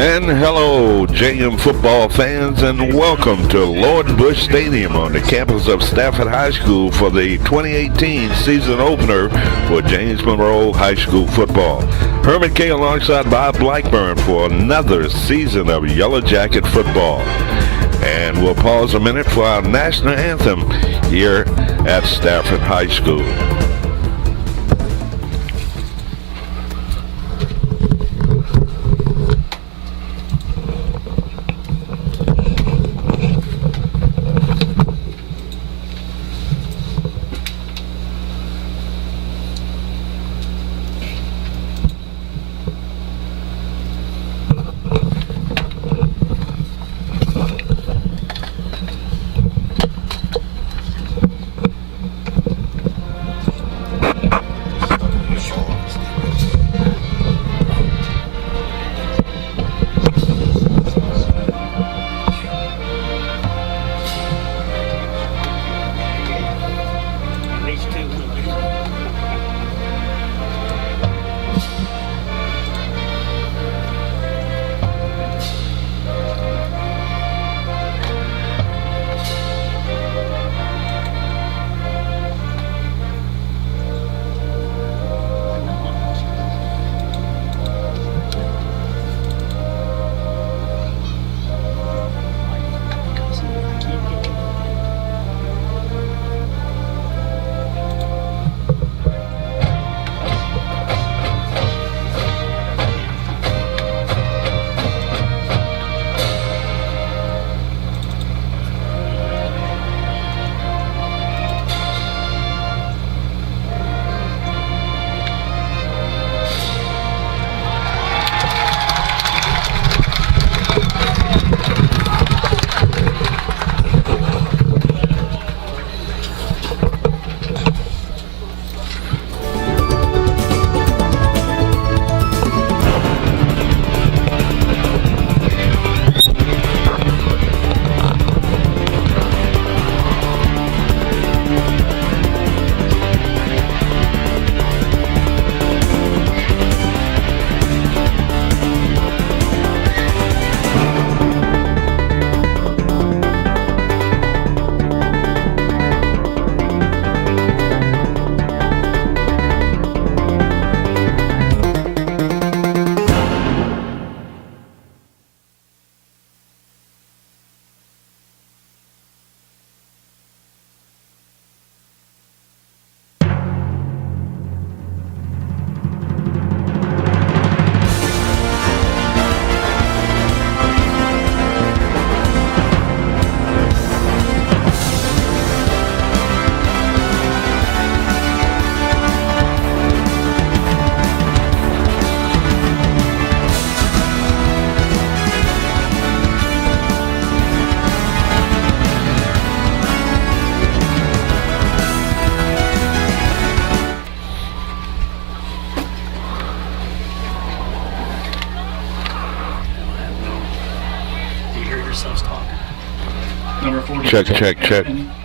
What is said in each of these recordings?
And hello, JM football fans, and welcome to Lord Bush Stadium on the campus of Stafford High School for the 2018 season opener for James Monroe High School football. Herman K. alongside Bob Blackburn for another season of Yellow Jacket football. And we'll pause a minute for our national anthem here at Stafford High School.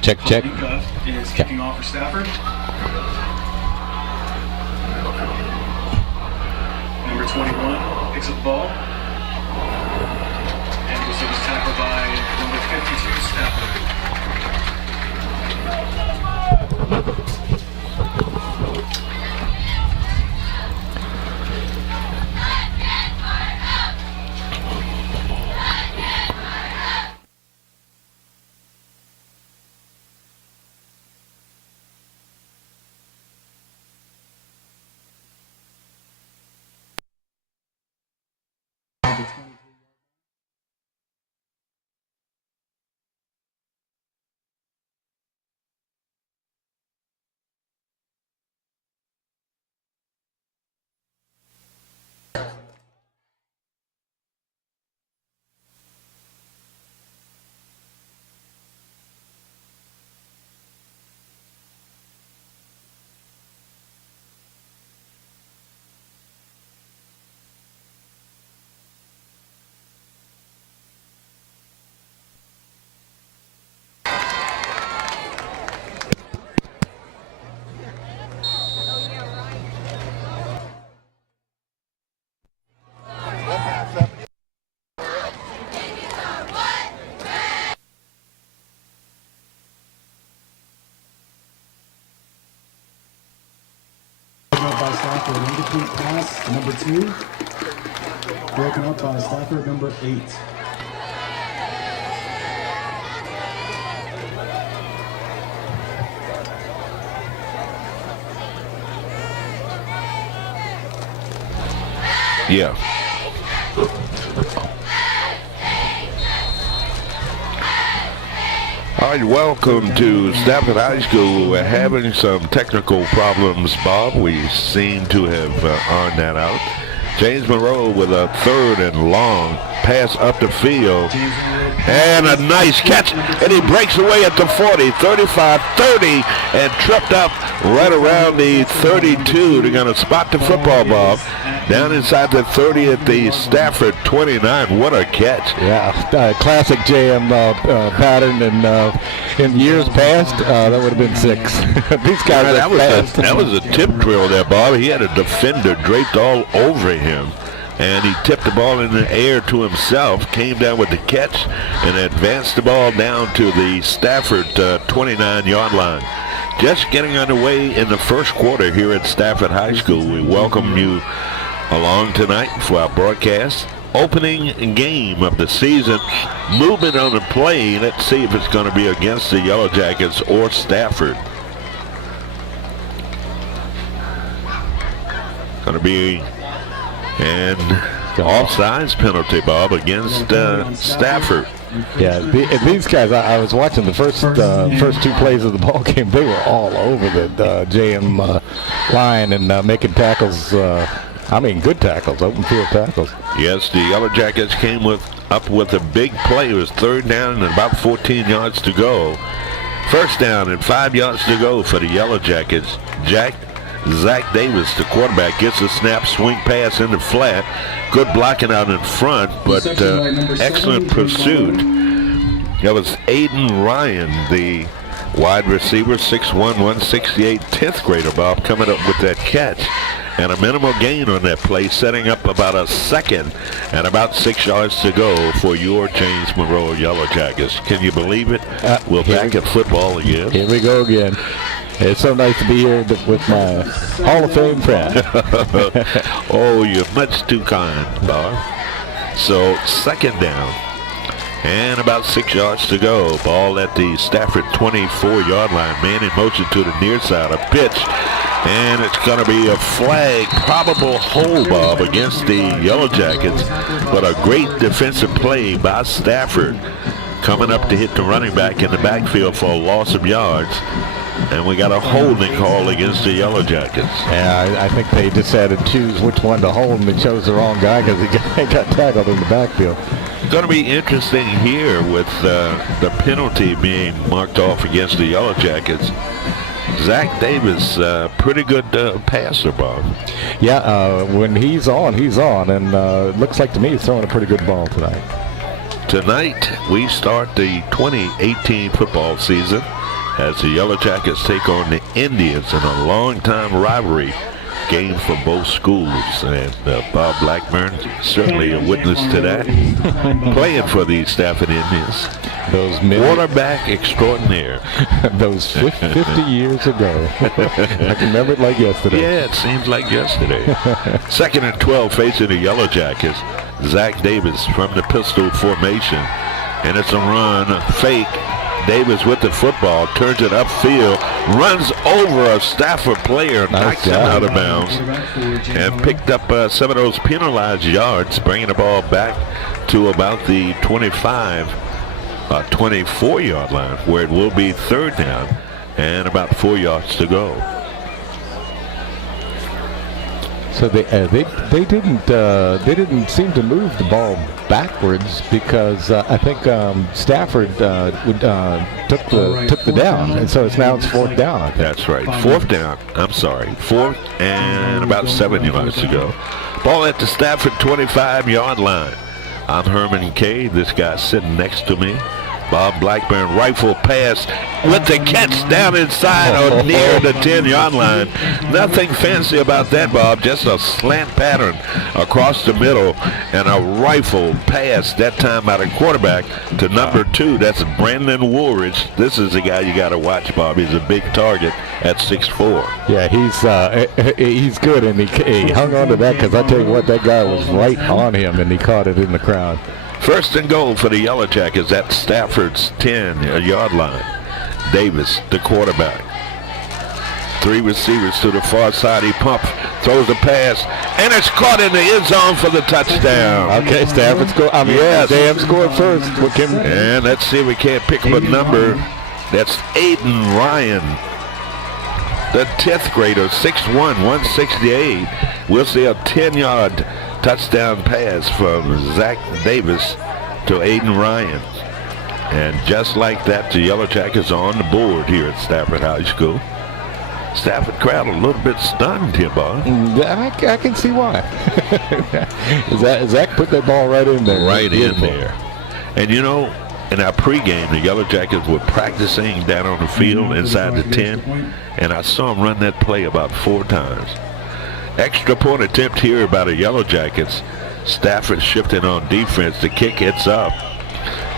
Check. Is kicking off for Stafford. Number 21 picks up the ball. And was tackled by number 52, Stafford. Broken up by Stafford. Incomplete pass, number 2. Broken up by Stafford, number 8. Yeah. All right, welcome to Stafford High School. We're having some technical problems, Bob. We seem to have ironed that out. James Monroe with a 3rd and long pass up the field. And a nice catch. And he breaks away at the 40, 35, 30, and tripped up right around the 32. They're going to spot the football, Bob, down inside the 30 at the Stafford 29. What a catch. Yeah, classic JM pattern. And in years past, that would have been 6. These guys are fast. That was a tip drill there, Bob. He had a defender draped all over him. And he tipped the ball in the air to himself, came down with the catch, and advanced the ball down to the Stafford 29-yard line. Just getting underway in the first quarter here at Stafford High School. We welcome you along tonight for our broadcast. Opening game of the season. Movement on the play. Let's see if it's going to be against the Yellow Jackets or Stafford. Going to be an offsides penalty, Bob, against Stafford. Yeah, these guys, I was watching the first 2 plays of the ball game. They were all over the JM line and making tackles. Good tackles, open field tackles. Yes, the Yellow Jackets came up with a big play. It was 3rd down and about 14 yards to go. 1st down and 5 yards to go for the Yellow Jackets. Zach Davis, the quarterback, gets a snap, swing pass in the flat. Good blocking out in front, but excellent pursuit. That was Aiden Ryan, the wide receiver, 6'1", 168, 10th grader, Bob, coming up with that catch. And a minimal gain on that play, setting up about a 2nd and about 6 yards to go for your James Monroe Yellow Jackets. Can you believe it? We're back at football again. Here we go again. It's so nice to be here with my Hall of Fame friend. Oh, you're much too kind, Bob. So 2nd down and about 6 yards to go. Ball at the Stafford 24-yard line. Man in motion to the near side. A pitch. And it's going to be a flag, probable hold, Bob, against the Yellow Jackets. But a great defensive play by Stafford, coming up to hit the running back in the backfield for a loss of yards. And we got a holding call against the Yellow Jackets. Yeah, I think they just had to choose which one to hold, and they chose the wrong guy because he got tackled in the backfield. It's going to be interesting here with the penalty being marked off against the Yellow Jackets. Zach Davis, pretty good passer, Bob. Yeah, when he's on, and it looks like to me he's throwing a pretty good ball tonight. Tonight, we start the 2018 football season as the Yellow Jackets take on the Indians in a long-time rivalry game for both schools. And Bob Blackburn, certainly a witness to that, playing for the Stafford Indians. Those quarterback extraordinaire. Those 50 years ago. I can remember it like yesterday. Yeah, it seems like yesterday. 2nd and 12 facing the Yellow Jackets. Zach Davis from the pistol formation. And it's a run, a fake. Davis with the football, turns it upfield, runs over a Stafford player, knocks him out of bounds, and picked up some of those penalized yards, bringing the ball back to about the 24-yard line, where it will be 3rd down and about 4 yards to go. So they didn't seem to move the ball backwards because I think Stafford took the down, and so it's 4th down. I think. That's right, 4th down. I'm sorry, 4th and about 7 yards to go. Ball at the Stafford 25-yard line. I'm Herman Kay. This guy sitting next to me Bob Blackburn rifle pass with the catch down inside or near the 10-yard line. Nothing fancy about that, Bob. Just a slant pattern across the middle and a rifle pass, that time by the quarterback to number 2. That's Brandon Woolridge. This is the guy you got to watch, Bob. He's a big target at 6'4". Yeah, he's good, and he hung on to that because I tell you what, that guy was right on him, and he caught it in the crowd. First and goal for the Yellow Jackets at Stafford's 10-yard line. Davis, the quarterback. 3 receivers to the far side. He pumps, throws a pass, and it's caught in the end zone for the touchdown. Okay, Stafford scored. Yes. Dan scored first. And let's see if we can't pick up a number. That's Aiden Ryan, the 10th grader, 6'1", 168. We'll see a 10-yard touchdown pass from Zach Davis to Aiden Ryan. And just like that, the Yellow Jackets are on the board here at Stafford High School. Stafford crowd a little bit stunned here, Bob. I can see why. Zach put that ball right in there. Right in there. And you know, in our pregame, the Yellow Jackets were practicing down on the field inside the 10, and I saw them run that play about 4 times. Extra point attempt here by the Yellow Jackets. Stafford shifting on defense. The kick hits up,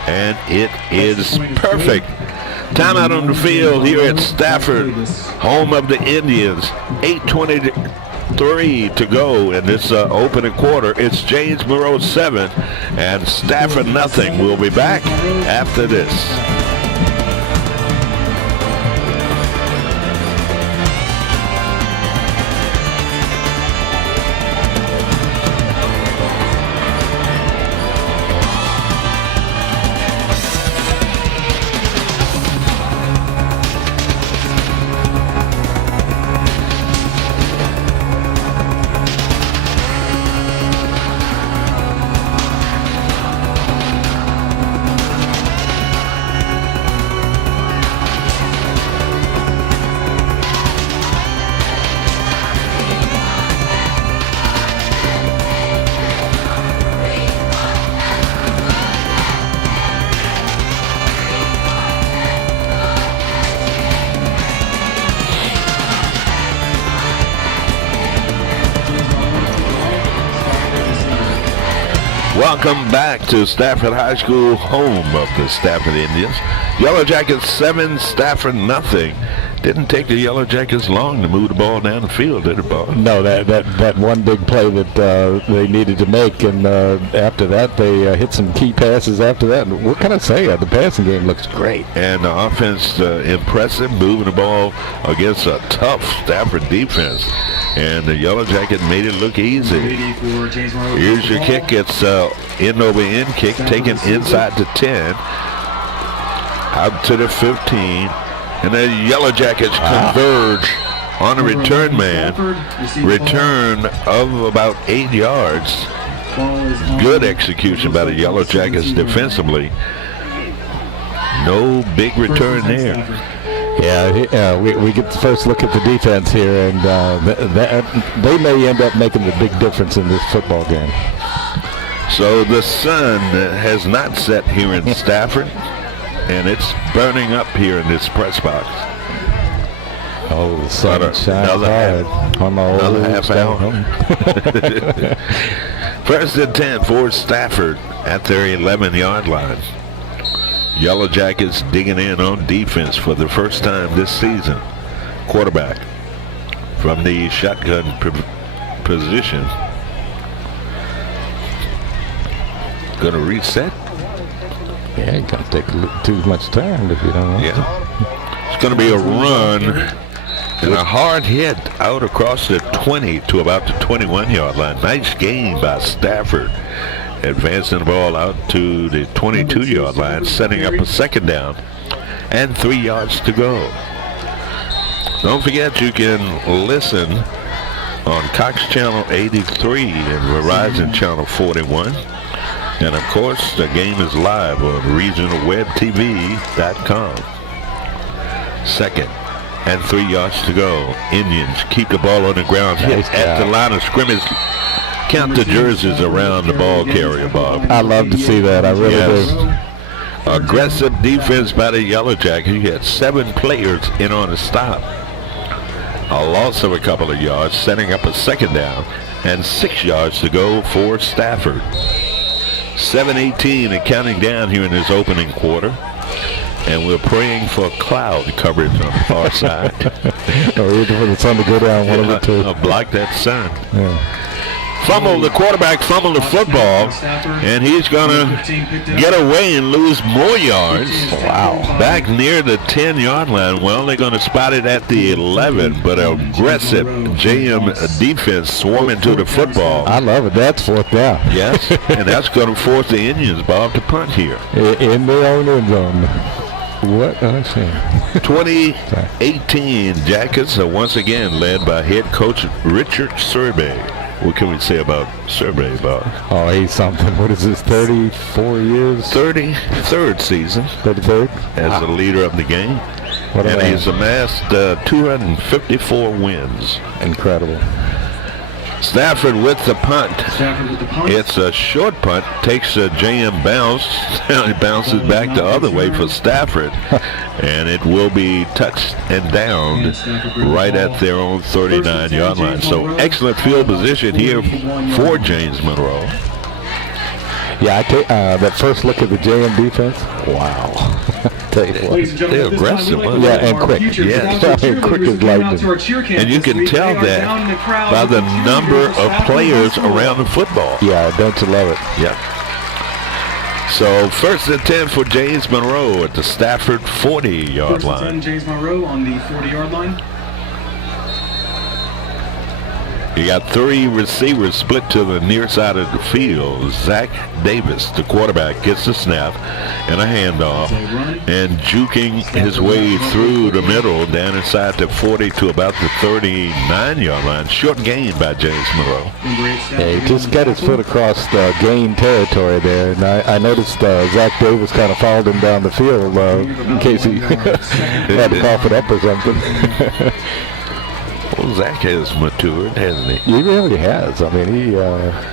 and it is perfect. Timeout on the field here at Stafford, home of the Indians. 8:23 to go in this opening quarter. It's James Monroe 7 and Stafford nothing. We'll be back after this. Welcome back to Stafford High School, home of the Stafford Indians. Yellow Jackets 7, Stafford nothing. Didn't take the Yellow Jackets long to move the ball down the field, did it, Bob? No, that one big play that they needed to make, and after that they hit some key passes after that. And what can I say? The passing game looks great. And the offense impressive, moving the ball against a tough Stafford defense. And the Yellow Jacket made it look easy. Here's your kick. It's end over end kick, taken inside the 10, out to the 15. And the Yellow Jackets converge on a return man. Return of about 8 yards. Good execution by the Yellow Jackets defensively. No big return there. Yeah, we get the first look at the defense here, and they may end up making the big difference in this football game. So the sun has not set here in Stafford, and it's burning up here in this press box. Oh, the sun shines hard on my old half hour. First and 10 for Stafford at their 11-yard line. Yellow Jackets digging in on defense for the first time this season. Quarterback from the shotgun position. Going to reset. Yeah, you got to take too much time if you don't want to. It's going to be a run and a hard hit out across the 20 to about the 21-yard line. Nice gain by Stafford. Advancing the ball out to the 22-yard line, setting up a second down and 3 yards to go. Don't forget you can listen on Cox Channel 83 and Verizon Channel 41. And of course, the game is live on regionalwebtv.com. Second and 3 yards to go. Indians keep the ball on the ground, hit at the line of scrimmage. Count the jerseys around the ball carrier, Bob. I love to see that. I really do. Aggressive defense by the Yellow Jackets. You had 7 players in on the stop. A loss of a couple of yards, setting up a second down, and 6 yards to go for Stafford. 7:18 and counting down here in this opening quarter. And we're praying for cloud coverage on the far side. We're waiting for the sun to go down, one of the two. Block that sun. Yeah. Fumble, the quarterback fumbled the football, and he's going to get away and lose more yards. Wow. Back near the 10-yard line. Well, they're going to spot it at the 11, but aggressive JM defense swarming to the football. I love it. That's 4th down. Yes, and that's going to force the Indians, Bob, to punt here. In their own end zone. What a shame. 2018 Jackets are once again led by head coach Richard Survey. What can we say about Survey, Bob? Oh, he's something. What is this, 34 years? 33rd season 33rd? as the leader of the game. What a And man. he's amassed 254 wins. Incredible. Stafford with the punt. Stafford with the punt. It's a short punt. Takes a JM bounce. It bounces back the other way for Stafford. And it will be touched and downed right at their own 39-yard line. So excellent field position here for James Monroe. Yeah, I take that first look at the JM defense. Wow. Tell you what. Ladies and gentlemen, They're at this time, aggressive, we'd like huh? to Yeah, welcome and our quick. future Yes. 2000 Yeah, and cheerleaders quick as who came out lightning. to our cheer camp And you this can week. tell They are that down in the crowd by with the cheerleaders number for of Stafford players High School. around the football. Yeah, don't you love it? Yeah. So first and 10 for James Monroe at the Stafford 40-yard First and 10, line. James Monroe on the 40-yard line. You got 3 receivers split to the near side of the field. Zach Davis, the quarterback, gets the snap and a handoff, and juking his way through the middle down inside the 40 to about the 39-yard line. Short gain by James Monroe. Number 8, Yeah, Stafford. he just got his foot across the gain territory there, and I noticed Zach Davis kind of followed him down the field in case he had to cough it up or something. Well, Zach has matured, hasn't he? He really has. I mean,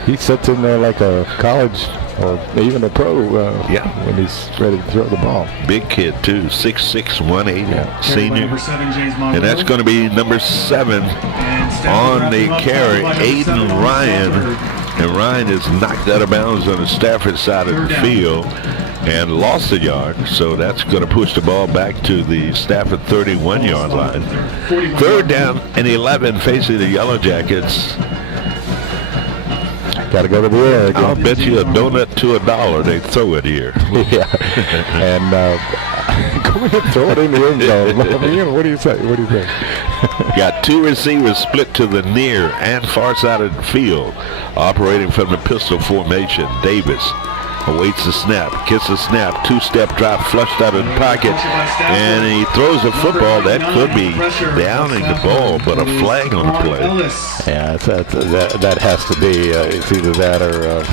he sits in there like a college or even a pro when he's ready to throw the ball. Big kid, too. 6'6", 180, Carried by senior. number 7, James Monroe. And that's going to be number 7 And Stafford on the wrapping up carry, by number Aiden 7 on Ryan. Stafford. And Ryan is knocked out of bounds on the Stafford side of Third the down. field and lost a yard. So that's going to push the ball back to the Stafford 31-yard line. 3rd down and 11 facing the Yellow Jackets. Got to go to the air again. I'll bet you a donut to $1 they throw it here. Yeah, and go ahead and throw it in the end zone. I mean, what do you say? What do you think? Got 2 receivers split to the near and far side of the field, operating from the pistol formation. Davis awaits the snap, gets the snap, 2-step drop, flushed out of the pocket, and he throws a football that could be downing the ball, but a flag on the play. Yeah, that has to be it's either that or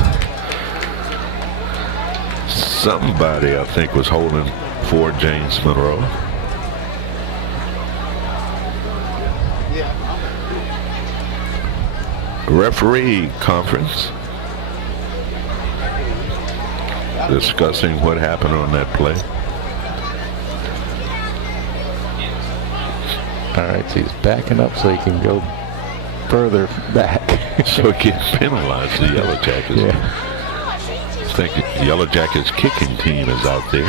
Somebody, I think, was holding for James Monroe. Referee conference discussing what happened on that play. all right. So he's backing up so he can go further back. So he can penalize the Yellow Jackets. Yeah. I think the Yellow Jackets kicking team is out there.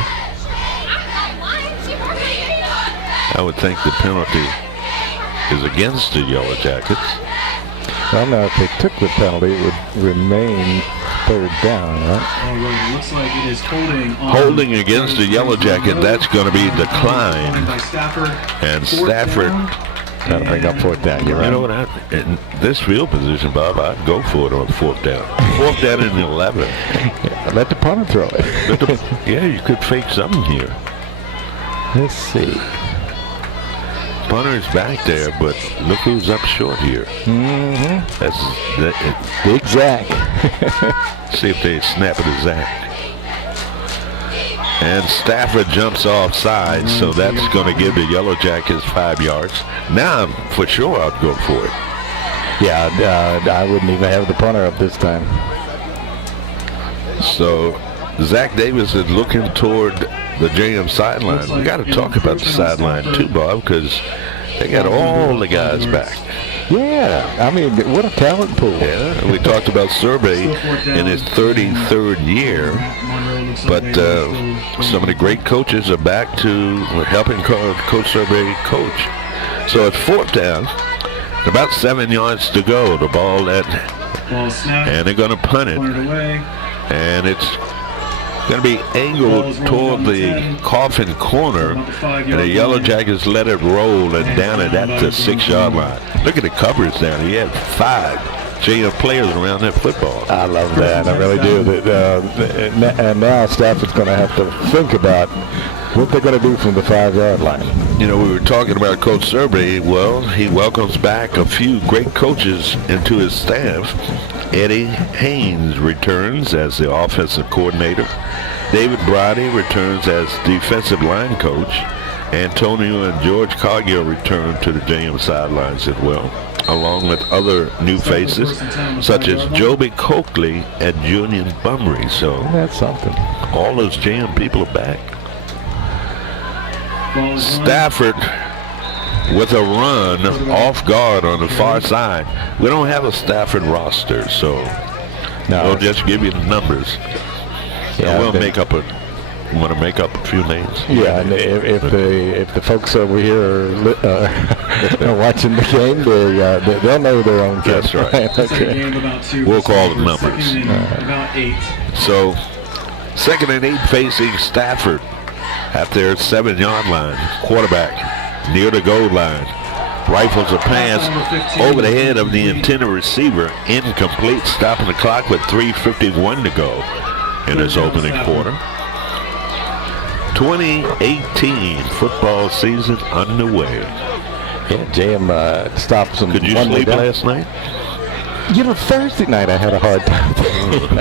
I would think the penalty is against the Yellow Jackets. Well, now if they took the penalty, it would remain 3rd down, right? All right, it looks like it is holding on. Holding against the Yellow Jacket, that's going to be declined. By Stafford. And Fourth Stafford, down. Got to bring up 4th down. You're you right. know what, in this field position, Bob, I'd go for it on 4th down. 4th down and 11. Yeah, let the punter throw it. Yeah, you could fake something here. Let's see. Punter's back there, but look who's up short here. Mm-hmm. Big Zach. See if they snap it to Zach. And Stafford jumps offside, so that's going to give the Yellow Jackets 5 yards. Now, for sure, I'd go for it. Yeah, I wouldn't even have the punter up this time. So Zach Davis is looking toward the JM sideline. We got to talk about the sideline too, Bob, because they got all the guys back. Yeah, I mean, what a talent pool. Yeah, we talked about Survey in his 33rd year, but some of the great coaches are back to helping Coach Survey coach. So it's 4th down, about 7 yards to go. The ball and they're going to punt it, and it's going to be angled toward the coffin corner, and the Yellow Jackets let it roll and down it at the 6-yard line. Look at the coverage down there. You had 5 JM players around that football. I love that. I really do. And now Stafford's going to have to think about what they're going to do from the 5-yard line. You know, we were talking about Coach Survey. Well, he welcomes back a few great coaches into his staff. Eddie Haynes returns as the offensive coordinator. David Brody returns as defensive line coach. Antonio and George Cargill return to the JM sidelines as well, along with other new faces such as Joby Coakley and Julian Bumry. So that's something. All those JM people are back. Stafford with a run off guard on the far side. We don't have a Stafford roster, so we'll just give you the numbers. Yeah, we'll want to make up a few names. Yeah, and if the folks over here are watching the game, they'll know their own kids. That's right. Okay. We'll call the numbers. So 2nd and 8 facing Stafford at their 7-yard line. Quarterback near the goal line. Rifles a pass over the head of the intended receiver. Incomplete, stopping the clock with 3:51 to go in this opening quarter. 2018 football season underway. Yeah, JM stopped some. Could you sleep last night? You know, Thursday night I had a hard time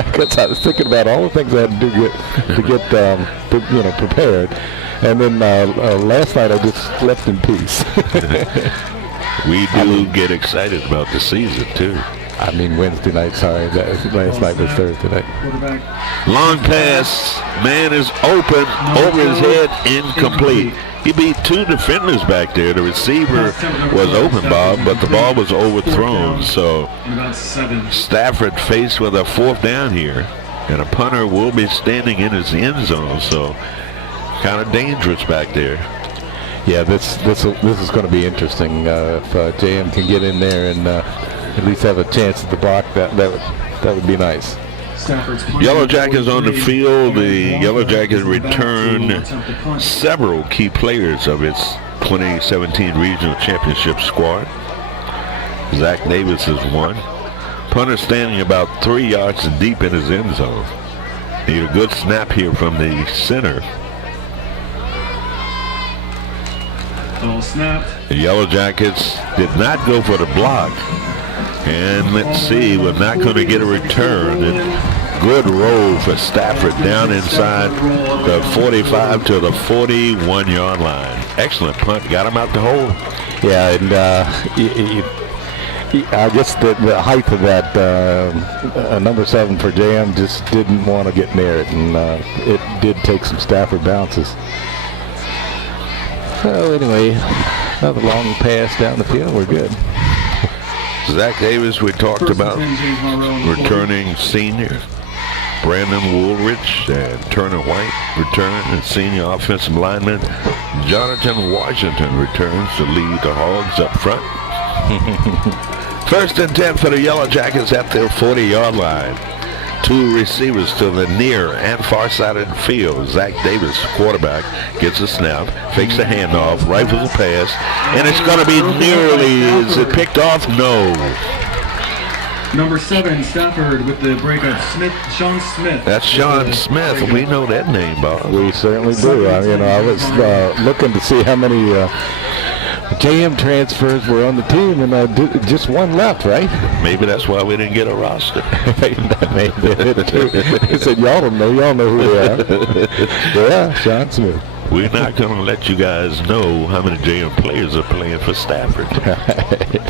because I was thinking about all the things I had to do to get prepared, and then last night I just slept in peace. We do get excited about the season too. I mean Wednesday night. Sorry, last night was Thursday night. Long pass, man is open over his head, incomplete. He beat 2 defenders back there. The receiver was open, Bob, but the ball was overthrown. So Stafford faced with a 4th down here, and a punter will be standing in his end zone. So kind of dangerous back there. Yeah, this is going to be interesting. If JM can get in there and at least have a chance at the block, that would be nice. Yellow Jackets on the field. The Yellow Jackets return several key players of its 2017 regional championship squad. Zach Davis is one. Punter standing about 3 yards deep in his end zone. Need a good snap here from the center. The Yellow Jackets did not go for the block. And let's see, we're not going to get a return. And good roll for Stafford down inside the 45 to the 41-yard line. Excellent punt, got him out the hole. Yeah, and I guess the height of that number 7 for JM just didn't want to get near it, and it did take some Stafford bounces. So anyway, another long pass down the field. We're good. Zach Davis, we talked about, returning senior. Brandon Woolrich and Turner White return, and senior offensive lineman Jonathan Washington returns to lead the Hogs up front. 1st and 10 for the Yellow Jackets at their 40-yard line. 2 receivers to the near and far side of the field. Zach Davis, quarterback, gets a snap, fakes a handoff, rifles a pass, and it's going to be nearly, is it picked off? No. Number 7, Stafford with the breakup. Sean Smith. That's Sean Smith. We know that name, Bob. We certainly do. I was looking to see how many JM transfers were on the team, and just one left, right? Maybe that's why we didn't get a roster. That may be it too. He said, y'all don't know. Y'all know who they are. Yeah, Sean Smith. We're not going to let you guys know how many JM players are playing for Stafford. Right.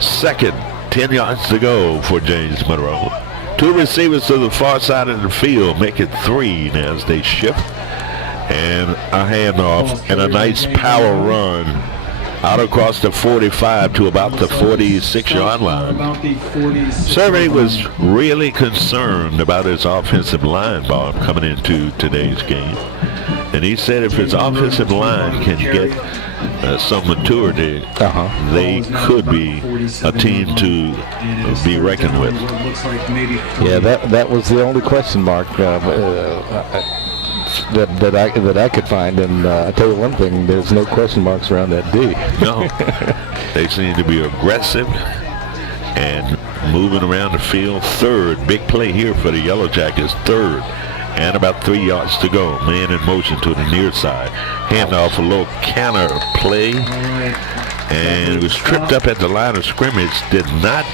2nd, 10 yards to go for James Monroe. Two receivers to the far side of the field make it 3 now as they shift. And a handoff and a nice power run out across the 45 to about the 46-yard line. Survey was really concerned about his offensive line, Bob, coming into today's game. And he said if his offensive line can get some maturity, they could be a team to be reckoned with. Yeah, that was the only question mark that I could find, and I tell you one thing: there's no question marks around that D. No, they seem to be aggressive and moving around the field. Third, big play here for the Yellow Jackets. Third, and about 3 yards to go. Man in motion to the near side. Handoff, a little counter play, and it was tripped up at the line of scrimmage. Did not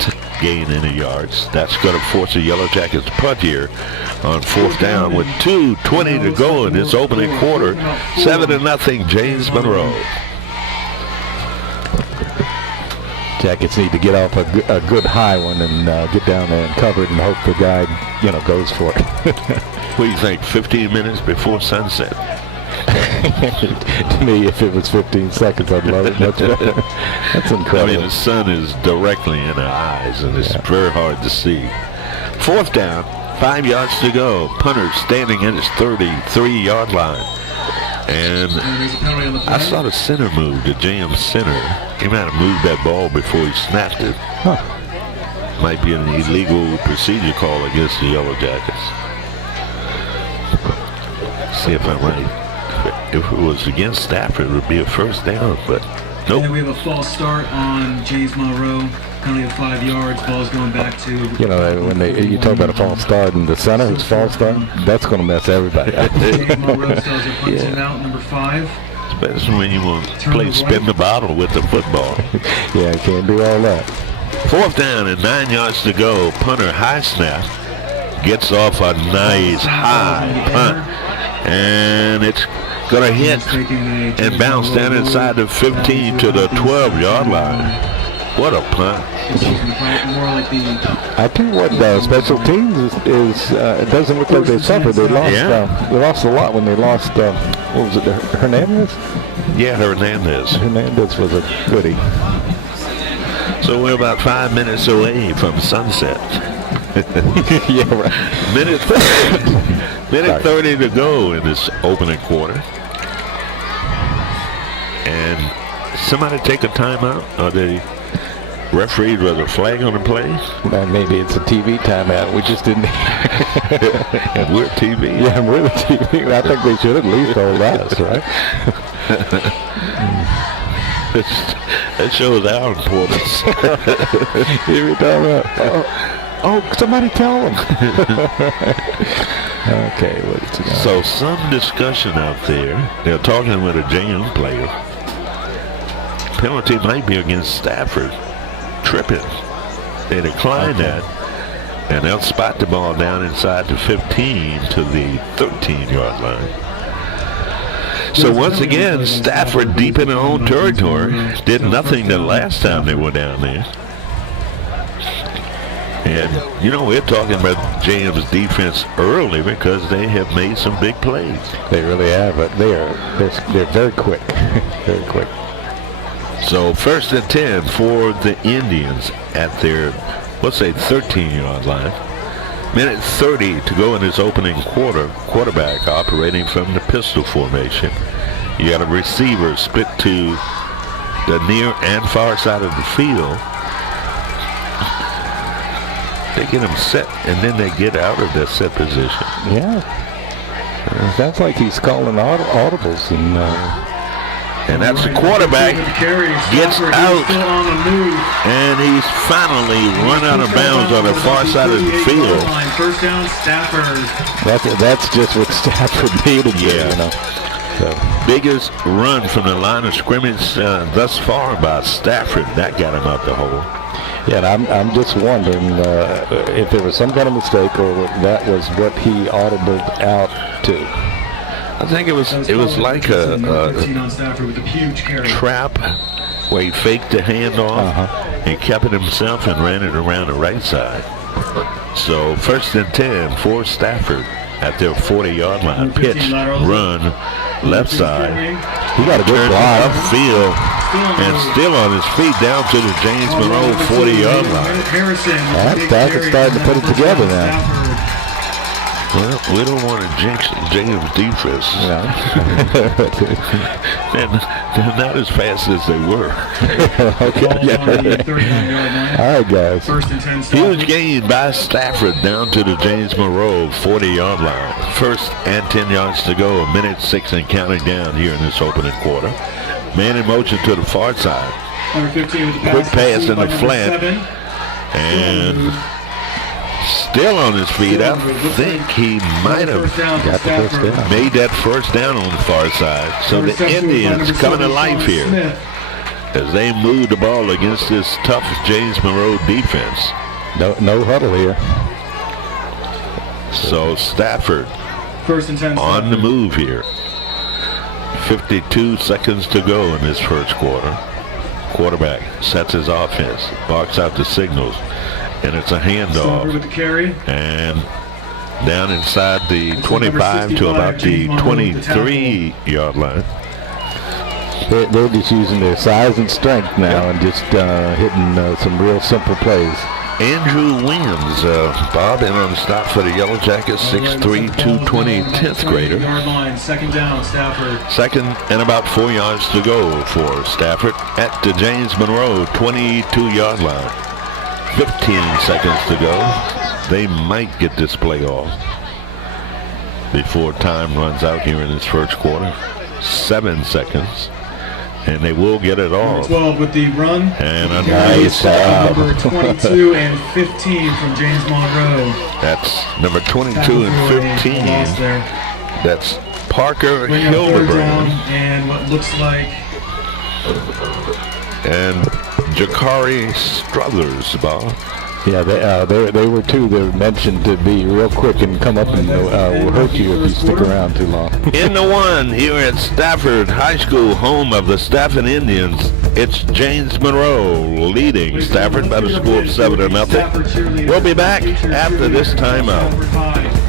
gain any yards. That's going to force the Yellow Jackets to punt here on 4th down with 2:20 to go in this opening quarter. 7-0 James Monroe. Jackets need to get off a good high one and get down there and cover it and hope the guy, goes for it. What do you think, 15 minutes before sunset? To me, if it was 15 seconds, I'd love it much better. That's incredible. I mean, the sun is directly in our eyes, and it's very hard to see. 4th down, 5 yards to go. Punter standing at his 33-yard line. And I saw the center move, the JM center. He might have moved that ball before he snapped it. Might be an illegal procedure call against the Yellow Jackets. See if I'm right. If it was against Stafford, it would be a 1st down, but nope. And we have a false start on James Monroe. Penalty of 5 yards. Ball's going back to. When you talk about a false start and the center is false start, that's going to mess everybody up. James Monroe tells it punts him out, number 5. Especially when you want to play spin the bottle with the football. Yeah, can't do all that. 4th down and 9 yards to go. Punter high snap. Gets off a nice high punt. And it's going to hit and bounce down inside the 15 to the 12-yard line. What a punt. I tell you what, special teams is it doesn't look like they suffered. They lost a lot when they lost, what was it, Hernandez? Yeah, Hernandez. Hernandez was a goodie. So we're about 5 minutes away from sunset. Yeah, right. Minute 30 to go in this opening quarter. And somebody take a timeout, or the referee was a flag on the play? Maybe it's a TV timeout. We just didn't. And we're TV. Yeah, we're the TV. I think they should at least hold us, right? That shows our importance. Every time, oh, somebody tell them. Okay, so some discussion out there. They're talking with a JM player. Penalty might be against Stafford. Tripping. They decline that. And they'll spot the ball down inside the 15 to the 13-yard line. So once again, Stafford deep in their own territory. Did nothing the last time they were down there. And, we're talking about JM's defense early because they have made some big plays. They really have, but they're very quick. Very quick. So 1st and 10 for the Indians at their, let's say, 13-yard line. Minute 30 to go in this opening quarter. Quarterback operating from the pistol formation. You got a receiver split to the near and far side of the field. They get him set, and then they get out of that set position. Yeah. It sounds like he's calling audibles. And that's the quarterback gets out, and he's finally run out of bounds on the far side of the field. 1st down, Stafford. That's just what Stafford needed. Yeah. So. Biggest run from the line of scrimmage thus far by Stafford. That got him out the hole. Yeah, and I'm just wondering if there was some kind of mistake or that was what he audibled out to. I think it was like a trap where he faked the handoff and kept it himself and ran it around the right side. So first and 10 for Stafford at their 40-yard line. Pitch, run, left side. He got a good Turns block. upfield and still on his feet down to the James Monroe 40-yard line. Stafford's starting to put it together now. Well, we don't want to jinx James' defense. No. They're not as fast as they were. All right, guys. First and 10. Huge gain by Stafford down to the James Monroe 40-yard line. First and 10 yards to go. 1:06 and counting down here in this opening quarter. Man in motion to the far side. Number 15 with the Quick pass in the flat. 7. And still on his feet. I think he might have Got the first down. made that first down on the far side. So the Indians coming to life here as they move the ball against this tough James Monroe defense. No huddle here. So Stafford First and 10. on the move here. 52 seconds to go in this first quarter. Quarterback sets his offense, barks out the signals, and it's a handoff. With the carry. And down inside the 25 to about the 23-yard line. They're just using their size and strength now and just hitting some real simple plays. Andrew Williams, Bob, in on the stop for the Yellow Jackets, 6'3", 220, 10th grader. Yard line, second down, Stafford. Second and about 4 yards to go for Stafford at the James Monroe 22-yard line. 15 seconds to go. They might get this play off before time runs out here in this first quarter. 7 seconds. And they will get it off. 12 with the run. And a nice number 22 and 15 from James Monroe. That's number 22 and 15. That's Parker Bring up third down Hildebrand and what looks like and Jakari Struthers, Bob. Yeah, they were two that were mentioned to be real quick and come up and will hurt you if you stick around too long. In the one here at Stafford High School, home of the Stafford Indians, it's James Monroe leading Stafford by the score of 7-0. We'll be back after this timeout.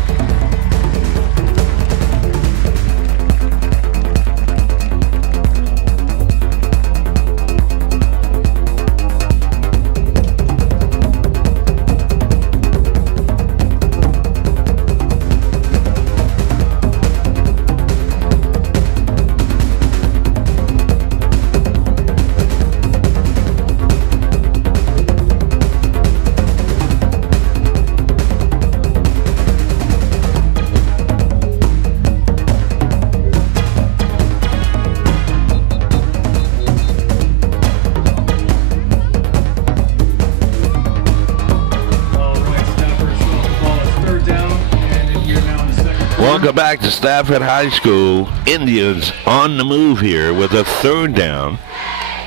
Welcome back to Stafford High School. Indians on the move here with a third down.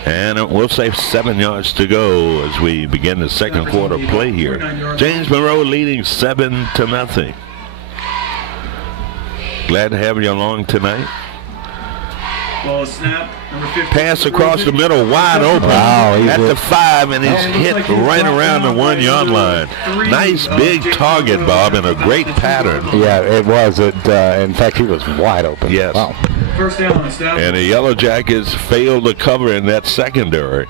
And we'll say 7 yards to go as we begin the second quarter play here. James Monroe leading 7-0. Glad to have you along tonight. Ball snap, number 15. Pass across the middle, wide open at the 5, and he's hit right around the 1 yard line. Nice big target, Bob, and a great pattern. Yeah, it was. In fact, he was wide open. Yes. Wow. First down, Stafford. And the Yellow Jackets failed to cover in that secondary.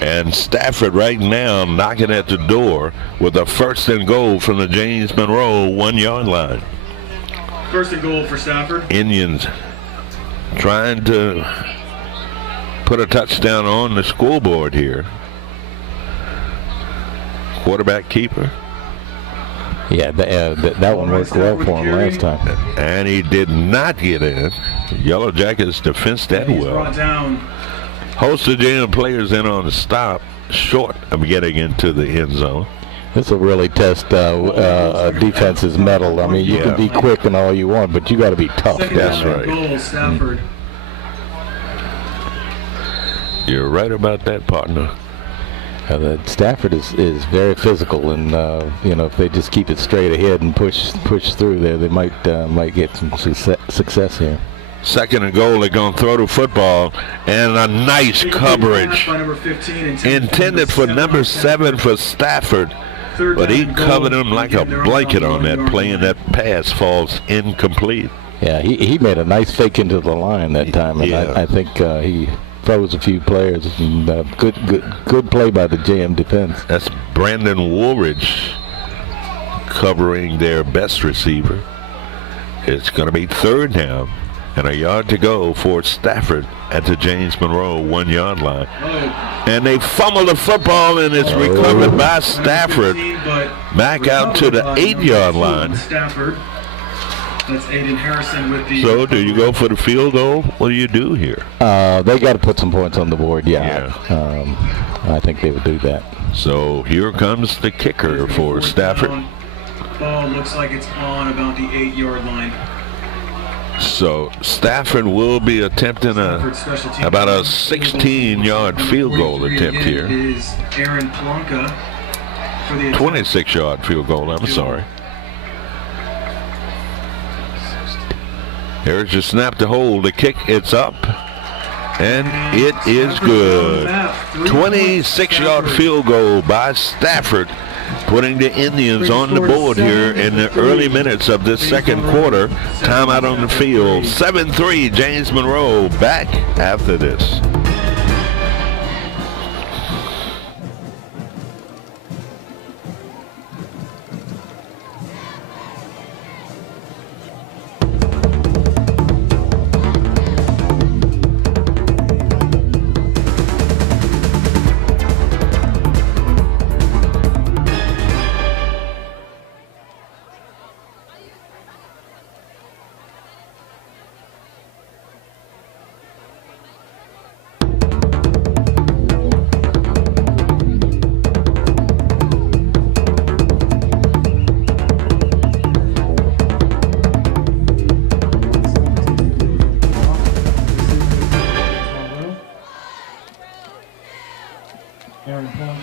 And Stafford right now knocking at the door with a first and goal from the James Monroe 1 yard line. First and goal for Stafford. Indians trying to put a touchdown on the scoreboard here. Quarterback keeper. Yeah, that one worked well for him last time. And he did not get in. Yellow Jackets defense that well. Host of Jam players in on the stop, short of getting into the end zone. This will really test a defense's mettle. I mean, you can be quick and all you want, but you got to be tough. That's right. Goal, Stafford. You're right about that, partner. Stafford is very physical, and if they just keep it straight ahead and push through there, they might get some success here. Second and goal, they're going to throw the football, and a nice coverage intended for number 7 for Stafford. But he covered him like a blanket on that play, and that pass falls incomplete. Yeah, he made a nice fake into the line that time, and Yeah. I think he froze a few players. And good play by the JM defense. That's Brandon Woolridge covering their best receiver. It's going to be third down and a yard to go for Stafford at the James Monroe 1 yard line. And they fumble the football, and it's recovered by Stafford back out to the 8 yard line. Stafford. That's Aiden Harrison with the. So do you go for the field goal? What do you do here? They got to put some points on the board, yeah. I think they would do that. So here comes the kicker for Stafford. Ball looks like it's on about the 8 yard line. So Stafford will be attempting about a 16-yard field goal attempt here. Is Aaron Plonka for the 26-yard field goal, I'm sorry. Here's the snap to hold. The kick, it's up. And it is good. 26-yard field goal by Stafford, putting the Indians on the board here in the early minutes of this second quarter. Timeout on the field. 7-3, James Monroe back after this.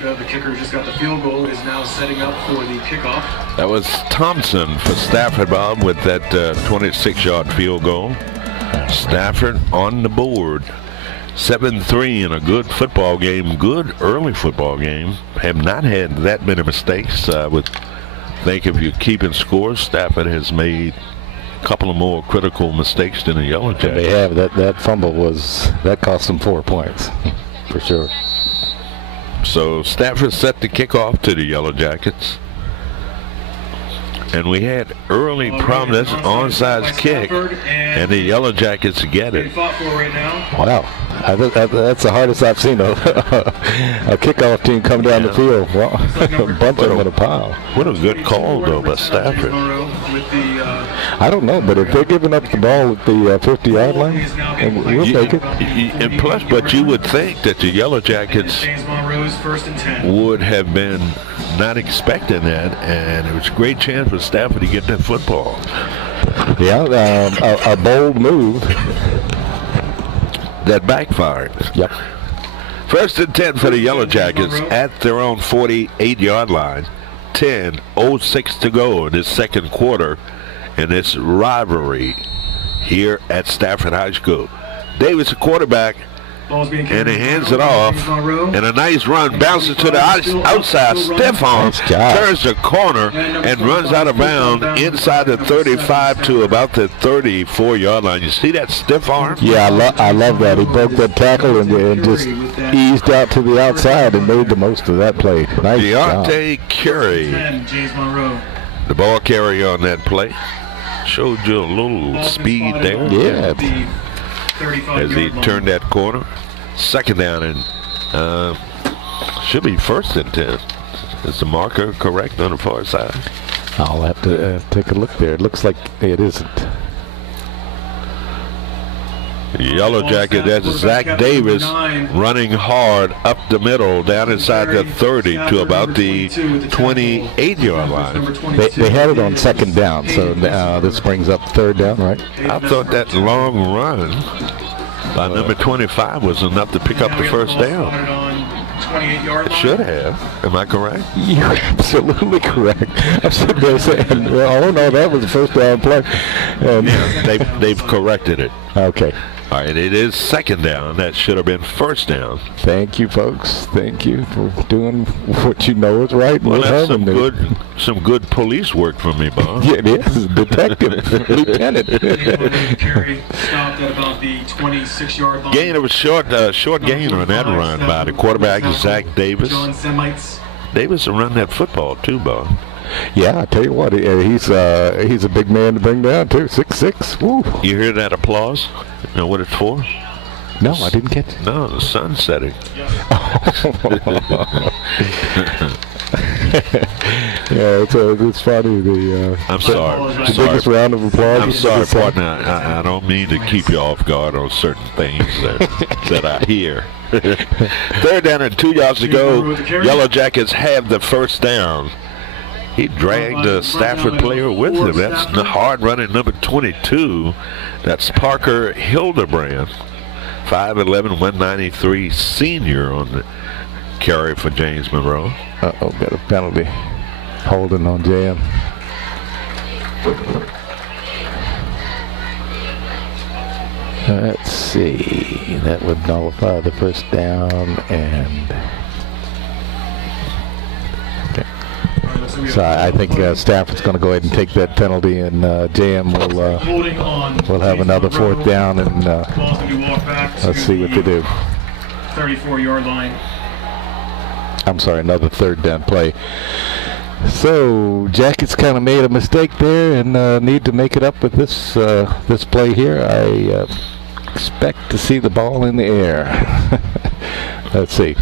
The kicker just got the field goal, is now setting up for the kickoff. That was Thompson for Stafford, Bob, with that 26-yard field goal. Stafford on the board. 7-3 in a good football game, good early football game. Have not had that many mistakes. I would think if you're keeping scores, Stafford has made a couple of more critical mistakes than the Yellow Jackets. They have. That fumble that cost them 4 points for sure. So Stafford set the kickoff to the Yellow Jackets. And we had early problems, onside kick, and the Yellow Jackets get it. Wow, that's the hardest I've seen a kickoff team come down the field. Wow, a bunch of them in a pile. What a good call, though, by Stafford. I don't know, but if they're giving up the ball at the 50-yard line, we'll take it. And plus, but you would think that the Yellow Jackets would have been not expecting that, and it was a great chance for Stafford to get that football. Yeah, a bold move that backfired. Yep. 1st and 10 for the Yellow Jackets at their own 48-yard line. 10:06 to go in this second quarter in this rivalry here at Stafford High School. Davis, the quarterback, and he hands it off, and a nice run, bounces to the outside, stiff arm, turns the corner, and runs out of bounds inside the 35 to about the 34-yard line. You see that stiff arm? Yeah, I love that. He broke that tackle and just eased out to the outside and made the most of that play. Nice Deontay Curry, the ball carrier on that play. Showed you a little speed there. Yeah. As he turned that corner. 2nd down, and should be 1st and 10. Is the marker correct on the far side? I'll have to take a look there. It looks like it isn't. Yellow Jacket, that's Zach Davis running hard up the middle, down inside the 30 to about the 28-yard line. They had it on 2nd down, so this brings up 3rd down, right? I thought that long run by number 25 was enough to pick up the 1st down. It should have. Am I correct? You're absolutely correct. I'm sitting there saying, well, oh no, that was the 1st down play. Yeah, they've corrected it. Okay. All right, it is second down. That should have been first down. Thank you, folks. Thank you for doing what you know is right. Well, that's Herman some good police work from me, Bob. Yeah, it is. Detective, lieutenant. Carry stopped at about the 26-yard line. Gain of a short gain on that run by the quarterback, Zach Davis. John Semites. Davis will run that football too, Bob. Yeah, I tell you what, he's a big man to bring down too. 6'6". Woo. You hear that applause? You know what it's for? No, I didn't get it. No, the sun's setting. Yeah, it's funny. I'm sorry. The biggest round of applause. I'm sorry, partner. I don't mean to keep you off guard on certain things that I hear. Third down and 2 yards to go. Yellow Jackets have the first down. He dragged the Stafford player with him. That's the hard running number 22. That's Parker Hildebrand. 5'11", 193 senior on the carry for James Monroe. Uh-oh, got a penalty. Holding on JM. Let's see. That would nullify the first down and... So I think Stafford's going to go ahead and take that penalty, and JM will have another fourth down, and let's see what they do. 34-yard line. I'm sorry, another third down play. So Jackets kind of made a mistake there and need to make it up with this this play here. I expect to see the ball in the air. Let's see.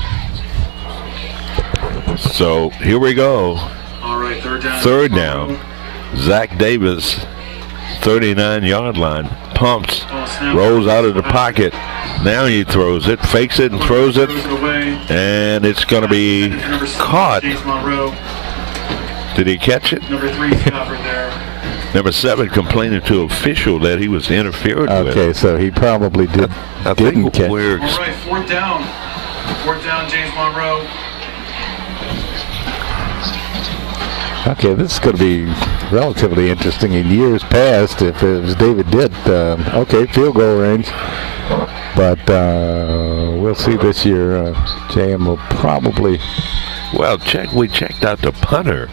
So here we go. All right, Third down. Zach Davis, 39-yard line. Pumps, rolls out of the pocket. Now he throws it, fakes it and throws it. And it's going to be caught. Did he catch it? Number 3 Stafford there. Number 7 complaining to official that he was interfered with. Okay, so he probably didn't catch it. All right, fourth down. Fourth down, James Monroe. Okay, this is going to be relatively interesting. In years past, if it was David Ditt, okay, field goal range. But we'll see this year. JM will probably... Well, we checked out the punter,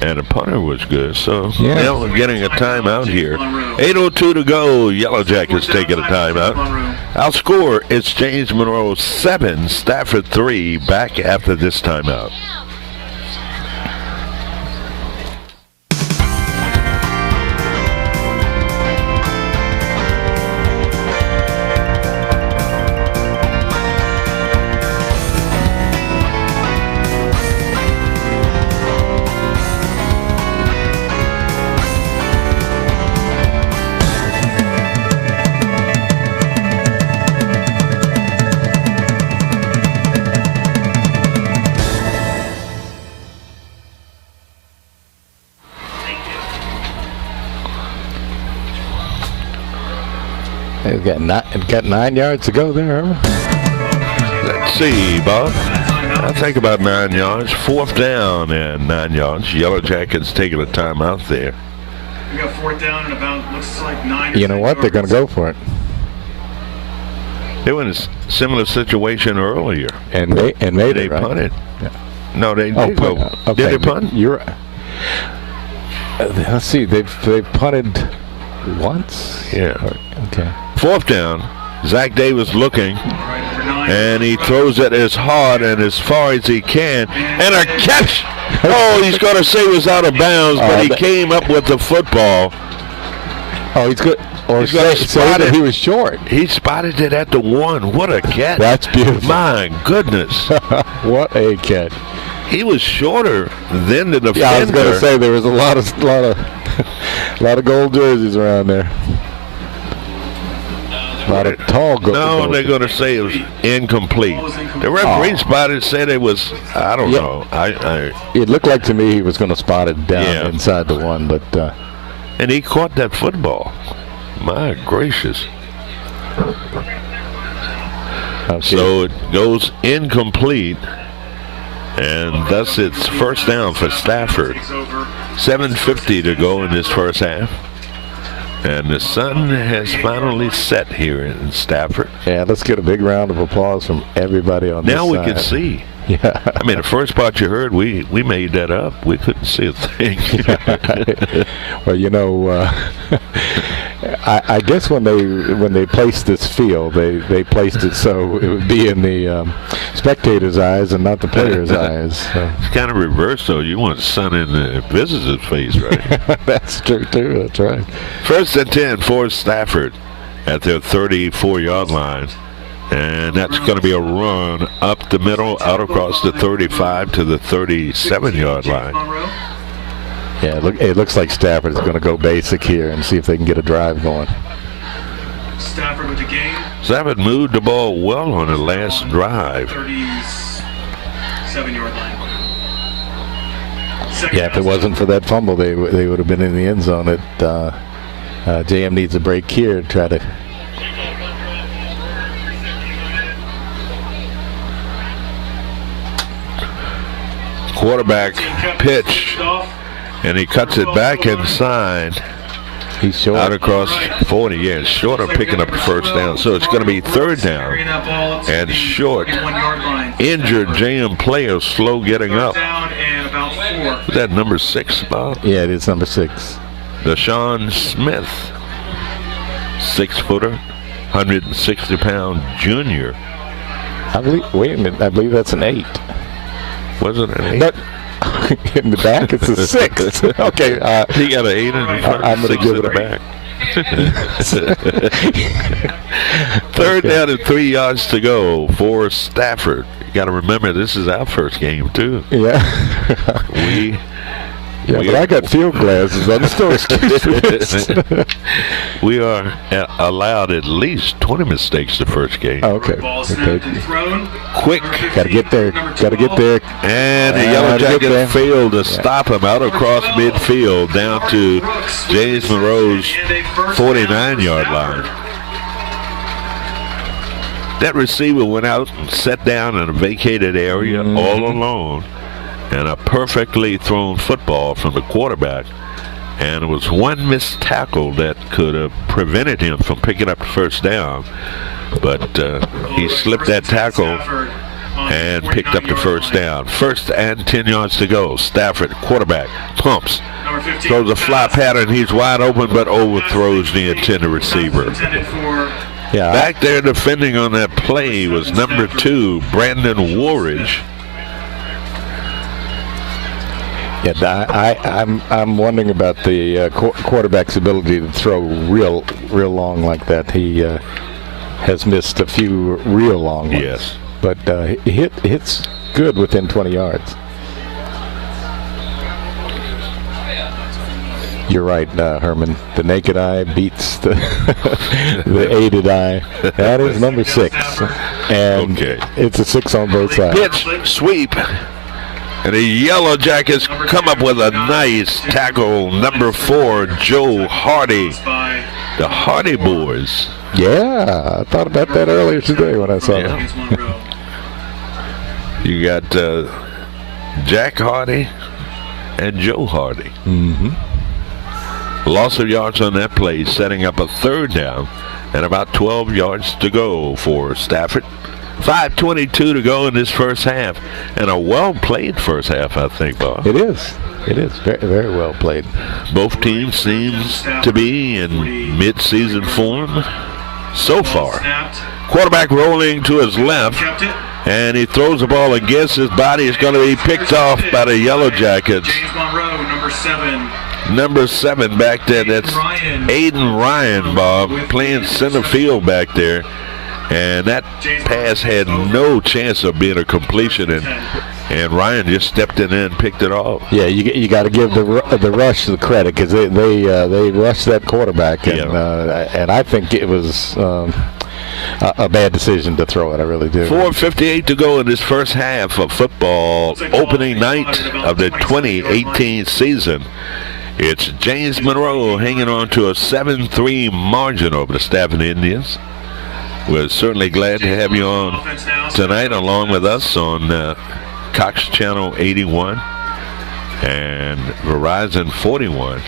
and the punter was good. So yeah, now we're getting a timeout here. 8:02 to go. Yellow Jackets taking a timeout. Our score is James Monroe 7, Stafford 3. Back after this timeout. They've got 9 yards to go there. Let's see, Bob. I think about 9 yards. Fourth down and 9 yards. Yellow Jackets taking a timeout there. We got fourth down and about, looks like 9. You know what? They're going to go for it. They were in a similar situation earlier. And made they it, right? punted. Yeah. No, they did go. Okay. Did they punt? You're right. Let's see. They've punted once. Yeah. Okay. Fourth down. Zach Davis looking, and he throws it as hard and as far as he can, and a catch. Oh, he's going to say it was out of bounds, but he came up with the football. Oh, he's good. Or he's going to spot it. He was short. He spotted it at the 1. What a catch! That's beautiful. My goodness. What a catch! He was shorter than the defender. Yeah, I was going to say there was a lot of gold jerseys around there. A lot of tall gold. No, they're going to say it was incomplete. The referee spotted, said it was. I don't know. It looked like to me he was going to spot it down inside the 1, but. And he caught that football. My gracious. Okay. So it goes incomplete, and thus it's first down for Stafford. 7:50 to go in this first half. And the sun has finally set here in Stafford. Yeah, let's get a big round of applause from everybody on this Now we side. can see. Yeah. I mean, the first part you heard, we made that up. We couldn't see a thing. Well, you know, I guess when they placed this field, they placed it so it would be in the spectators' eyes and not the players' eyes. So. It's kind of reversed, though. You want the sun in the visitor's face, right? That's true, too. That's right. 1st and 10 for Stafford at their 34-yard line. And that's going to be a run up the middle, out across the 35 to the 37-yard line. Yeah, it looks like Stafford is going to go basic here and see if they can get a drive going. Stafford with the game. Stafford moved the ball well on the last drive. 37-yard line. Yeah, if it wasn't for that fumble, they would have been in the end zone. JM needs a break here to try to. Quarterback pitch, and he cuts it back inside. He's short. Out across 40, yeah, short of picking up the first down. So it's going to be 3rd down and short. Injured JM player, slow getting up. Is that number 6, Bob? Yeah, it is number 6. Deshaun Smith, 6-footer, 160-pound junior. I believe. Wait a minute. I believe that's an 8. Was it an 8? But in the back, it's a 6. Okay. He got an 8 in the front, I'm going to 6 give in the it back. 3rd down and 3 yards to go for Stafford. You got to remember, this is our first game too. Yeah. But I got field glasses on. There's no excuse for this. We are allowed at least 20 mistakes the first game. Oh, okay. Quick. Got to get there. Got to get there. And the Yellow Jackets failed to stop him out across midfield down to James Monroe's 49-yard line. That receiver went out and sat down in a vacated area all alone. And a perfectly thrown football from the quarterback. And it was one missed tackle that could have prevented him from picking up the first down. But he slipped that tackle and picked up the first down. 1st and 10 yards to go. Stafford, quarterback, pumps. Throws a fly pattern. He's wide open, but overthrows the intended receiver. Yeah. Back there defending on that play was number 2, Brandon Woolridge. Yeah, I'm wondering about the quarterback's ability to throw real long like that. He has missed a few real long ones. Yes. But he hits good within 20 yards. You're right, Herman. The naked eye beats the the aided eye. That is number 6. And it's a 6 on both sides. Pitch, sweep. And the Yellow Jackets come up with a nice tackle. Number 4, Joe Hardy. The Hardy boys. Yeah, I thought about that earlier today when I saw that. You got Jack Hardy and Joe Hardy. Loss of yards on that play, setting up a 3rd down and about 12 yards to go for Stafford. 5:22 to go in this first half, and a well-played first half, I think, Bob. It is. It is very, very well played. Both teams seems to be in mid-season form so far. Quarterback rolling to his left, and he throws the ball against his body. It's going to be picked off by the Yellow Jackets. Monroe, number 7. Number 7 back there. That's Aiden Ryan, Bob, playing center field back there. And that pass had no chance of being a completion, and Ryan just stepped in and picked it off. Yeah, you got to give the rush the credit, because they rushed that quarterback, and I think it was a bad decision to throw it. I really do. 4:58 to go in this first half of football, opening night of the 2018 season. It's James Monroe hanging on to a 7-3 margin over the Stafford Indians. We're certainly glad to have you on tonight along with us on Cox Channel 81 and Verizon 41.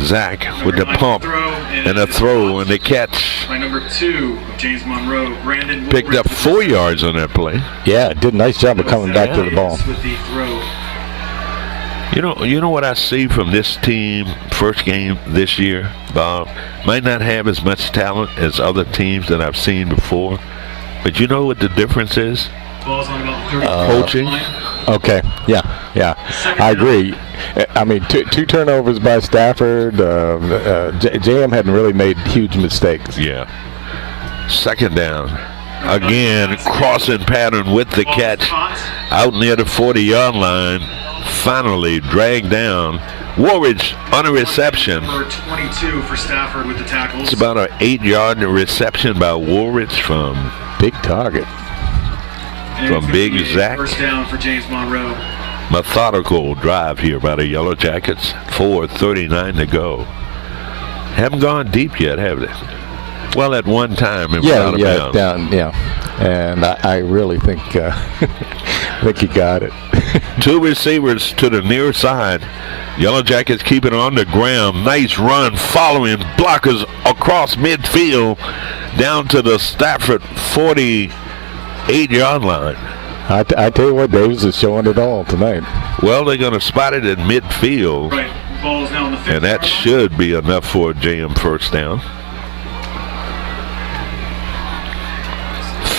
Zach with the pump and a throw and the catch. By number 2 of James Monroe, Brandon Picked up 4 yards on that play. Yeah, did a nice job of coming back to the ball. With the throw. You know what I see from this team, first game this year, Bob? Might not have as much talent as other teams that I've seen before, but you know what the difference is? Ball's on about 30 coaching. Okay, yeah. I agree. I mean, two turnovers by Stafford. JM hadn't really made huge mistakes. Yeah. Second down. Again, crossing pattern with the catch out near the 40-yard line. Finally dragged down. Woolridge on a reception. Number 22 for Stafford with the tackles. It's about an 8-yard reception by Woolridge from big target. From Big Zach. First down for James Monroe. Methodical drive here by the Yellow Jackets. 4:39 to go. Haven't gone deep yet, have they? Well, at one time it went out of bounds. Down, and I really think think he got it. 2 receivers to the near side. Yellow Jackets keep it on the ground. Nice run following blockers across midfield down to the Stafford 48-yard line. I tell you what, Davis is showing it all tonight. Well, they're going to spot it in midfield. Right. Ball is now on the 50. And that should be enough for a JM first down.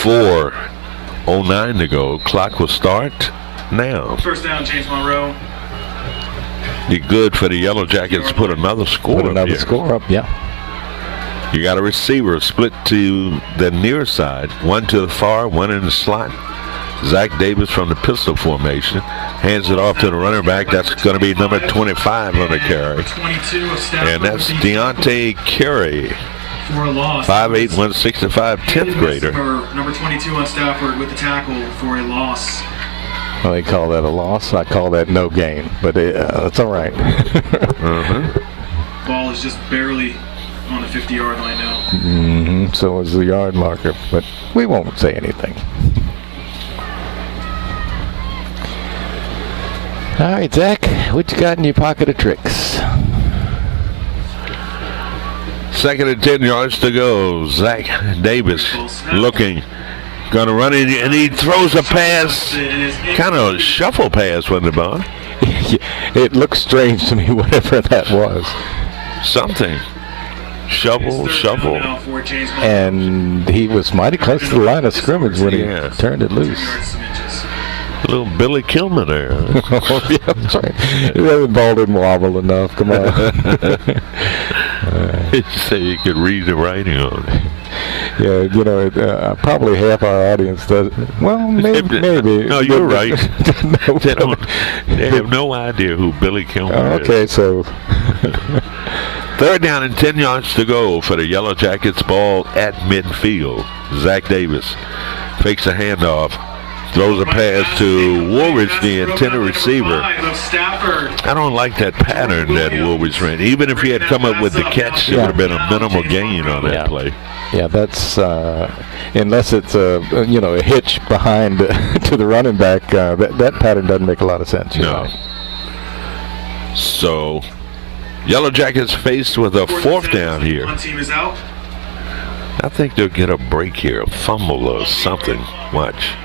4:09 to go. Clock will start now. First down, James Monroe. Be good for the Yellow Jackets to put another score up here. Score up, yeah. You got a receiver split to the near side. One to the far, one in the slot. Zach Davis from the pistol formation. Hands it off to the running back. That's going to be number 25 on the carry. 22 of Stafford. And that's Deontay Carey. For a loss. 5'8", 165, 10th grader. Number 22 on Stafford with the tackle for a loss. Well, they call that a loss. I call that no gain, but it's all right. Ball is just barely on the 50-yard line now. So is the yard marker, but we won't say anything. All right, Zach, what you got in your pocket of tricks? 2nd and 10 yards to go. Zach Davis looking. Going to run it, and he throws a pass. Kind of a shuffle pass, wasn't it, Bob? It looks strange to me, whatever that was. Something. Shuffle. And he was mighty close to the line of scrimmage when he turned it loose. A little Billy Kilman there. Oh, yeah, that's right. The ball didn't wobble enough. Come on. You say you could read the writing on it. Yeah, probably half our audience does. Well, maybe. No, you're right. They have no idea who Billy Kilmer is. Okay, so 3rd down and 10 yards to go for the Yellow Jackets. Ball at midfield. Zach Davis fakes a handoff. Throws a pass to Woolridge, the intended receiver. I don't like that pattern that Woolridge ran. Even if he had come up with the catch, it would have been a minimal gain on that play. Yeah, that's unless it's a hitch behind to the running back. That pattern doesn't make a lot of sense. No. So, Yellow Jackets faced with a 4th down here. One team is out. I think they'll get a break here, a fumble or something. Watch.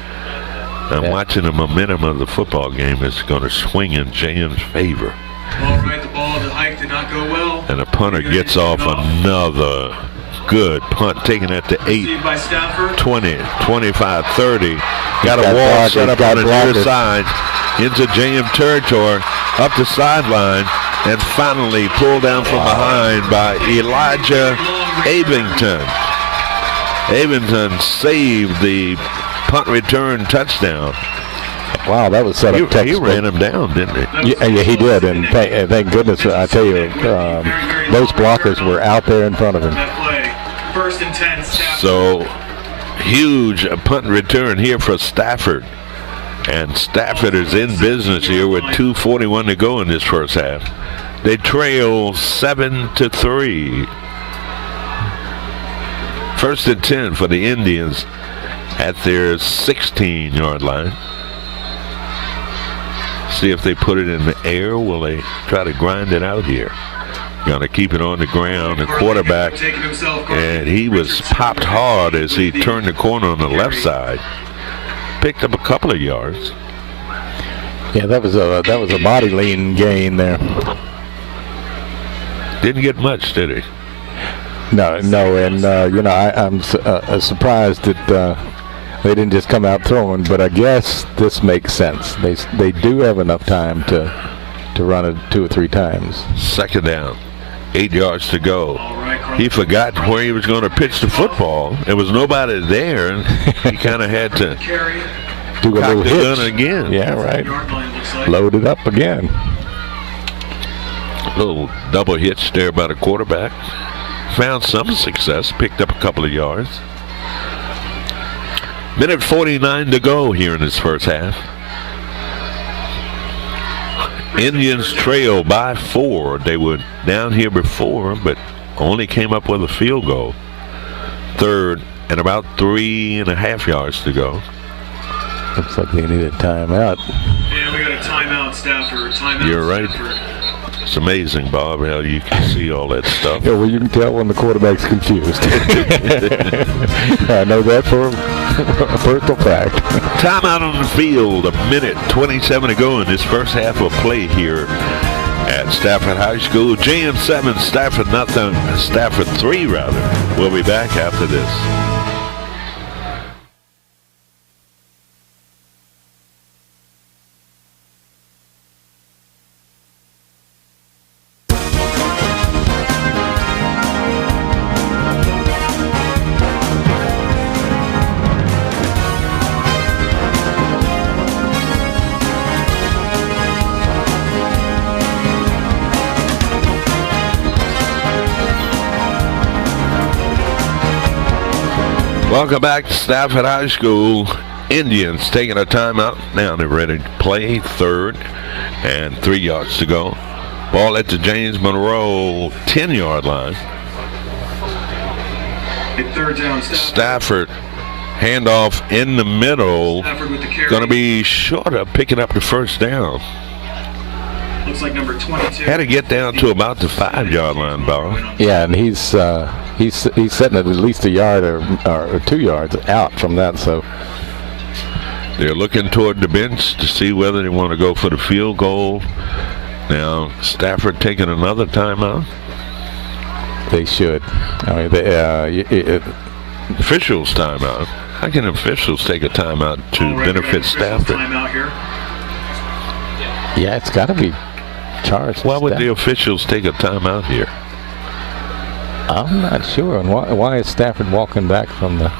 I'm watching the momentum of the football game is going to swing in JM's favor. All right, the ball, the hike did not go well. And the punter gets off another good punt, taking it to 8, 20, 25, 30. Got a wall set up on the near side into JM territory, up the sideline, and finally pulled down from behind by Elijah Avington. Avington saved the punt return touchdown. Wow, that was set up textbook. He ran him down, didn't he? Yeah, he did, and thank goodness. I tell you, those blockers were out there in front of him. First and 10. So, huge punt return here for Stafford. And Stafford is in business here with 2:41 to go in this first half. They trail 7-3. First and 10 for the Indians at their 16-yard line. See if they put it in the air. Will they try to grind it out here? Going to keep it on the ground, the quarterback, and he was popped hard as he turned the corner on the left side. Picked up a couple of yards. Yeah, that was a body lean gain there. Didn't get much, did he? No, and I'm surprised that they didn't just come out throwing. But I guess this makes sense. They do have enough time to run it 2 or 3 times. Second down, 8 yards to go. He forgot where he was going to pitch the football. There was nobody there, and he kind of had to do a cock little the hitch. gun again. Yeah, right. Load it up again. Little double hitch there by the quarterback. Found some success, picked up a couple of yards. Minute 49 to go here in this first half. Indians trail by 4. They were down here before, but only came up with a field goal. Third and about 3.5 yards to go. Looks like they need a timeout. Yeah, we got a timeout, Stafford. Timeout. You're right. Stafford. It's amazing, Bob, how you can see all that stuff. Yeah, well, you can tell when the quarterback's confused. I know that for a personal fact. Timeout on the field. 1:27 to go in this first half of play here at Stafford High School. JM 7, Stafford nothing. Stafford 3 rather. We'll be back after this. Welcome back to Stafford High School. Indians taking a timeout. Now they're ready to play. Third and 3 yards to go. Ball at the James Monroe 10-yard line. Third down, Stafford handoff in the middle. Going to be short of picking up the first down. Looks like number 22. Had to get down to about the 5-yard line, Bob. Yeah, and he's setting it at least a yard or 2 yards out from that. So they're looking toward the bench to see whether they want to go for the field goal. Now Stafford taking another timeout. They should. I mean, Officials timeout. How can officials take a timeout to benefit Stafford? Timeout here. Yeah, it's got to be charged. Why would the officials take a timeout here? I'm not sure. And why is Stafford walking back from the...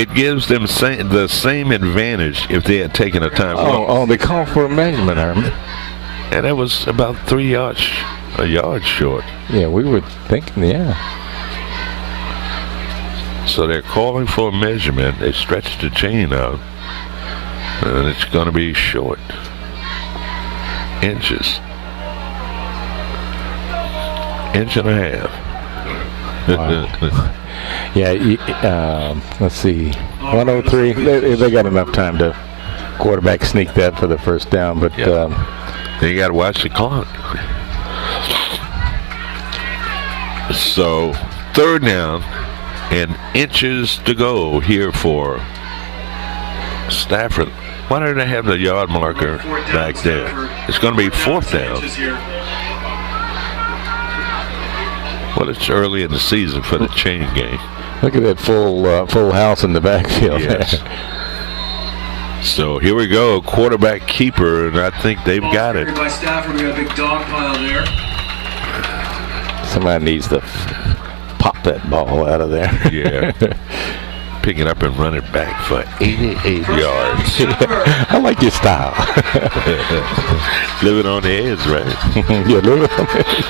It gives them the same advantage if they had taken a timeout. Oh, they call for a measurement, Herman. And that was about 3 yards, a yard short. Yeah, we were thinking, yeah. So they're calling for a measurement. They stretched the chain out. And it's going to be short. Inches. Inch and a half. Wow. Yeah, let's see. 103. They got enough time to quarterback sneak that for the first down, but you got to watch the clock. So third down and inches to go here for Stafford. Why don't they have the yard marker back there? It's going to be fourth down. Well, it's early in the season for the chain game. Look at that full house in the backfield. Yes. So here we go, quarterback keeper, and I think they've got it. By Stafford, we got a big dog pile there. Somebody needs to pop that ball out of there. Yeah. Pick it up and run it back for 88 yards. I like your style. Living on the edge, right? Yeah, living on the edge.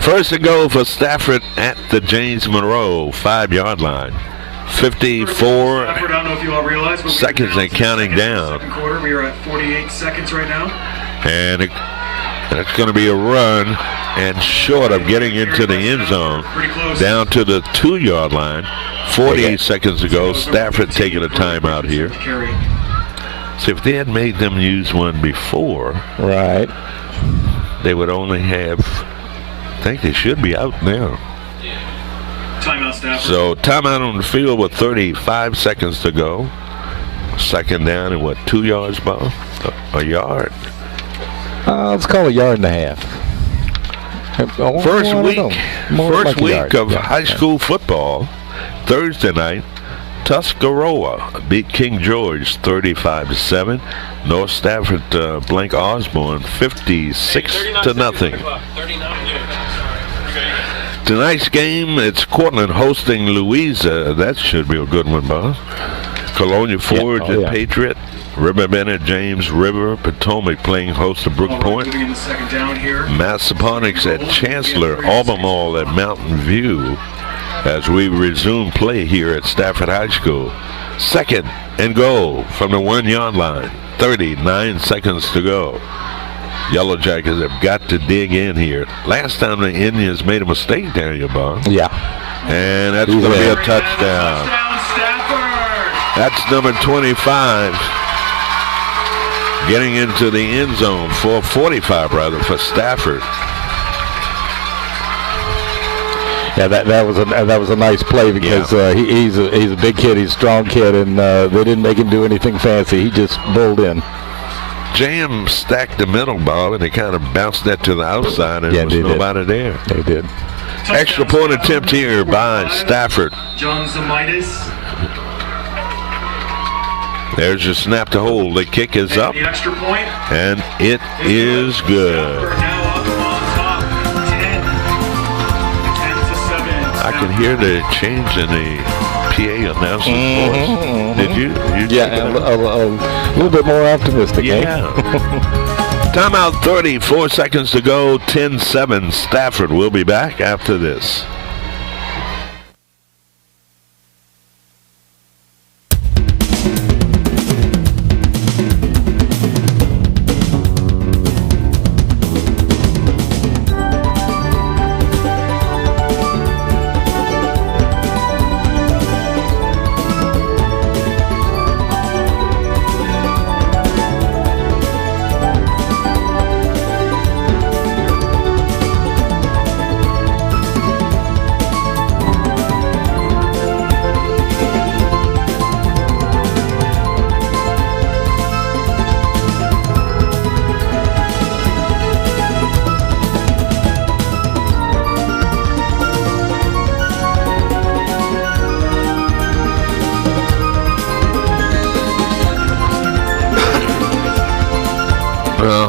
First and goal for Stafford at the James Monroe 5-yard line. 54 I don't know if you all realize, but seconds and counting down. Second quarter, we are at 48 seconds right now. And it's going to be a run and short of getting into the end zone. Down to the 2-yard line. 48 seconds to go. Stafford taking a timeout here. So if they had made them use one before. Right. they would only have, I think they should be out now. Timeout, Stafford. So timeout on the field with 35 seconds to go. Second down and what, 2 yards, Bob? A yard. Let's call a yard and a half. First week yard. of high school football, Thursday night, Tuscarora beat King George 35-7. North Stafford blank Osborne 56-0. Tonight's game, it's Cortland hosting Louisa. That should be a good one, Bob. Colonia Forge and Patriot. River Bennett, James River, Potomac playing host to Brook Point. Massaponax at Chancellor, Albemarle at Mountain View as we resume play here at Stafford High School. Second and goal from the 1 yard line. 39 seconds to go. Yellow Jackets have got to dig in here. Last time the Indians made a mistake down here, Bob. Yeah. And that's going to be a touchdown. That's number 25. Getting into the end zone for 45, rather, for Stafford. Yeah, that was a nice play because he's a big kid, he's a strong kid, and they didn't make him do anything fancy. He just bowled in. Jam stacked the middle, Bob, and they kind of bounced that to the outside, and there was nobody there. They did. Extra point attempt here by Stafford. John Zamitis. There's your snap to hold. The kick is up, and it is good. I can hear the change in the PA announcer's voice. Did you? Yeah, a little bit more optimistic. Yeah. Timeout, 34 seconds to go. 10-7. Stafford will be back after this.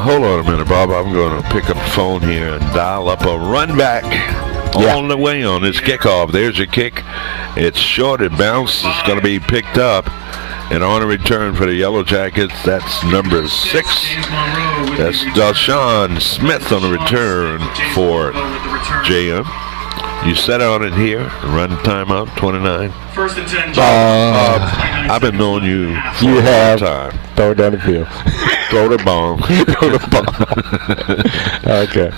Hold on a minute, Bob. I'm going to pick up the phone here and dial up a run back on the way on this kickoff. There's your kick. It's short. It bounced. It's going to be picked up. And on a return for the Yellow Jackets, that's number 6. That's Dashawn Smith on the return for JM. You set on it here. Run timeout, 29. First and 10. I've been knowing you for a long time. Throw it down the field. Throw the bomb. Throw the bomb. Okay.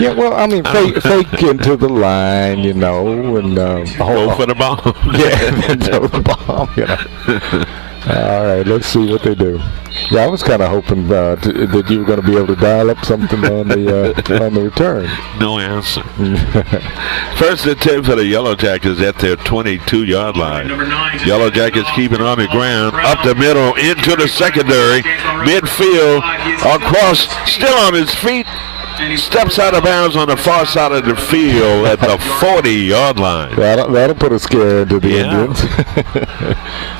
Yeah, well, I mean, fake into the line, you know, and go for the bomb. Yeah, and then throw the bomb, you know. All right, let's see what they do. Yeah, I was kind of hoping that you were going to be able to dial up something on the return. No answer. First and 10 for the Yellow Jackets at their 22-yard line. Yellow Jackets keeping on the ground, up the middle, into the secondary, midfield, across, still on his feet. Steps out of bounds on the far side of the field at the 40-yard line. That'll put a scare into the Indians.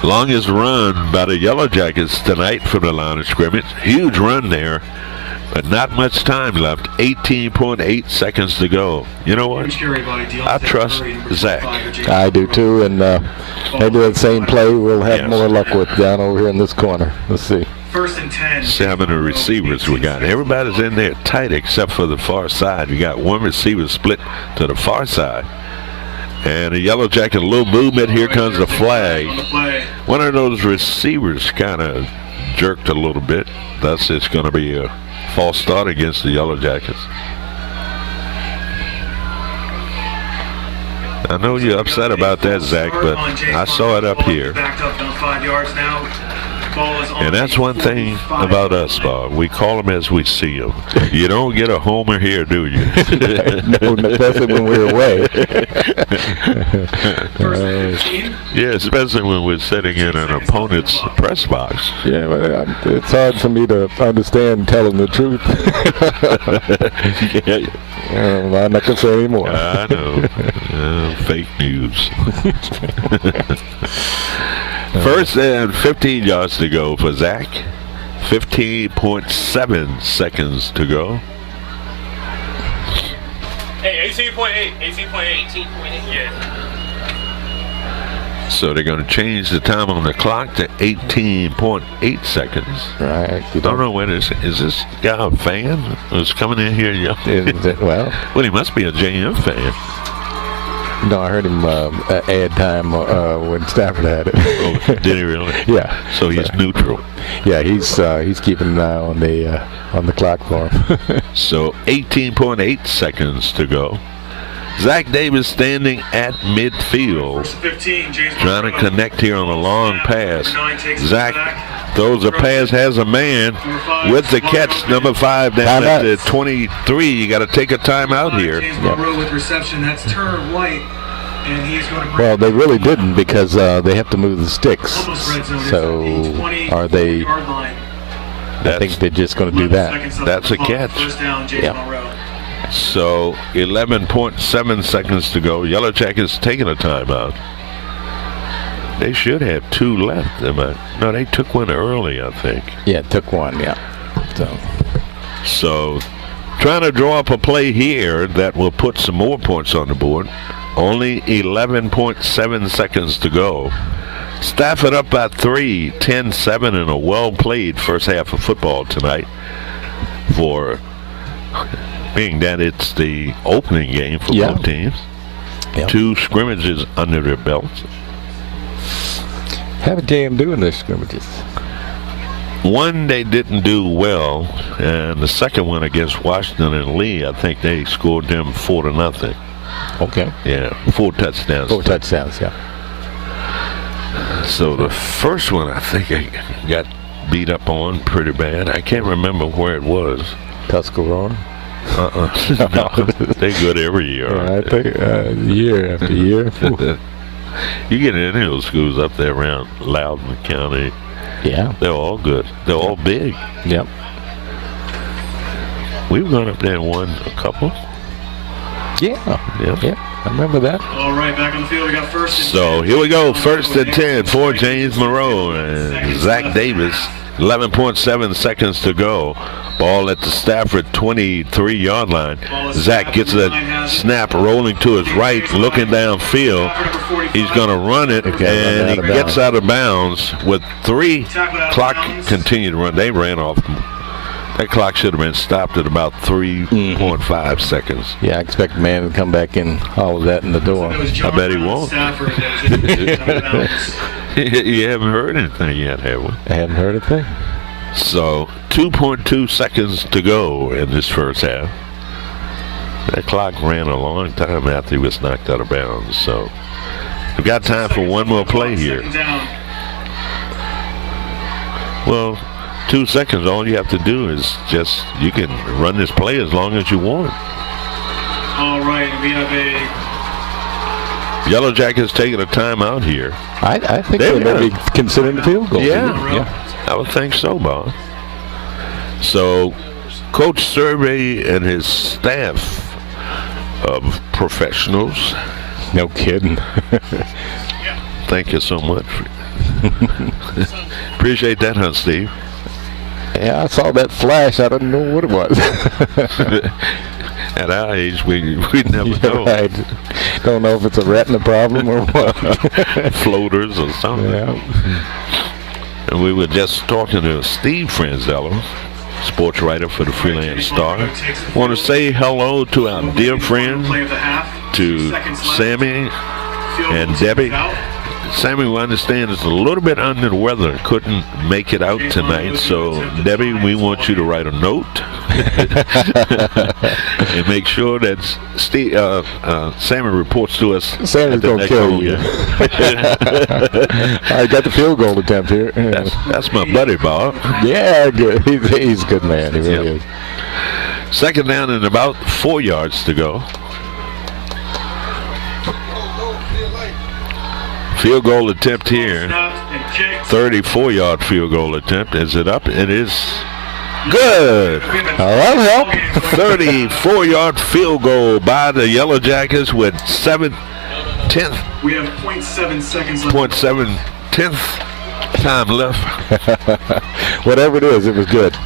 Longest run by the Yellow Jackets tonight from the line of scrimmage. Huge run there, but not much time left. 18.8 seconds to go. You know what? I trust Zach. I do too, and maybe that same play we'll have more luck with down over here in this corner. Let's see. First and 10. 7 receivers we got. Everybody's in there tight except for the far side. You got one receiver split to the far side. And the Yellow Jacket, a little movement. Here comes the flag. One of those receivers kind of jerked a little bit. Thus, it's going to be a false start against the Yellow Jackets. I know you're upset about that, Zach, but I saw it up here. Backed up down 5 yards now. And that's one thing about us, Bob. We call them as we see them. You don't get a homer here, do you? No, especially when we're away. Yeah, especially when we're sitting in an opponent's press box. Yeah, but it's hard for me to understand telling the truth. I'm not going to say anymore. I know. Fake news. First and 15 yards to go for Zach. 15.7 seconds to go. Hey, 18.8. 18.8. Yeah. So they're going to change the time on the clock to 18.8 seconds. Right. I don't know when is this guy a fan who's coming in here yelling? Well, he must be a JM fan. No, I heard him add time when Stafford had it. Oh, did he really? Yeah. So he's neutral. Yeah, he's keeping an eye on the clock for him. So 18.8 seconds to go. Zach Davis standing at midfield, trying to connect here on a long pass. Zach throws a pass, has a man with the catch. Number 5 down at the 23. You got to take a timeout here. Monroe with reception. That's Turner White, and he's going to. Well, they really didn't because they have to move the sticks. So are they? I think they're just going to do that. That's a catch. Yeah. So 11.7 seconds to go. Yellow Jackets taking a timeout. They should have 2 left. No, they took one early, I think. Yeah, took one, yeah. So trying to draw up a play here that will put some more points on the board. Only 11.7 seconds to go. Stafford up by 3, 10-7 in a well-played first half of football tonight for being that it's the opening game for both teams. Yep. 2 scrimmages under their belts. How did JM do in those scrimmages? One they didn't do well, and the second one against Washington and Lee, I think they scored them 4-0. Okay. Yeah, 4 touchdowns. 4 touchdowns, yeah. So the first one, I think I got beat up on pretty bad. I can't remember where it was. Tuscarora? No, they good every year. Yeah, I think year after year. You get in any of those schools up there around Loudoun County. Yeah. They're all good. They're all big. Yep. We've gone up there and won a couple. Yeah. I remember that. All right, back on the field. We got first. So here we go. First and 10 for James Monroe and Zach Davis. 11.7 seconds to go. Ball at the Stafford 23-yard line. Zach gets that snap rolling to his right, looking downfield. He's going to run it, and he gets out of bounds with 3 clock continue to run. They ran off. That clock should have been stopped at about 3.5 seconds. Yeah, I expect the man to come back and haul that in the door. I bet he won't. You haven't heard anything yet, have we? I haven't heard a thing. So 2.2 seconds to go in this first half. That clock ran a long time after he was knocked out of bounds. So we've got time for one more play here. Well, 2 seconds, all you have to do is you can run this play as long as you want. All right, we have a Yellow Jackets taking a timeout here. I think they may be considering the field goal. Yeah, I would think so, Bob. So, Coach Survey and his staff of professionals. No kidding. Thank you so much. Appreciate that, huh, Steve? Yeah, I saw that flash. I didn't know what it was. At our age, we'd never know. Right. Don't know if it's a retina problem or what. Floaters or something. Yeah. And we were just talking to Steve Franzello, sports writer for the Freelance Star. Want to say hello to our dear friends, to Sammy and Debbie. Sammy, we understand, is a little bit under the weather. Couldn't make it out tonight. So, Debbie, we want you to write a note and make sure that Sammy reports to us. Sammy's going to kill you. I got the field goal attempt here. That's my buddy, Bob. Yeah, good. He's a good man. He really is. Second down and about 4 yards to go. Field goal attempt here. 34-yard field goal attempt. Is it up? It is good. That'll help. 34-yard field goal by the Yellow Jackets with 7/10. We have 0.7 seconds left. 0.7 time left. Whatever it is, it was good.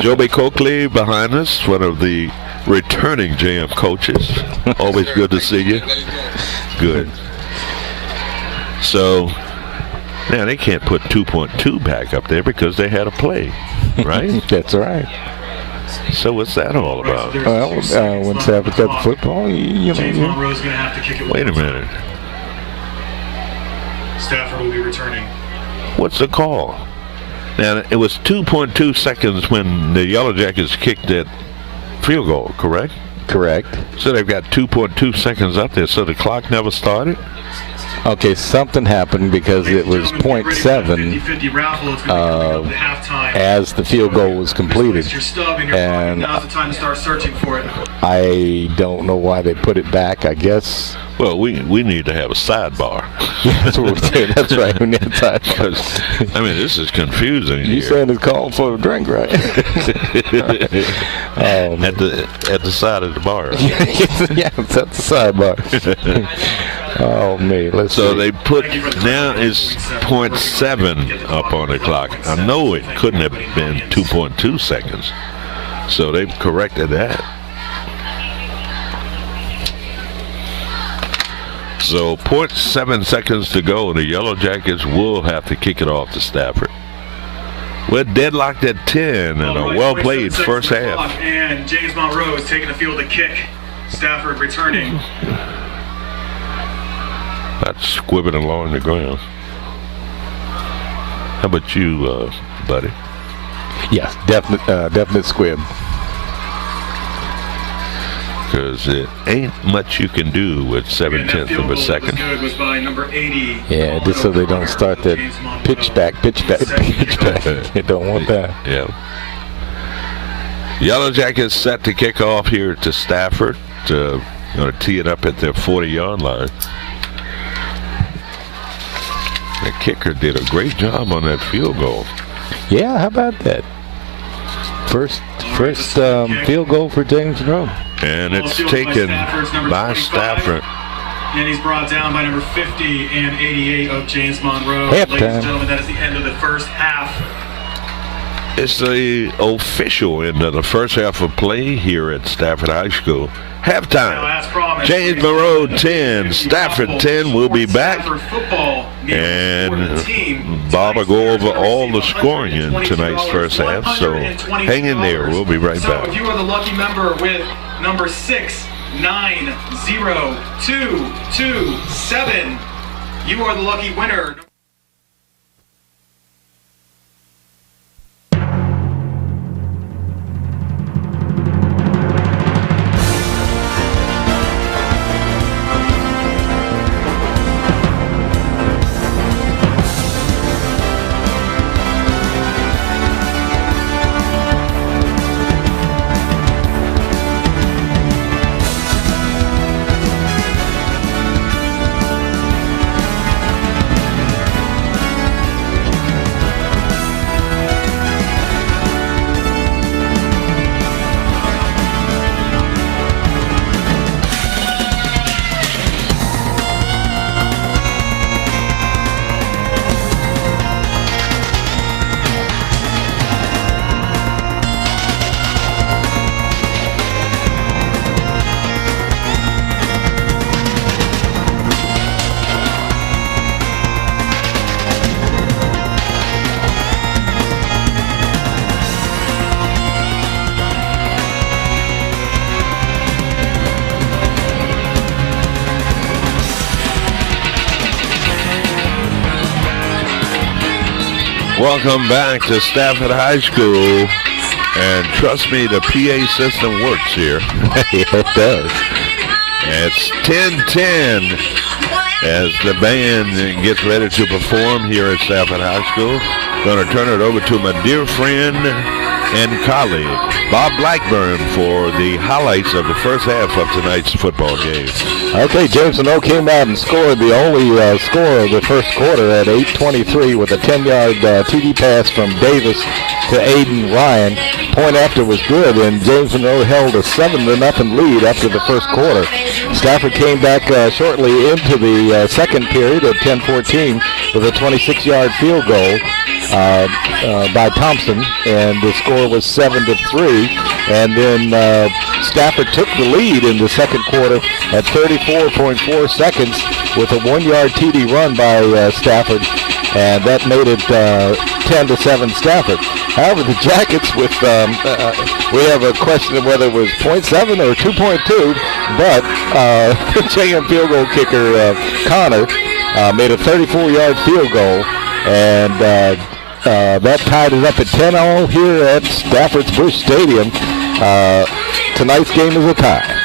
Joby Coakley behind us, one of the returning JM coaches. Always good to see you. Good. So, now they can't put 2.2 back up there because they had a play, right? That's right. So what's that all about? Well, when Stafford got the football, James Monroe's going to have to kick it. Wait a minute. Stafford will be returning. What's the call? Now, it was 2.2 seconds when the Yellow Jackets kicked that field goal, correct? Correct. So they've got 2.2 seconds up there, so the clock never started? Okay, something happened because it was 0.7 as the field goal was completed. And I don't know why they put it back, I guess. Well, we need to have a sidebar. Yeah, that's what we did. That's right. We need a sidebar. I mean, this is confusing. You saying it's called for a drink, right? At the side of the bar. Yeah, it's at the sidebar. Oh, me. Let's see. They put, now it's 0.7 up on the clock. I know it couldn't have been 2.2 seconds. So they've corrected that. So 0.7 seconds to go. The Yellow Jackets will have to kick it off to Stafford. We're deadlocked at 10 and a well-played first half. And James Monroe is taking the field to kick. Stafford returning. That's squibbing along the ground. How about you, buddy? Yes, definite squib. Because it ain't much you can do with 7/10 of a second. Yeah, just so they don't start that pitch back. They don't want that. Yeah. Yellow Jackets set to kick off here to Stafford. Going to tee it up at their 40-yard line. The kicker did a great job on that field goal. Yeah, how about that? First field goal for James Monroe. And it's taken by Stafford. And he's brought down by number 50 and 88 of James Monroe. Half Ladies and time. gentlemen, that is the end of the first half. It's the official end of the first half of play here at Stafford High School. Halftime. James Monroe 10, Stafford 10. We'll be back. And Bob will go over all the scoring in tonight's first half. So hang in there. We'll be right back. So if you are the lucky member with number 690227, you are the lucky winner. Welcome back to Stafford High School. And trust me, the PA system works here. It does. It's 10-10 as the band gets ready to perform here at Stafford High School. Going to turn it over to my dear friend and colleague, Bob Blackburn, for the highlights of the first half of tonight's football game. Okay, James Monroe came out and scored the only score of the first quarter at 8:23 with a 10-yard TD pass from Davis to Aiden Ryan. Point after was good, and James Monroe held a 7-0 lead after the first quarter. Stafford came back shortly into the second period at 10:14 with a 26-yard field goal by Thompson, and the score was 7-3. And then Stafford took the lead in the second quarter at 34.4 seconds with a 1-yard TD run by Stafford, and that made it 10-7 Stafford. However, the Jackets with we have a question of whether it was 0.7 or 2.2, but JM field goal kicker Connor made a 34-yard field goal, and that tied it up at 10-all here at Stafford's Busch Stadium. Tonight's game is a tie.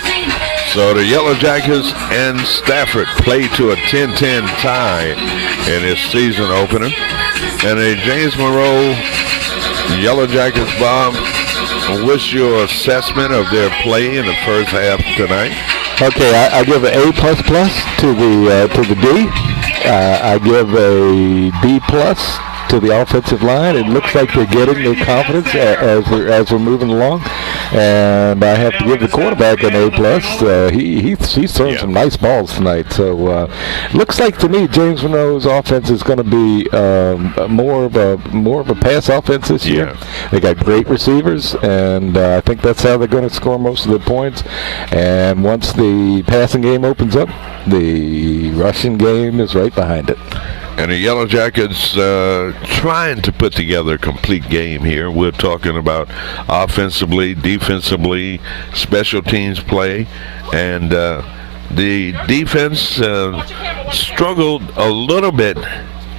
So the Yellow Jackets and Stafford play to a 10-10 tie in its season opener. And the James Monroe Yellow Jackets, Bob, what's your assessment of their play in the first half tonight? Okay, I give an A++ to the D. I give a B+ to the offensive line. It looks like they're getting their confidence as we're moving along, and I have to give the quarterback an A+. He's throwing some nice balls tonight. So looks like to me James Monroe's offense is going to be more of a pass offense this year. They got great receivers, and I think that's how they're going to score most of their points. And once the passing game opens up, the rushing game is right behind it. And the Yellow Jackets trying to put together a complete game here. We're talking about offensively, defensively, special teams play. And the defense struggled a little bit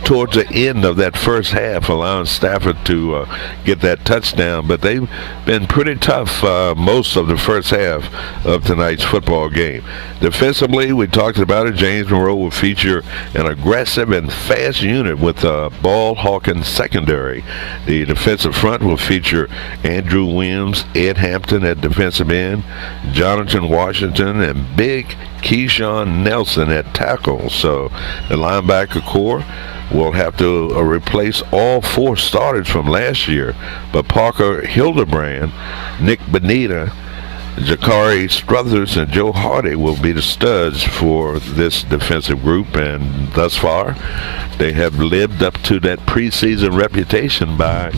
towards the end of that first half, allowing Stafford to get that touchdown. But they've been pretty tough most of the first half of tonight's football game. Defensively, we talked about it. James Monroe will feature an aggressive and fast unit with a ball-hawking secondary. The defensive front will feature Andrew Williams, Ed Hampton at defensive end, Jonathan Washington, and big Keyshawn Nelson at tackle. So the linebacker core will have to replace all four starters from last year, but Parker Hildebrand, Nick Benita, Jakari Struthers, and Joe Hardy will be the studs for this defensive group, and thus far they have lived up to that preseason reputation by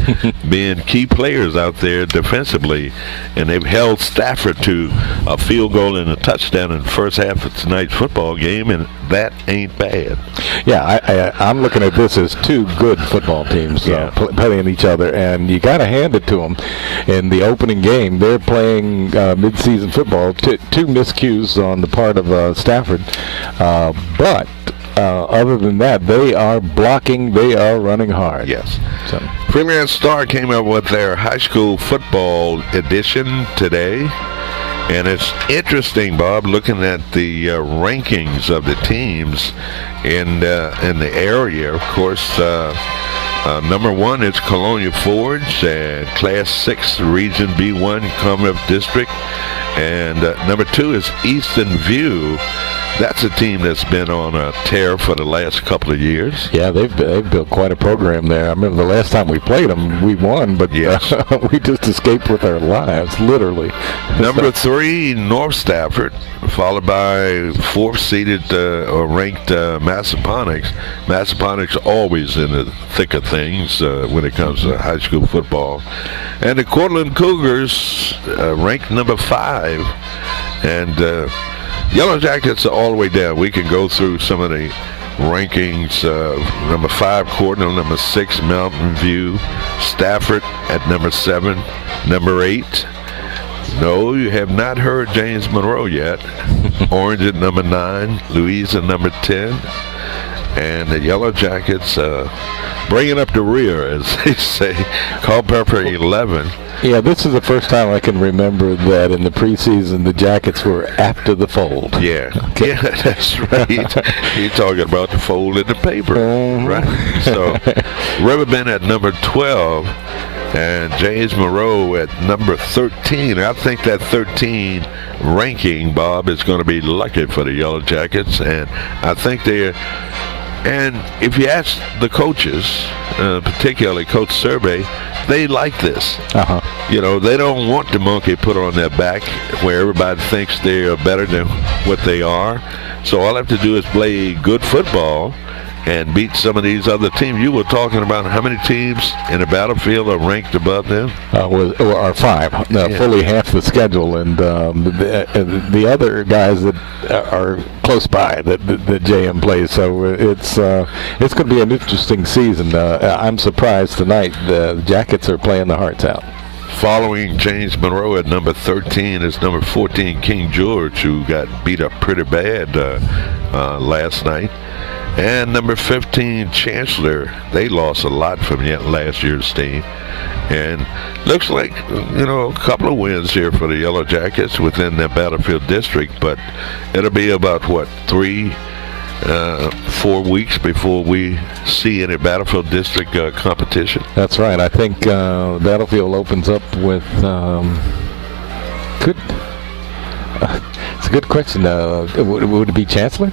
being key players out there defensively, and they've held Stafford to a field goal and a touchdown in the first half of tonight's football game, and that ain't bad. Yeah, I'm looking at this as two good football teams playing each other, and you got to hand it to them. In the opening game, they're playing mid-season football, two miscues on the part of Stafford, but other than that, they are blocking, they are running hard. Yes. So. Premier Star came up with their high school football edition today. And it's interesting, Bob, looking at the rankings of the teams in the area. Of course, number one is Colonial Forge, Class 6 Region B1 Commonwealth District. And number two is Eastern View. That's a team that's been on a tear for the last couple of years. Yeah, they've built quite a program there. I remember the last time we played them, we won, but yes. We just escaped with our lives, literally. Number three, North Stafford, followed by fourth-seeded or ranked Massaponax. Massaponax always in the thick of things when it comes to high school football. And the Cortland Cougars ranked number 5, and Yellow Jackets are all the way down. We can go through some of the rankings. Number 5, Cortland. Number 6, Mountain View. Stafford at number 7. Number 8. No, you have not heard James Monroe yet. Orange at number 9. Louise at number 10. And the Yellow Jackets bringing up the rear, as they say. Culpepper 11. Yeah, this is the first time I can remember that in the preseason the Jackets were after the fold. Yeah, yeah, that's right. You're talking about the fold in the paper, right? So, Riverbend at number 12 and James Monroe at number 13. I think that 13 ranking, Bob, is going to be lucky for the Yellow Jackets, and I think they're. And if you ask the coaches, particularly Coach Survey, they like this. You know, they don't want the monkey put on their back where everybody thinks they are better than what they are. So all I have to do is play good football and beat some of these other teams. You were talking about how many teams in the battlefield are ranked above them? Are 5, fully half the schedule, and the other guys that are close by that JM plays. So it's going to be an interesting season. I'm surprised tonight the Jackets are playing the hearts out. Following James Monroe at number 13 is number 14 King George, who got beat up pretty bad last night. And number 15, Chancellor, they lost a lot from last year's team. And looks like, you know, a couple of wins here for the Yellow Jackets within their battlefield district. But it'll be about, 3-4 weeks before we see any battlefield district competition. That's right. I think battlefield opens up with it's a good question. Would it be Chancellor?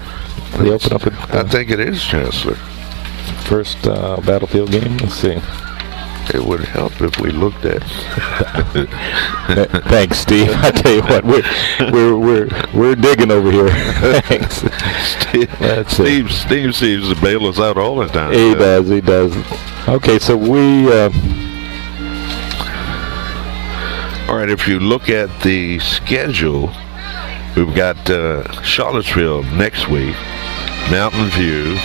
They open up I think it is Chancellor. First battlefield game. Let's see. It would help if we looked at. Thanks, Steve. I tell you what, we're digging over here. Thanks. Steve seems to bail us out all the time. He does. Okay, so we. All right, if you look at the schedule, we've got Charlottesville next week, Mountain View.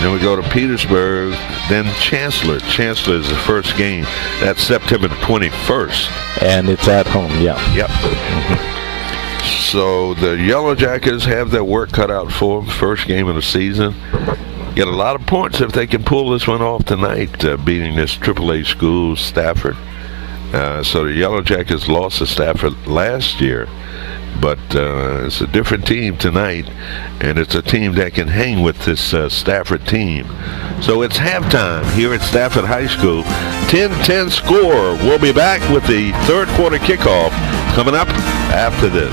Then we go to Petersburg, then Chancellor. Chancellor is the first game. That's September the 21st. And it's at home, yeah. Yep. So the Yellow Jackets have their work cut out for them. First game of the season. Get a lot of points if they can pull this one off tonight, beating this AAA school, Stafford. So the Yellow Jackets lost to Stafford last year. But it's a different team tonight, and it's a team that can hang with this Stafford team. So it's halftime here at Stafford High School. 10-10 score. We'll be back with the third quarter kickoff coming up after this.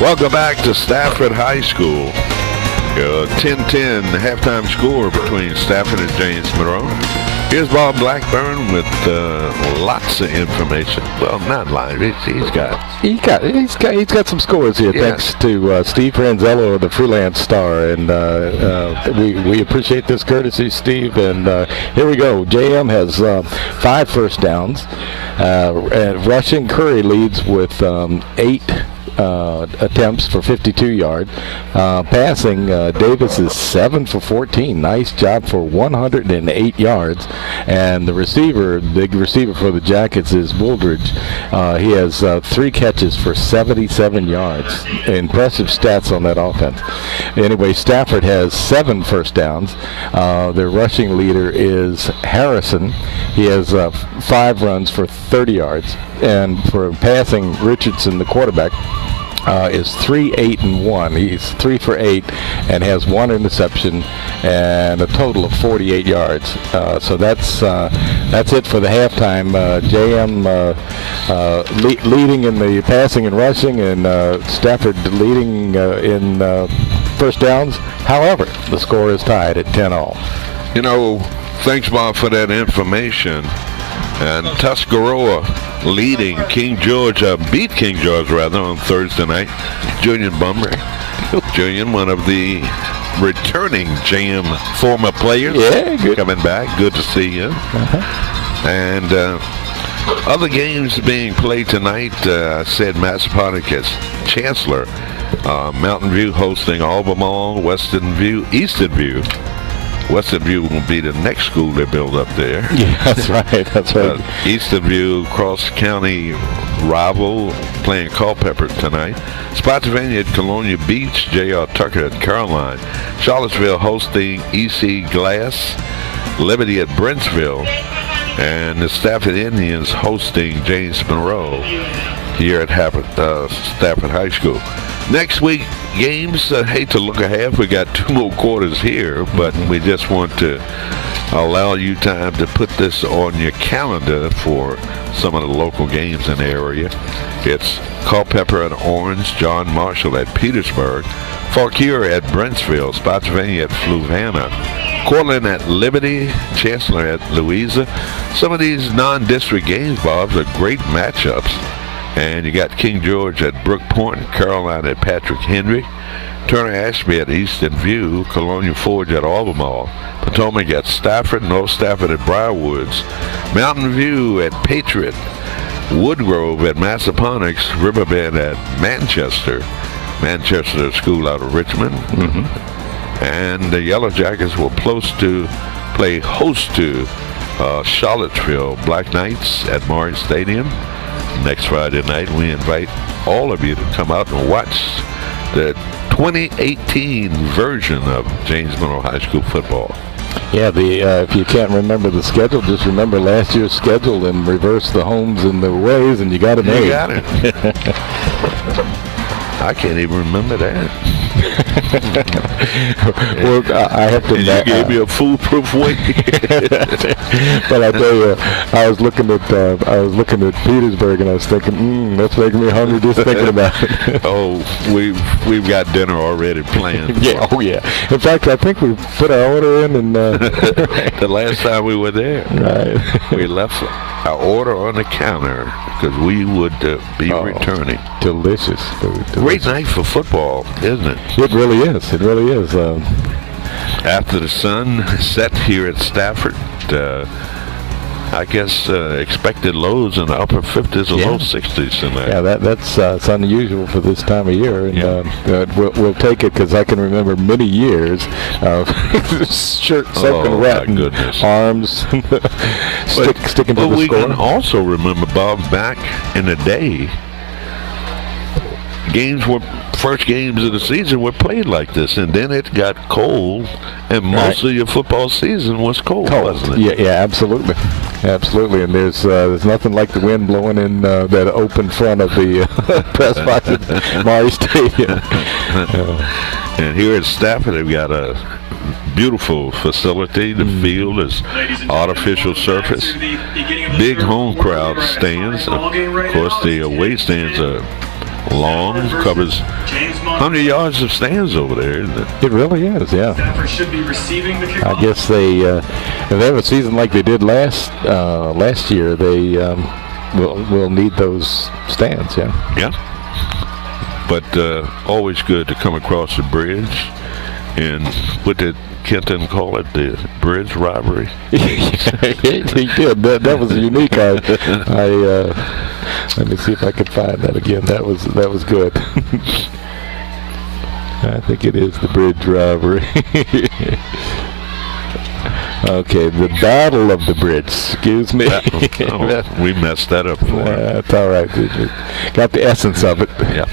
Welcome back to Stafford High School. 10-10 halftime score between Stafford and James Monroe. Here's Bob Blackburn with lots of information. Well, not live. He's got some scores here. Yeah. Thanks to Steve Franzello of the Freelance Star, and we appreciate this courtesy, Steve. And here we go. JM has 5 first downs. Rushing, Curry leads with 8 attempts for 52 yards. Passing, Davis is 7 for 14. Nice job for 108 yards. And the receiver, big receiver for the Jackets, is Wooldridge. He has 3 catches for 77 yards. Impressive stats on that offense. Anyway, Stafford has 7 first downs. Their rushing leader is Harrison. He has 5 runs for 30 yards. And for passing, Richardson, the quarterback, is 3, 8, and 1. He's 3 for 8 and has 1 interception and a total of 48 yards. So that's it for the halftime. JM leading in the passing and rushing, and Stafford leading in first downs. However, the score is tied at 10-all. You know, thanks, Bob, for that information. And Tuscarora leading King George, beat King George rather, on Thursday night. Julian Bummer. Julian, one of the returning JM former players. Yeah, good. Coming back. Good to see you. And other games being played tonight, I said Massaponax as Chancellor. Mountain View hosting Albemarle, Western View, Eastern View. Western View will be the next school they build up there. Yeah, that's right. That's right. Eastern View, cross county rival, playing Culpeper tonight. Spotsylvania at Colonia Beach, J.R. Tucker at Caroline. Charlottesville hosting E.C. Glass. Liberty at Brentsville. And the Stafford Indians hosting James Monroe here at Stafford High School. Next week, games, hate to look ahead. We got 2 more quarters here, but we just want to allow you time to put this on your calendar for some of the local games in the area. It's Culpeper at Orange, John Marshall at Petersburg, Fauquier at Brentsville, Spotsylvania at Fluvanna, Cortland at Liberty, Chancellor at Louisa. Some of these non-district games, Bob, are great matchups. And you got King George at Brook Point, Caroline at Patrick Henry, Turner Ashby at Eastern View, Colonial Forge at Albemarle, Potomac at Stafford, North Stafford at Briarwoods, Mountain View at Patriot, Woodgrove at Massaponax, Riverbend at Manchester School out of Richmond. And the Yellow Jackets will play host to Charlottesville Black Knights at Morris Stadium. Next Friday night, we invite all of you to come out and watch the 2018 version of James Monroe High School football. Yeah, if you can't remember the schedule, just remember last year's schedule and reverse the homes and the ways, and you got it made. You got it. I can't even remember that. Well, I have to. And you gave me a foolproof way. But I tell you, I was looking at Petersburg, and I was thinking, that's making me hungry just thinking about it. Oh, we've got dinner already planned. Yeah. Oh yeah. In fact, I think we put our order in, and the last time we were there, right, we left our order on the counter because we would be returning. Delicious food. Great night for football, isn't it? It really is. It really is. After the sun set here at Stafford, I guess expected lows in the upper 50s or low 60s tonight. Yeah, that's it's unusual for this time of year, and we'll take it because I can remember many years of shirt soaking wet and arms sticking to the score. But we can also remember, Bob, back in the day, first games of the season were played like this, and then it got cold, and most of your football season was cold, wasn't it? Yeah, absolutely. And there's nothing like the wind blowing in that open front of the press box at Maury Stadium. And here at Stafford, they've got a beautiful facility. The field is artificial surface. Big home crowd stands. Of course, the away stands are long, covers 100 yards of stands over there, isn't it? It really is, yeah. Stafford should be receiving the kickoff. I guess if they have a season like they did last year, they will need those stands, yeah. Yeah. But always good to come across the bridge. And what did Kenton call it? The bridge robbery? He did. That was unique. I let me see if I can find that again. That was good. I think it is the bridge robbery. Okay, the Battle of the Bridge. Excuse me. We messed that up for him. That's all right. Got the essence of it. Yeah.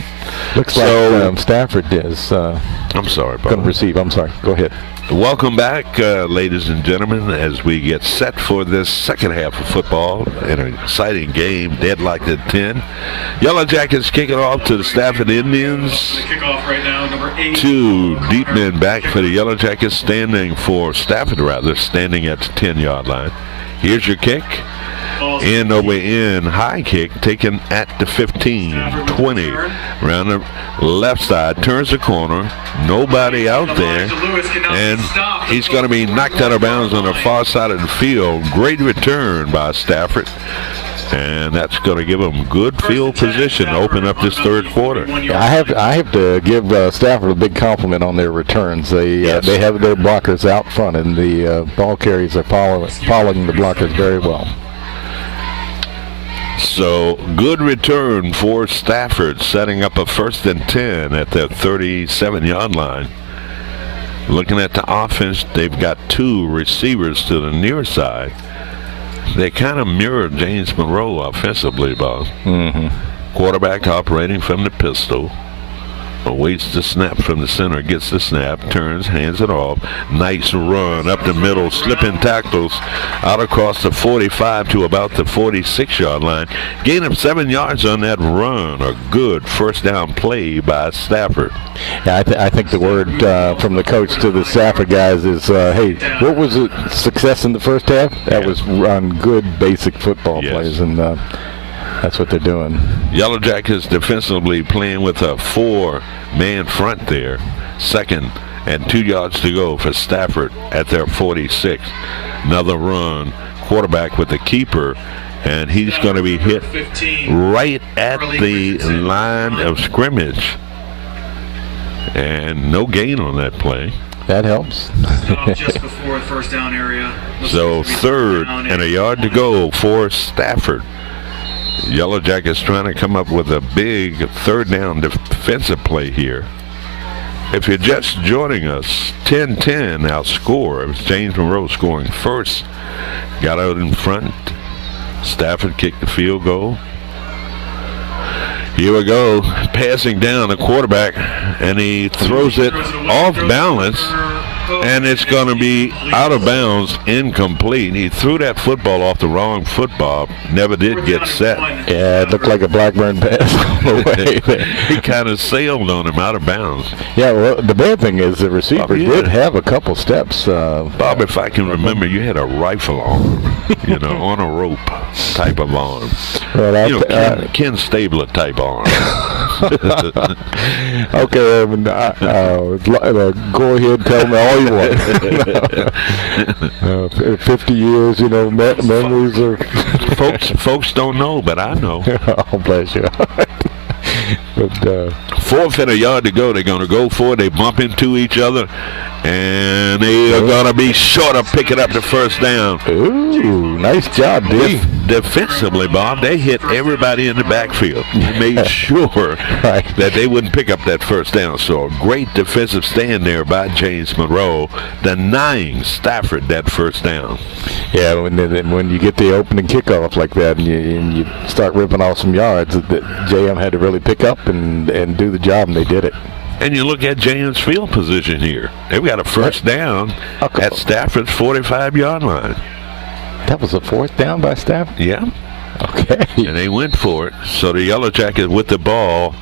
Looks like Stafford is I'm sorry, Bob. going to receive. I'm sorry. Go ahead. Welcome back, ladies and gentlemen, as we get set for this second half of football. An exciting game, deadlocked at 10. Yellow Jackets kick it off to the Stafford Indians. Kickoff right now, number 8. 2 deep men back for the Yellow Jackets, standing at the 10-yard line. Here's your kick. In over in, high kick taken at the 15, 20, around the left side, turns the corner, nobody out there, and he's going to be knocked out of bounds on the far side of the field. Great return by Stafford, and that's going to give them good field position to open up this third quarter. I have to give Stafford a big compliment on their returns. They have their blockers out front, and the ball carriers are following the blockers very well. So, good return for Stafford, setting up a 1st and 10 at the 37-yard line. Looking at the offense, they've got 2 receivers to the near side. They kind of mirror James Monroe offensively, Bob. Mm-hmm. Quarterback operating from the pistol. Waits the snap from the center, gets the snap, turns, hands it off. Nice run up the middle, slipping tackles out across the 45 to about the 46-yard line. Gain of 7 yards on that run. A good first down play by Stafford. Yeah, I think the word from the coach to the Stafford guys is, hey, what was the success in the first half? That was run good basic football plays, and that's what they're doing. Yellow Jackets defensively playing with a 4-man front there. 2nd and 2 yards to go for Stafford at their 46. Another run. Quarterback with the keeper, and he's going to be hit right at the line of scrimmage. And no gain on that play. That helps. Just before the first down area. So 3rd and a yard to go for Stafford. Yellow Jackets trying to come up with a big 3rd down defensive play here. If you're just joining us, 10-10 outscore. It was James Monroe scoring first. Got out in front. Stafford kicked the field goal. Here we go. Passing down the quarterback, and he throws it off balance. And it's going to be out of bounds, incomplete. He threw that football off the wrong football. Never did get set. Yeah, it looked like a Blackburn pass all the way. He kind of sailed on him out of bounds. Yeah, well, the bad thing is the receiver did have a couple steps. Bob, if I can remember, you had a rifle arm, on a rope type of arm. Well, Ken Stabler type arm. Okay, go ahead, tell me all you want. 50 years, memories are... folks don't know, but I know. Oh, bless you. But 4th and a yard to go. They're going to go for it. They bump into each other, and they are going to be short of picking up the first down. Ooh, nice job, D. Defensively, Bob, they hit everybody in the backfield. They made sure that they wouldn't pick up that first down. So a great defensive stand there by James Monroe, denying Stafford that first down. Yeah, when you get the opening kickoff like that and you start ripping off some yards, JM had to really pick up and do the job, and they did it. And you look at James' field position here. They've got a first down at Stafford's 45-yard line. That was a 4th down by Stafford? Yeah. Okay. And they went for it. So the Yellow Jackets with the ball,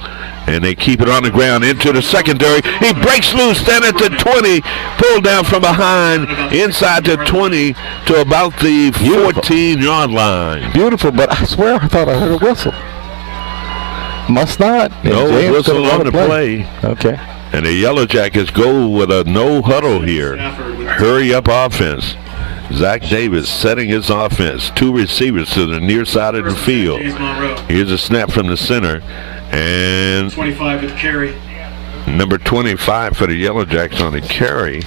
and they keep it on the ground into the secondary. He breaks loose then at the 20, pulled down from behind, inside the 20 to about the 14-yard line. Beautiful, but I swear I thought I heard a whistle. Must not. No James whistle gonna on the play. Okay. And the Yellow Jackets go with a no huddle here. Hurry up offense. Zach Davis setting his offense. 2 receivers to the near side of the field. Here's a snap from the center. And 25 with carry. number 25 for the Yellow Jackets on the carry.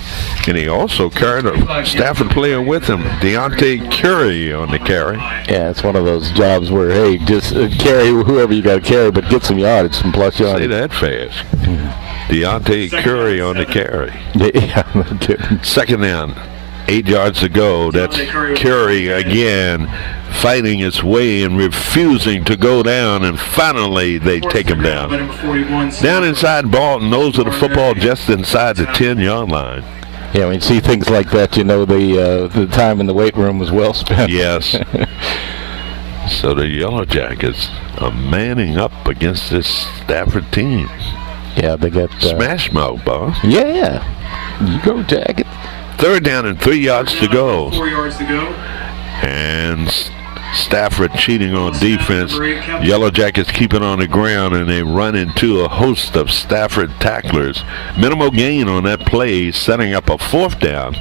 And he also carried a Stafford player with him, Deontay Curry on the carry. Yeah, it's one of those jobs where, hey, just carry whoever you got to carry, but get some yardage, some plus yardage. Say that fast. Deontay Curry on the carry. Yeah, no kidding. Second down, 8 yards to go. That's Curry again fighting his way and refusing to go down, and finally they take him down. Down inside Bolton, nose of the football just inside the 10-yard line. Yeah, when you see things like that, you know the time in the weight room was well spent. Yes. So the Yellow Jackets are manning up against this Stafford team. Yeah, they got smash mouth, Bob. Yeah, you go, Jacket. Third down and 3 yards to go. 4 yards to go. And Stafford cheating on defense. Yellow Jackets keep it on the ground, and they run into a host of Stafford tacklers. Minimal gain on that play, setting up a 4th down,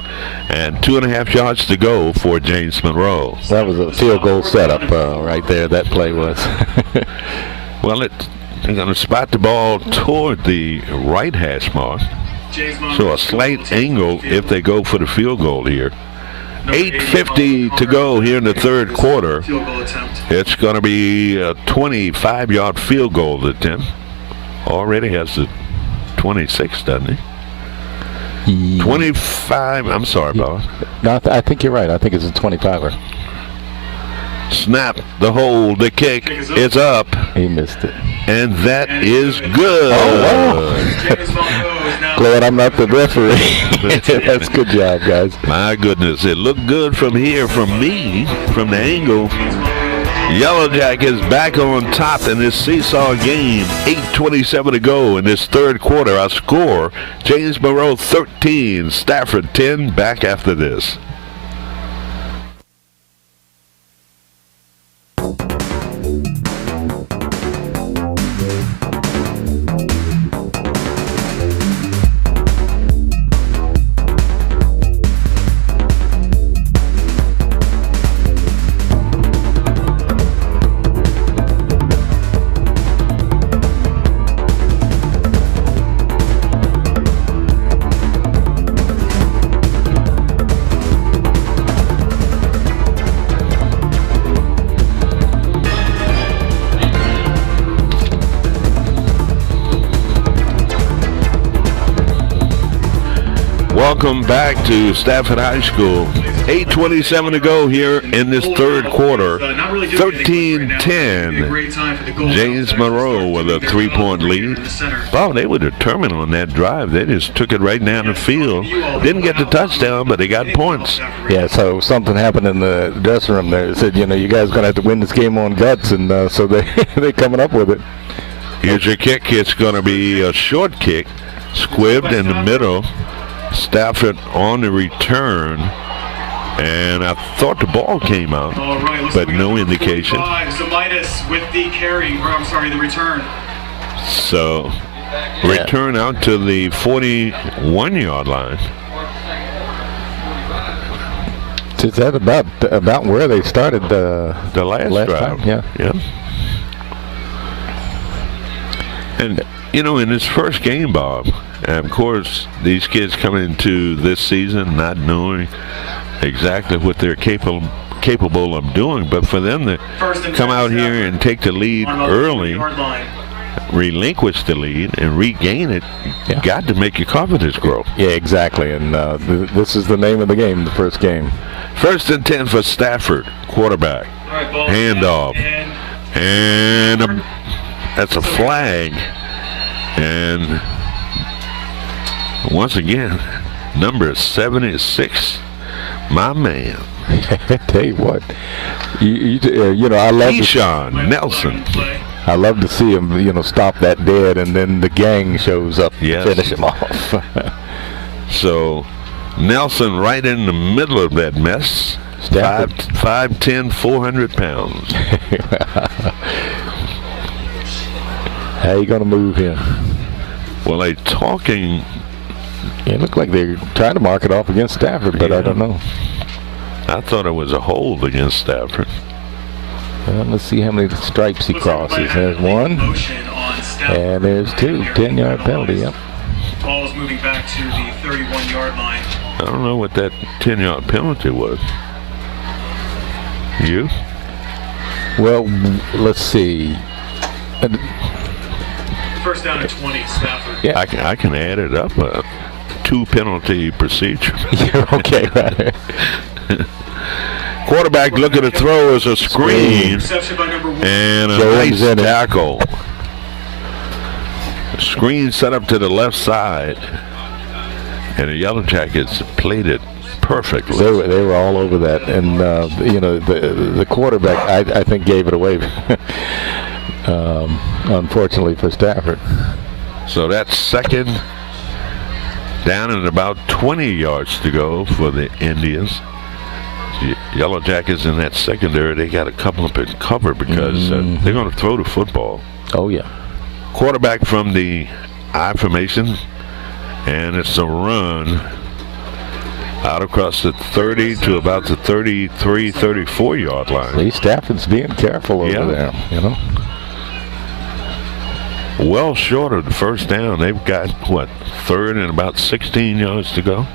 and 2.5 yards to go for James Monroe. That was a field goal setup right there. That play was. Well, they're going to spot the ball toward the right hash mark. So a slight angle if they go for the field goal here. 8:50 to go here in the third quarter. It's going to be a 25-yard field goal attempt. Already has the 26, doesn't he? 25. I'm sorry, Bob. No, I think you're right. I think it's a 25er. Snap, the hold, the kick is up. He missed it. And that is good. Oh, wow. Glad I'm not the referee. That's good job, guys. My goodness, it looked good from here, from me, from the angle. Yellow Jackets back on top in this seesaw game. 8:27 to go in this third quarter. Our score, James Monroe 13, Stafford 10. Back after this. Welcome back to Stafford High School. 8:27 to go here in this third quarter. 13-10. James Monroe with a 3-point lead. Wow, they were determined on that drive. They just took it right down the field. Didn't get the touchdown, but they got points. Yeah, so something happened in the dressing room there. They said, you know, you guys are going to have to win this game on guts, and so they're coming up with it. Here's your kick. It's going to be a short kick, squibbed in the middle. Stafford on the return, and I thought the ball came out, but no indication. Zamitis with the carry, or I'm sorry, the return. So, return out to the 41-yard line. Is that about where they started the last drive? Time? Yeah. And, you know, in this first game, Bob, and of course, these kids coming into this season not knowing exactly what they're capable of doing, but for them to come out here and take the lead early, relinquish the lead, and regain it, you got to make your confidence grow. Yeah, exactly, and this is the name of the game, the first game. 1st and 10 for Stafford, quarterback. Handoff. And that's a flag. And once again, number 76, my man. Tell you what, you know, I love Keyshawn Nelson. I love to see him, you know, stop that dead, and then the gang shows up and finish him off. So Nelson right in the middle of that mess. 5'10", 400 pounds. How you going to move him? Well, they talking. It looked like they're trying to mark it off against Stafford, but I don't know. I thought it was a hold against Stafford. Well, let's see how many stripes he crosses. There's one, and there's two. 10-yard penalty, yep. Ball's moving back to the 31-yard line. I don't know what that 10-yard penalty was. You? Well, let's see. First down at 20, Stafford. Yeah. I can add it up. 2-penalty procedure. You're okay, right? Quarterback looking to throw as a screen. Reception by number 1. And a Jones nice in it. tackle. Screen set up to the left side. And the Yellow Jackets played it perfectly. They were all over that. And, you know, the quarterback, I think, gave it away, unfortunately, for Stafford. So that's second down and about 20 yards to go for the Indians. The Yellow Jackets in that secondary, they got to come up and cover because they're going to throw the football. Oh, yeah. Quarterback from the I formation, and it's a run out across the 30 to about the 33, 34-yard line. Lee Stafford's being careful over there, you know. Well short of the first down. They've got, what, third and about 16 yards to go?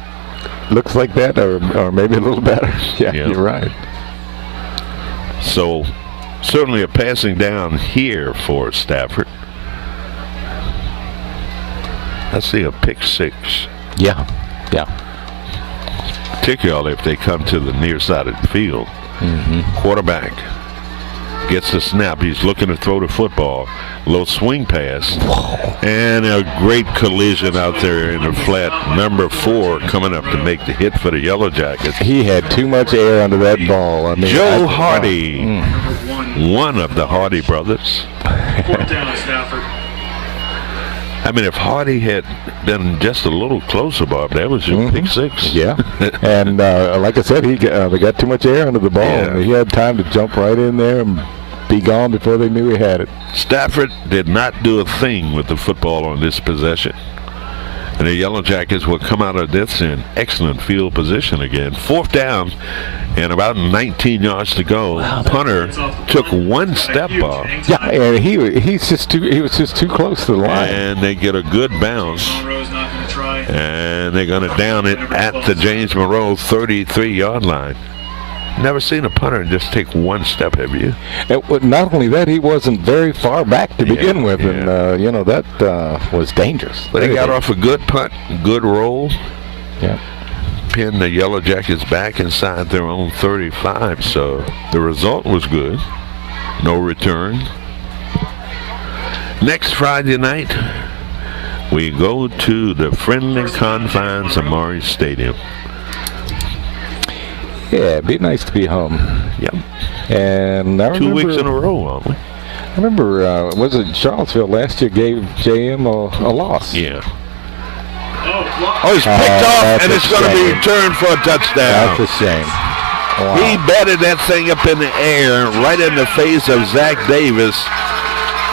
Looks like that, or maybe a little better. Yeah, you're right. So, certainly a passing down here for Stafford. I see a pick six. Yeah. Particularly if they come to the near side of the field. Quarterback gets the snap. He's looking to throw the football. Little swing pass. And a great collision out there in the flat. Number 4 coming up to make the hit for the Yellow Jackets. He had too much air under that ball. I mean, Joe Hardy, one of the Hardy brothers. Fourth down, Stafford. I mean, if Hardy had been just a little closer, Bob, that was your pick six. Yeah, and like I said, they got too much air under the ball. Yeah. He had time to jump right in there and be gone before they knew he had it. Stafford did not do a thing with the football on this possession. And the Yellow Jackets will come out of this in excellent field position again. Fourth down and about 19 yards to go. Punter took one step off. Yeah, and he was just too close to the line. And they get a good bounce. Monroe's not going to try. And they're going to down it at the James Monroe 33-yard line. Never seen a punter just take one step, have you? Not only that, he wasn't very far back to begin with, and you know, that was dangerous. But he got off a good punt, good roll. Yeah. Pinned the Yellow Jackets back inside their own 35, so the result was good. No return. Next Friday night, we go to the friendly confines of Morris Stadium. Yeah, it'd be nice to be home. Yep. And I remember 2 weeks in a row, aren't we? I remember, was it Charlottesville last year gave JM a loss? Yeah. Oh, He's picked off, that's and a it's going to be shame. returned for a touchdown. That's a shame. Wow. He batted that thing up in the air right in the face of Zach Davis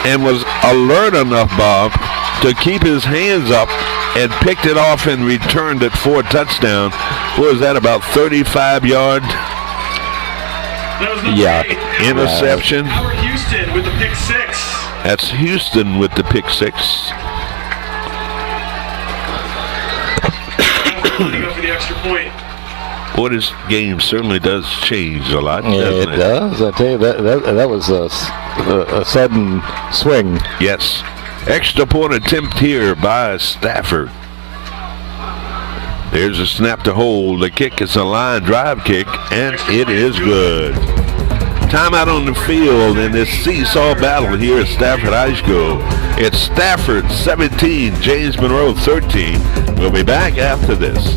and was alert enough, Bob, to keep his hands up and picked it off and returned it for a touchdown. What was that, about 35-yard Yeah. interception? Howard Houston with the pick six. That's Houston with the pick six. Leading up for the extra point. Boy, this game certainly does change a lot, Yeah, doesn't it does. I tell you, that was a sudden swing. Yes. Extra point attempt here by Stafford. There's a snap to hold. The kick is a line drive kick, and it is good. Timeout on the field in this seesaw battle here at Stafford High School. It's Stafford 17, James Monroe 13. We'll be back after this.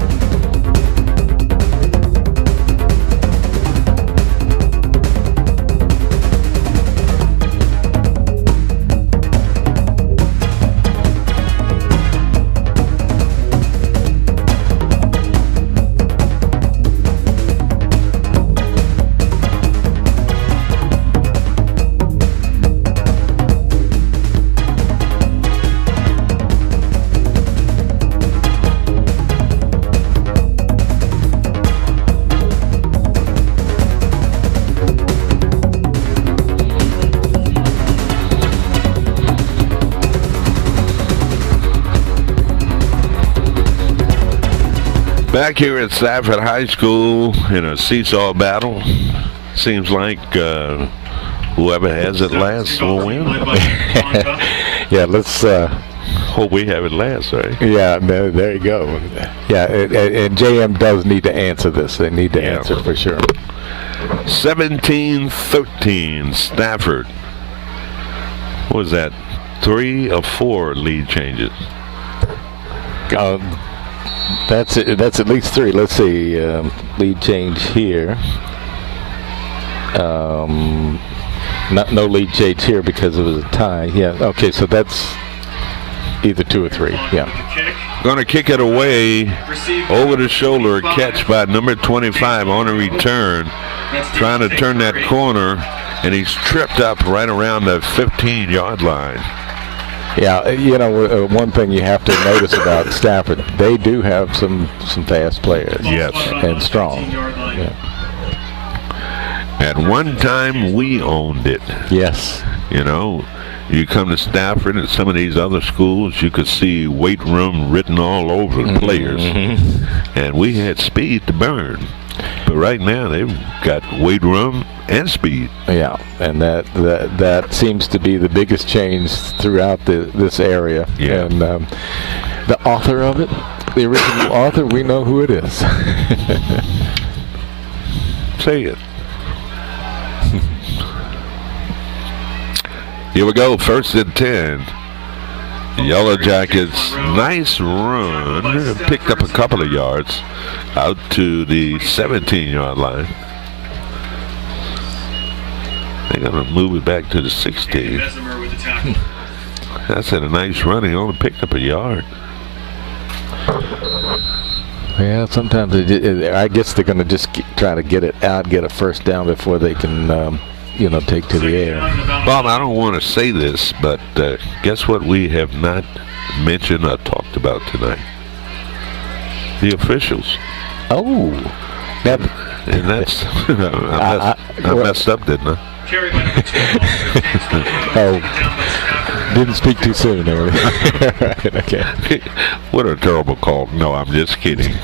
Back here at Stafford High School in a seesaw battle. Seems like whoever has it last will win. Yeah, let's hope we have it last, right? Yeah, there you go. Yeah, and JM does need to answer this. They need to answer for sure. 17-13, Stafford. What was that? 3 or 4 lead changes? That's it. That's at least 3. Let's see. Lead change here. No lead change here because it was a tie. Yeah. Okay. So that's either 2 or 3. Yeah. Going to kick it away over the shoulder. Catch by number 25 on a return. Trying to turn that corner, and he's tripped up right around the 15-yard line. Yeah, you know, one thing you have to notice about Stafford, they do have some fast players. Yes. And strong. Yeah. At one time, we owned it. Yes. You know, you come to Stafford and some of these other schools, you could see weight room written all over the players. And we had speed to burn. But right now, they've got weight room and speed. Yeah, and that seems to be the biggest change throughout this area. Yeah. And the author of it, the original author, we know who it is. Say it. Here we go, 1st and 10. Yellow Jackets, nice run. Picked up a couple of yards out to the 17-yard line. They're going to move it back to the 16. That's a nice run. He only picked up a yard. Yeah, sometimes I guess they're going to just try to get it out, get a first down before they can, take to the air. Bob, I don't want to say this, but guess what we have not mentioned or talked about tonight? The officials. Oh. And that's, I messed up, didn't I? Oh, didn't speak too soon. Right, okay. What a terrible call. No, I'm just kidding.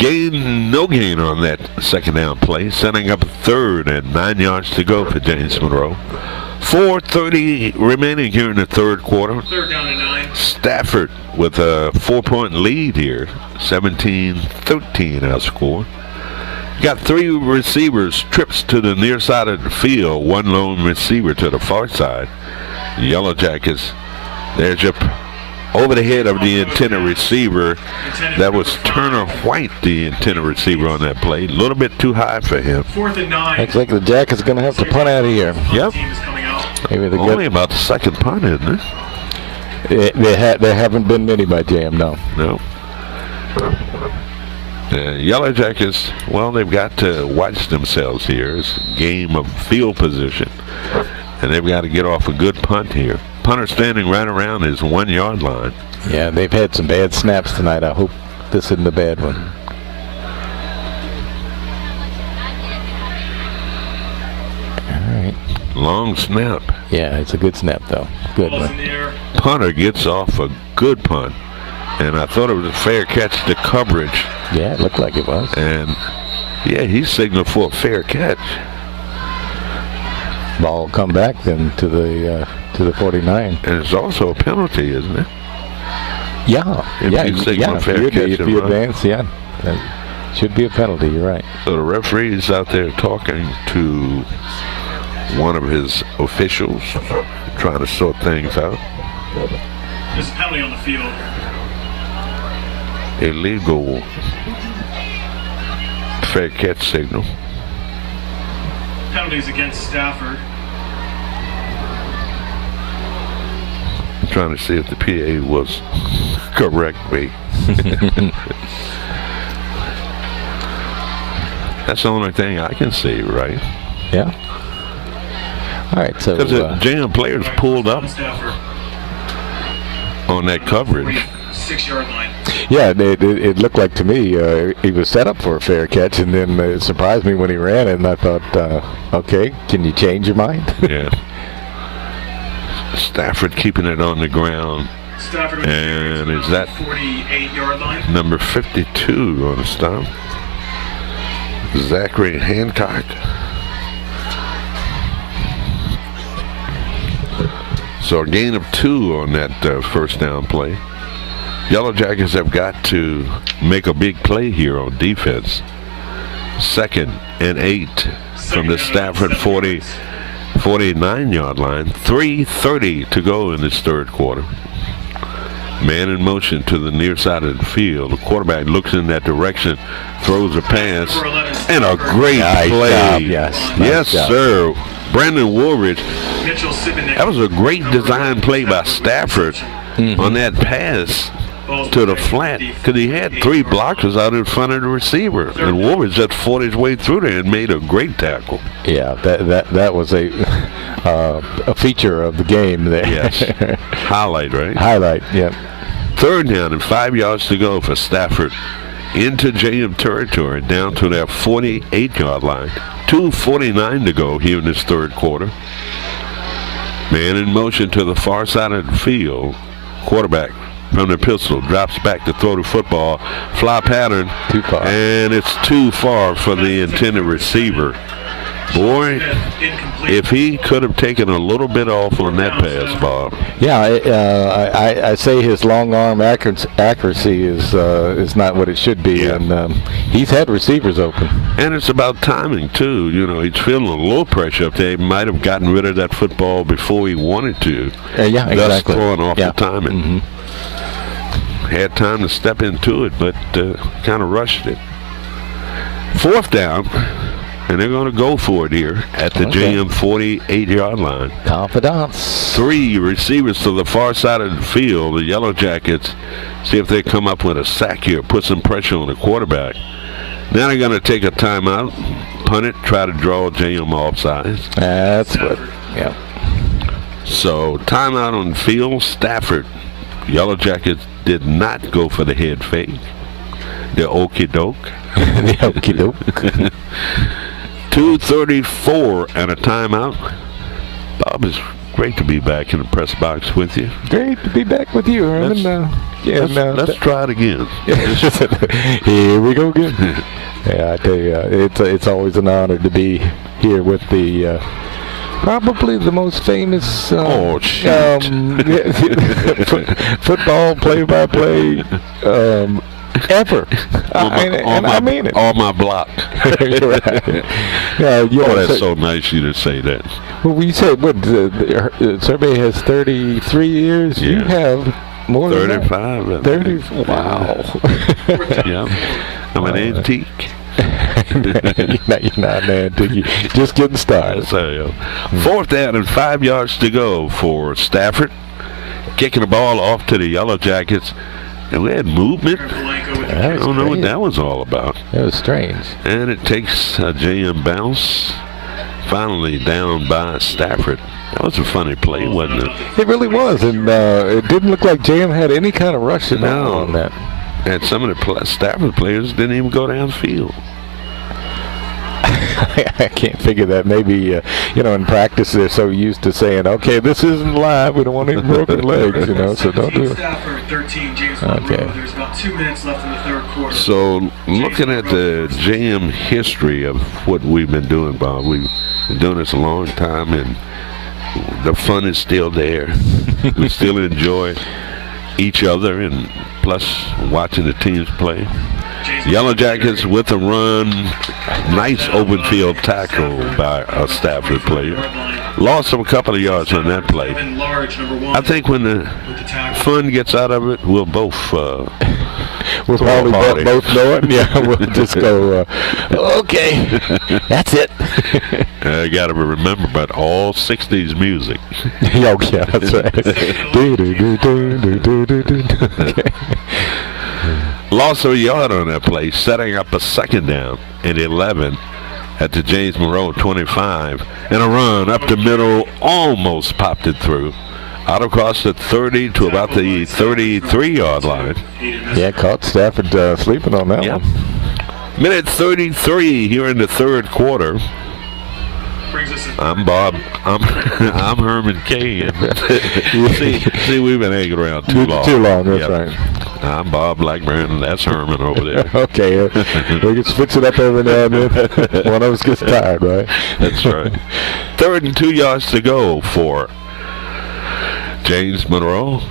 No gain on that second down play, setting up 3rd and 9 yards to go for James Monroe. 4:30 remaining here in the 3rd quarter. 3rd down and 9. Stafford with a 4-point lead here. 17-13 our score. Got 3 receivers, trips to the near side of the field, 1 lone receiver to the far side. The Yellow Jackets, there's your over the head of the intended receiver. That was Turner White, the intended receiver on that play. A little bit too high for him. 4th and 9. Looks like the Jackets are going to have to punt out of here. Yep. Maybe Only about the 2nd punt, isn't it? There haven't been many by JM, no. No. Yellow Jackets, well, they've got to watch themselves here. It's a game of field position. And they've got to get off a good punt here. Punter standing right around his 1-yard line. Yeah, they've had some bad snaps tonight. I hope this isn't a bad one. All right. Long snap. Yeah, it's a good snap, though. Good one. Punter gets off a good punt. And I thought it was a fair catch to coverage. Yeah, it looked like it was. And, yeah, he signaled for a fair catch. Ball will come back then to the 49. And it's also a penalty, isn't it? Yeah. If you signal a fair catch if you advance, yeah. That should be a penalty, you're right. So the referee's out there talking to one of his officials, trying to sort things out. There's a penalty on the field. Illegal fair catch signal. Penalties against Stafford. I'm trying to see if the PA was correct me. That's the only thing I can see, right? Yeah. All right, so because the JM players pulled up on that coverage. 6-yard line. Yeah, it looked like to me he was set up for a fair catch, and then it surprised me when he ran it, and I thought, okay, can you change your mind? Yeah. Stafford keeping it on the ground. Stafford with And the is that 48-yard line. number 52 on the stop? Zachary Hancock. So a gain of 2 on that first down play. Yellow Jackets have got to make a big play here on defense. 2nd and 8 from the Stafford 49-yard line. 3:30 to go in this third quarter. Man in motion to the near side of the field. The quarterback looks in that direction, throws a pass, and a great play. Job, yes. Yes, job. sir. Brandon Woolridge. Mitchell sitting next That was a great design play by Stafford on that pass to the flat, because he had 3 blockers out in front of the receiver, and Woolridge just fought his way through there and made a great tackle. Yeah, that was a feature of the game there. Yes. Highlight, right? Highlight, yeah. 3rd down and 5 yards to go for Stafford into JM territory, down to their 48-yard line. 2:49 to go here in this third quarter. Man in motion to the far side of the field. Quarterback from the pistol drops back to throw the football. Fly pattern. Too far. And it's too far for the intended receiver. Boy, if he could have taken a little bit off on that pass, Bob. Yeah, I say his long arm accuracy is not what it should be, Yeah. and he's had receivers open. And it's about timing, too. You know, he's feeling a little pressure up there. He might have gotten rid of that football before he wanted to. Yeah, thus exactly. throwing off Yeah. the timing. Had time to step into it, but kind of rushed it. 4th down, and they're going to go for it here at the JM 48-yard line. Confidence. 3 receivers to the far side of the field. The Yellow Jackets see if they come up with a sack here, put some pressure on the quarterback. Now they're going to take a timeout, punt it, try to draw JM offsides. That's what, yeah. So timeout on the field. Stafford. Yellow Jackets did not go for the head fake. The okie doke. The okie doke. 2:34 and a timeout. Bob, it's great to be back in the press box with you. Great to be back with you, Herman. Let's try it again. Here we go again. Yeah, I tell you, it's always an honor to be here with the probably the most famous football play-by-play ever. I mean it. On my block. Right. Yeah, That's so nice of you to say that. Well, we said what the survey has 33 years. Yeah. You have more 35. than that. 30. Wow. Yeah. I'm an antique. You're not an antique. You're just getting started. So, 4th down and 5 yards to go for Stafford. Kicking the ball off to the Yellow Jackets. And we had movement. I don't know what that was all about. It was strange. And it takes a JM bounce. Finally down by Stafford. That was a funny play, wasn't it? It really was. And it didn't look like JM had any kind of rush at all on that. And some of the Stafford players didn't even go downfield. I can't figure that. Maybe, in practice they're so used to saying, okay, this isn't live. We don't want any broken legs, so don't do it. Stafford 13, James Monroe. Okay. There's about 2 minutes left in the third quarter. So looking at the JM history of what we've been doing, Bob, we've been doing this a long time, and the fun is still there. We still enjoy each other, and plus watching the teams play. Yellow Jackets with a run. Nice open field tackle by a Stafford player. Lost him a couple of yards on that play. I think when the fun gets out of it, we'll both we'll probably both know it. Yeah, we'll just go, okay, that's it. I got to remember about all 60s music. Yeah, that's right. Okay. Lost a yard on that play, setting up a 2nd down and 11 at the James Monroe 25. And a run up the middle, almost popped it through. Out across the 30 to about the 33-yard line. Yeah, caught Stafford sleeping on that one. Minute 33 here in the third quarter. Brings us in. I'm Bob. I'm Herman K. And see, we've been hanging around too long. Too long, that's Yep. right. I'm Bob Blackburn, and that's Herman over there. Okay, we can switch it up every now and then. One of us gets tired, right? That's right. 3rd and 2 yards to go for James Monroe.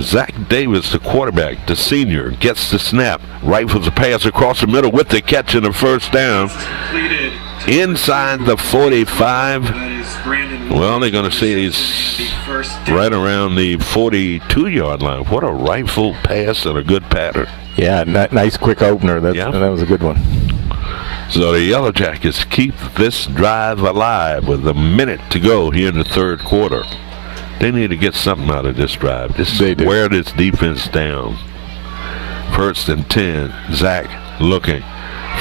Zach Davis, the quarterback, the senior, gets the snap, rifles a pass across the middle with the catch and the first down. Completed. Inside the 45. That is Brandon. Well, they're going to see he's right around the 42-yard line. What a rifle pass and a good pattern. Yeah, nice quick opener. That was a good one. So the Yellow Jackets keep this drive alive with a minute to go here in the 3rd quarter. They need to get something out of this drive. Just wear this defense down. 1st and 10. Zach looking.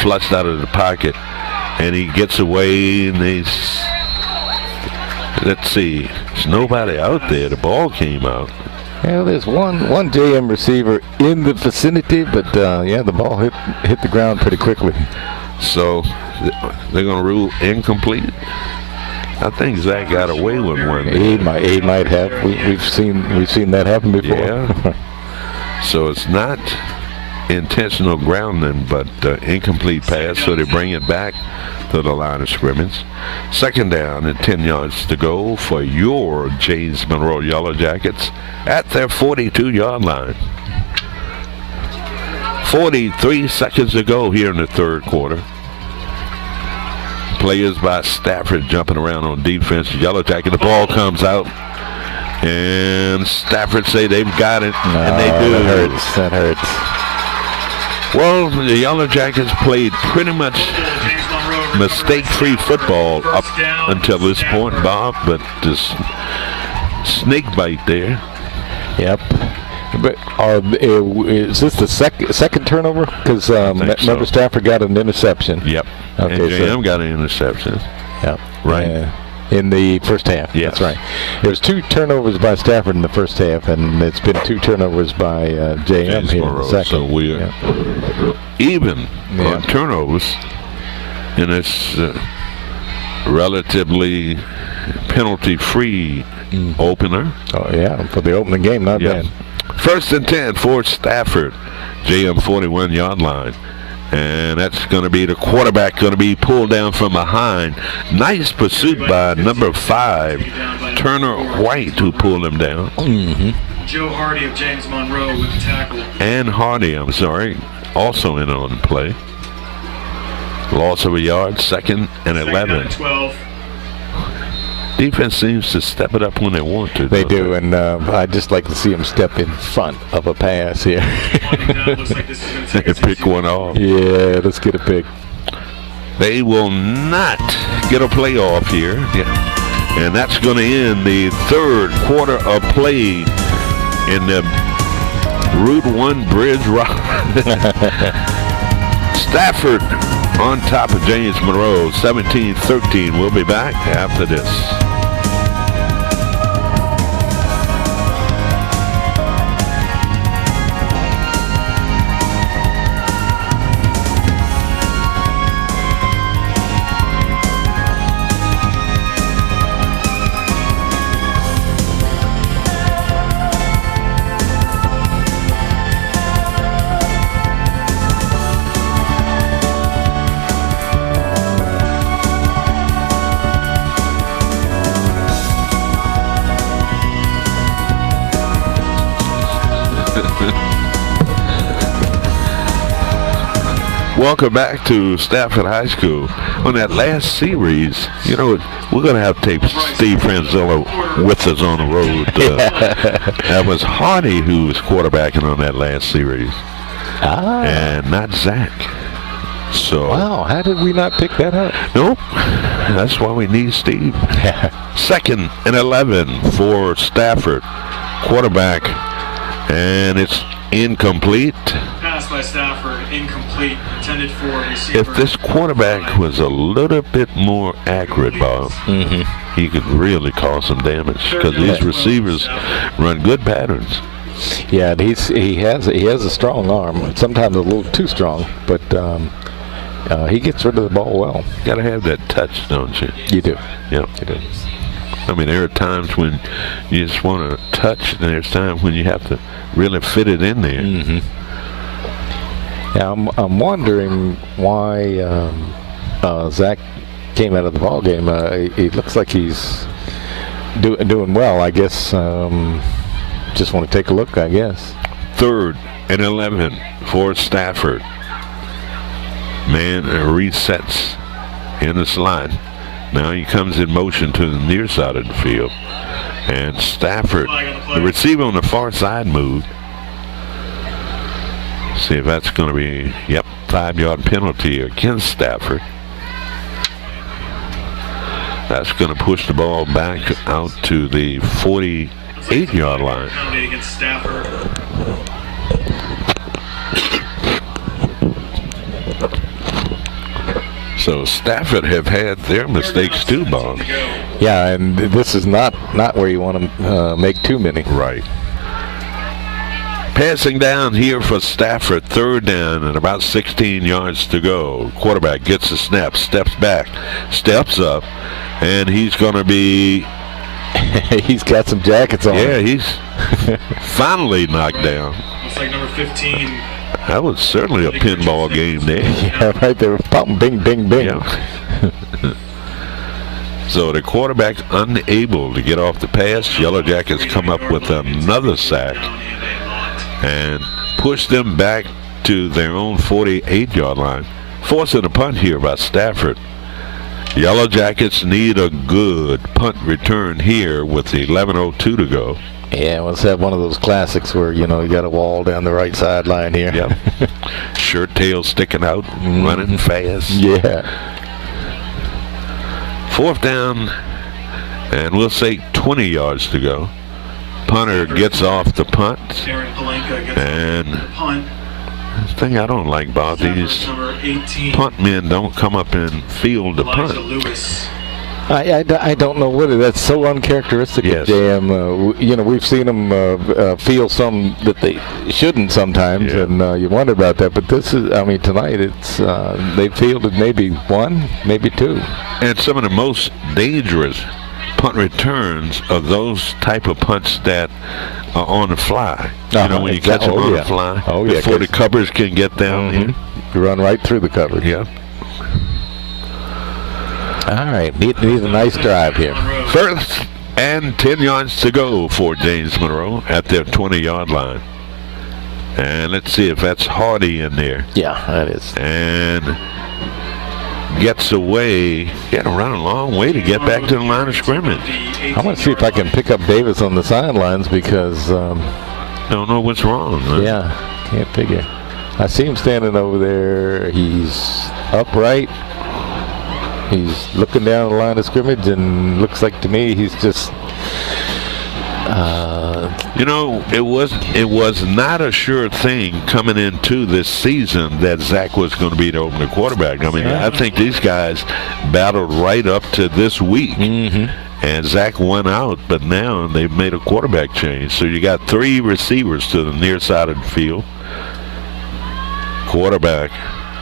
Flushed out of the pocket. And he gets away, and let's see. There's nobody out there. The ball came out. Well, there's one JM receiver in the vicinity, but the ball hit the ground pretty quickly. So they're going to rule incomplete. I think Zach got away with one. He might have. We've seen that happen before. Yeah. So it's not intentional grounding, but incomplete pass. So they bring it back to the line of scrimmage. 2nd down and 10 yards to go for your James Monroe Yellow Jackets at their 42-yard line. 43 seconds to go here in the 3rd quarter. Players by Stafford jumping around on defense. Yellow Jacket, the ball comes out, and Stafford say they've got it, and they do. That hurts. Well, the Yellow Jackets played pretty much mistake-free football up until this point, Bob, but this snake bite there. Yep. But is this the second turnover? Because remember, Stafford got an interception. Yep. Okay, and JM got an interception. Yep. Right. In the first half. Yes. That's right. There was 2 turnovers by Stafford in the first half, and it's been 2 turnovers by JM here in the second. So we're even on turnovers in this relatively penalty-free opener. Oh, yeah, for the opening game, not bad. 1st and 10 for Stafford, JM 41-yard line. And that's going to be the quarterback going to be pulled down from behind. Nice pursuit by number 5, Turner White, who pulled him down. Mm-hmm. Joe Hardy of James Monroe with the tackle. And Hardy, also in on the play. Loss of a yard, 2nd and 11. 12. Defense seems to step it up when they want to. They do, and I'd just like to see them step in front of a pass here. Looks like this is going to take Pick one off. Yeah, let's get a pick. They will not get a playoff here. Yeah. And that's going to end the 3rd quarter of play in the Route 1 Bridge Ride. Stafford on top of James Monroe, 17-13. We'll be back after this. Welcome back to Stafford High School. On that last series, we're going to have to take Steve Franzella with us on the road. That was Hardy who was quarterbacking on that last series, and not Zach. So wow, how did we not pick that up? Nope. That's why we need Steve. 2nd and 11 for Stafford. Quarterback, and it's incomplete. Pass by Stafford, incomplete, intended for receiver. If this quarterback was a little bit more accurate, Bob, he could really cause some damage because these receivers run good patterns. Yeah, and he has a strong arm. Sometimes a little too strong, but he gets rid of the ball well. Got to have that touch, don't you? You do. Yep. You do. I mean, there are times when you just want to touch, and there's times when you have to really fit it in there. Mm-hmm. Yeah, I'm wondering why Zach came out of the ball game. He looks like he's doing well. I guess just want to take a look. I guess 3rd and 11 for Stafford. Man resets in the slot. Now he comes in motion to the near side of the field. And Stafford, the receiver on the far side, moved. See if that's going to be, 5-yard penalty against Stafford. That's going to push the ball back out to the 48-yard line. Against Stafford. So Stafford have had their mistakes too, Bob. Yeah, and this is not where you want to make too many. Right. Passing down here for Stafford, 3rd down and about 16 yards to go. Quarterback gets the snap, steps back, steps up, and he's going to be... He's got some jackets on. Yeah, he's finally knocked down. Looks like number 15. That was certainly a pinball game there. Yeah, right there. Bing, bing, bing. Yeah. So the quarterback unable to get off the pass. Yellow Jackets come up with another sack and push them back to their own 48-yard line. Forcing a punt here by Stafford. Yellow Jackets need a good punt return here with 11:02 to go. Yeah, let's have one of those classics where, you got a wall down the right sideline here. Yep. Shirt tail sticking out, running fast. Yeah. 4th down, and we'll say 20 yards to go. Punter gets off the punt. And the thing I don't like about these punt men don't come up and field the punt. I don't know what that's so uncharacteristic of JM. We've seen them feel some that they shouldn't sometimes, and you wonder about that. But this is, tonight it's they fielded maybe 1, maybe 2. And some of the most dangerous punt returns are those type of punts that are on the fly. When you catch them on the fly, before the covers can get down here. You run right through the cover. Yeah. All right, need a nice drive here. 1st and 10 yards to go for James Monroe at their 20-yard line. And let's see if that's Hardy in there. Yeah, that is. And gets away. He had to run a long way to get back to the line of scrimmage. I want to see if I can pick up Davis on the sidelines because... don't know what's wrong. Huh? Yeah, can't figure. I see him standing over there. He's upright. He's looking down the line of scrimmage, and looks like to me he's just. It was not a sure thing coming into this season that Zach was going to be the opening quarterback. I think these guys battled right up to this week, and Zach won out, but now they've made a quarterback change. So you got 3 receivers to the near side of the field. Quarterback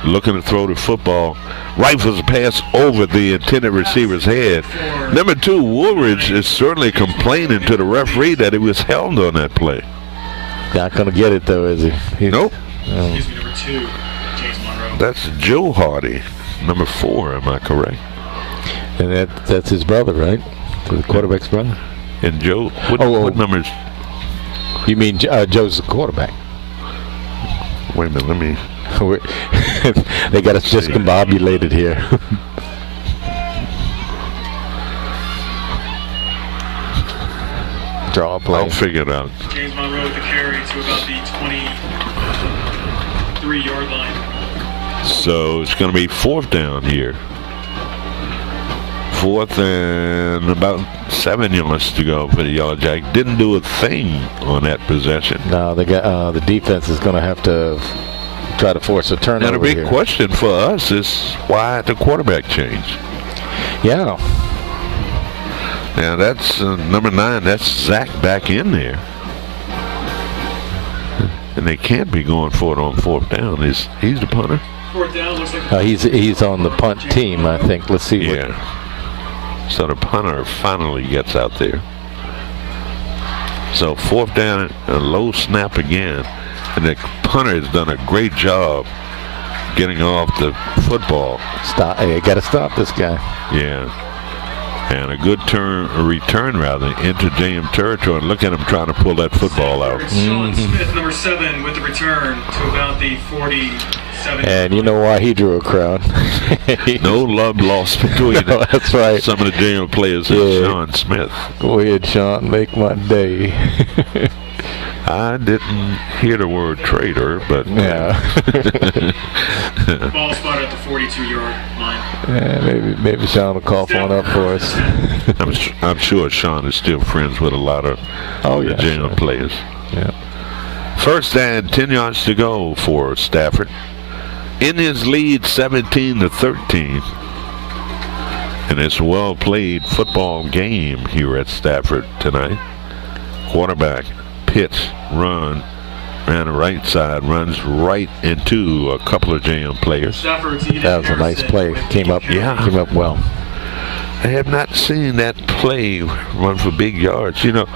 looking to throw the football. Rifles a pass over the intended receiver's head. Number 2, Woolridge is certainly complaining to the referee that he was held on that play. Not going to get it, though, is he? Nope. Excuse me, number 2, James Monroe. That's Joe Hardy, number 4, am I correct? And that's his brother, right? The quarterback's brother? And Joe, what numbers? You mean Joe's the quarterback? Wait a minute, let me... They got us discombobulated here. Draw a play. I'll figure it out. James Monroe with the carry to about the 23-yard line. So it's going to be 4th down here. 4th and about 7 yards to go for the Yellow Jack. Didn't do a thing on that possession. No, the defense is going to have to try to force a turnover. And a big here. question for us is why the quarterback change? Yeah. Now that's number 9. That's Zach back in there, and they can't be going for it on 4th down. He's the punter. Fourth down, looks like He's on the punt team, I think. Let's see. Yeah. So the punter finally gets out there. So fourth down, a low snap again. And the punter has done a great job getting off the football. Stop! You got to stop this guy. Yeah. And a good return rather into JM territory. And look at him trying to pull that football out. Sean Smith, number 7, with the return to about the 47. And you know why he drew a crowd? No love lost between that's right. some of the JM players and Sean Smith. Go ahead, Sean. Make my day. I didn't hear the word traitor, but yeah. Ball spotted at the 42-yard line. Yeah, maybe Sean will cough one up for us. I'm sure Sean is still friends with a lot of the JM players. Yeah. First and 10 yards to go for Stafford. Indians lead 17-13. And it's a well-played football game here at Stafford tonight. Quarterback, pitch, run, ran the right side, runs right into a couple of JM players. That was a nice play. Came up well. I have not seen that play run for big yards. You know,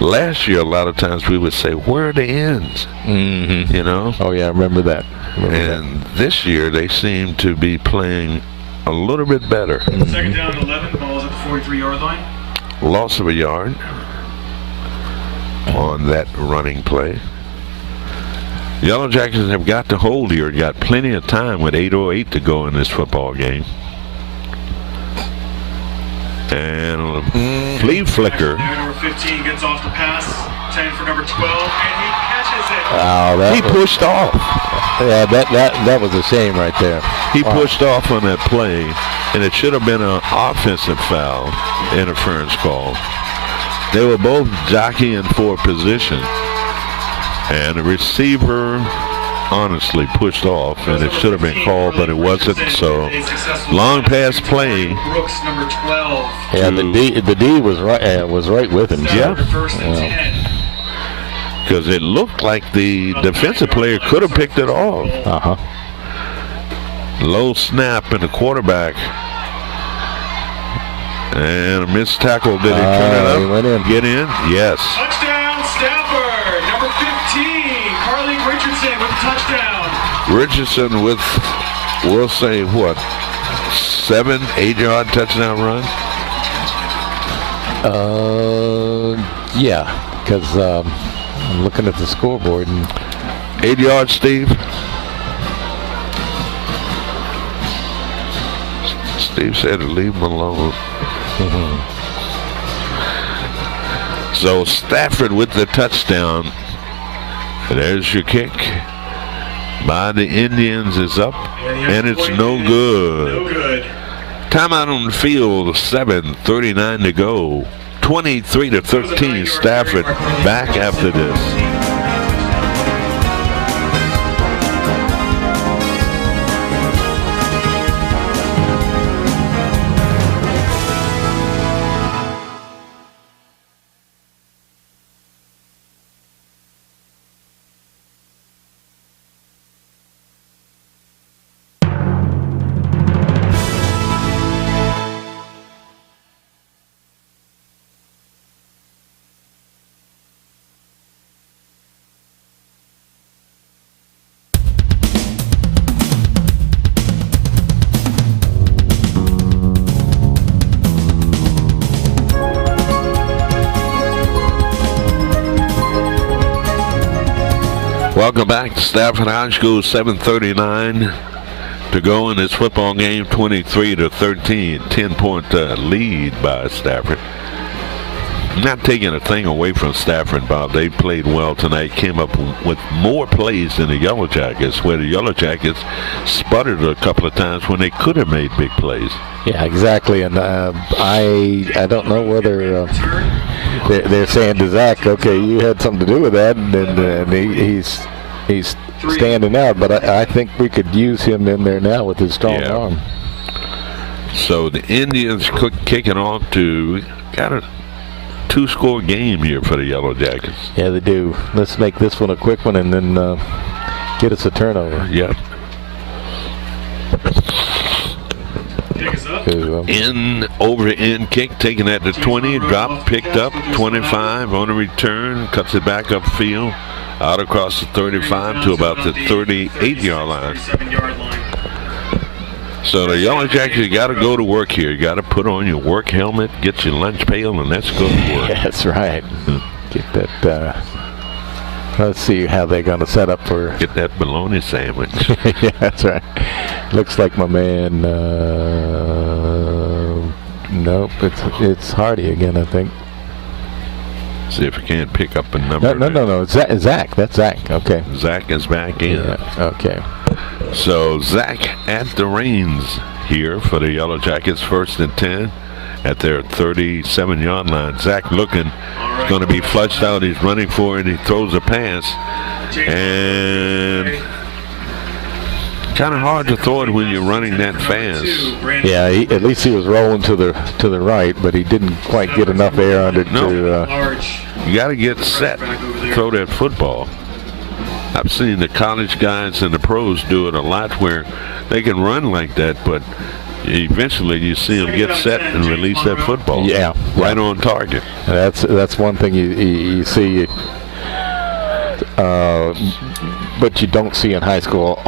last year a lot of times we would say, where are the ends? Mm-hmm. You know? Oh, yeah, I remember that. This year they seem to be playing a little bit better. Second down and 11, ball's at the 43-yard line. Loss of a yard on that running play. Yellow Jackets have got to hold here. Got plenty of time with 8:08 to go in this football game. And a flea flicker. Number 15 gets off the pass. 10 for number 12, and he catches it. Oh, he pushed off. Yeah, that was a shame right there. He pushed off on that play, and it should have been an offensive foul, interference call. They were both jockeying for position, and the receiver honestly pushed off, and it should have been called, but it wasn't. So long pass play. Brooks, number 12. Yeah, the D was right with him. Yeah. First and 10. Because it looked like the defensive player could have picked it off. Uh-huh. Low snap and the quarterback. And a missed tackle. Did he turn it up? He went in. Get in? Yes. Touchdown, Stafford. Number 15, Carly Richardson with a touchdown. Richardson with, we'll say, what, 7-8 yard touchdown run? Yeah, because I'm looking at the scoreboard. And 8 yards, Steve? Steve said to leave him alone. So Stafford with the touchdown. There's your kick by the Indians is up, and it's no good. No good. Timeout on the field, 7:39 to go. 23-13, Stafford back after this. Welcome back to Stafford High School. 7:39 to go in this football game. 23-13, 10-point lead by Stafford. Not taking a thing away from Stafford, Bob. They played well tonight. Came up with more plays than the Yellow Jackets, where the Yellow Jackets sputtered a couple of times when they could have made big plays. Yeah, exactly. And I don't know whether they're saying to Zach, okay, you had something to do with that, and he's standing out. But I think we could use him in there now with his strong arm. So the Indians kicking off to got a 2-score game here for the Yellow Jackets. Yeah, they do. Let's make this one a quick one and then get us a turnover. Yep. Kick is up. In over end kick, taking that to 20, drop, picked up, 25 on a return, cuts it back upfield, out across the 35 to about the 38-yard line. 37-yard line. So the Yellow Jackets, you got to go to work here. You got to put on your work helmet, get your lunch pail, and let's go to work. Yeah, that's right. Get that. Let's see how they're going to set up for. Get that bologna sandwich. Yeah, that's right. Looks like my man. Nope, it's Hardy again, I think. See if you can't pick up a number. No. It's Zach. That's Zach. Okay. Zach is back in. Yeah, okay. So Zach at the reins here for the Yellow Jackets, 1st and 10 at their 37-yard line. Zach looking, going to be flushed out. He's running for it. He throws a pass, and kind of hard to throw it when you're running that fast. Yeah, at least he was rolling to the right, but he didn't quite get enough air under it to. You got to get set, throw that football. I've seen the college guys and the pros do it a lot where they can run like that, but eventually you see them get set and release that football. Yeah, right on target. That's one thing you see, but you don't see in high school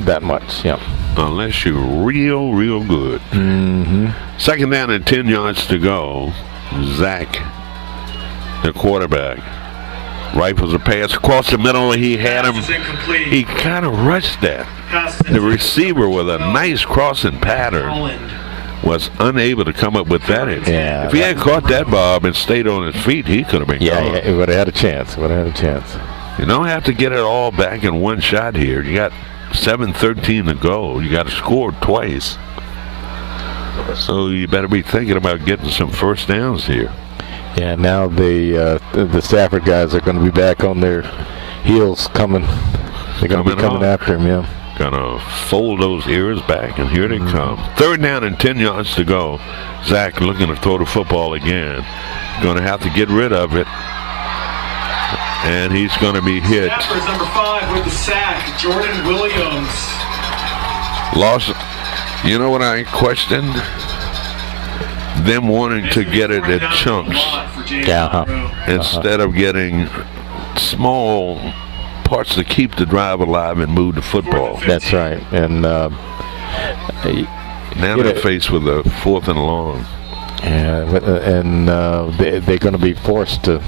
that much. Yeah, unless you're real good. Mm-hmm. 2nd down and 10 yards to go. Zach, the quarterback, rifles a pass across the middle. He had him. He kind of rushed that. The receiver with a nice crossing pattern was unable to come up with that. Yeah, if he had caught that, Bob, and stayed on his feet, he could have been gone. Yeah, he would have had a chance. You don't have to get it all back in one shot here. You got 7:13 to go. You got to score twice. So you better be thinking about getting some first downs here. Yeah, now the Stafford guys are going to be back on their heels coming. They're going to be coming after him, yeah. Gonna fold those ears back, and here they come. 3rd down and 10 yards to go. Zach looking to throw the football again. Going to have to get rid of it. And he's going to be hit. Stafford's number 5 with the sack, Jordan Williams. Lost. You know what I questioned? Them wanting to get it at chunks. Instead of getting small parts to keep the drive alive and move the football. That's right. And now they're faced with a 4th and long. And they're going to be forced to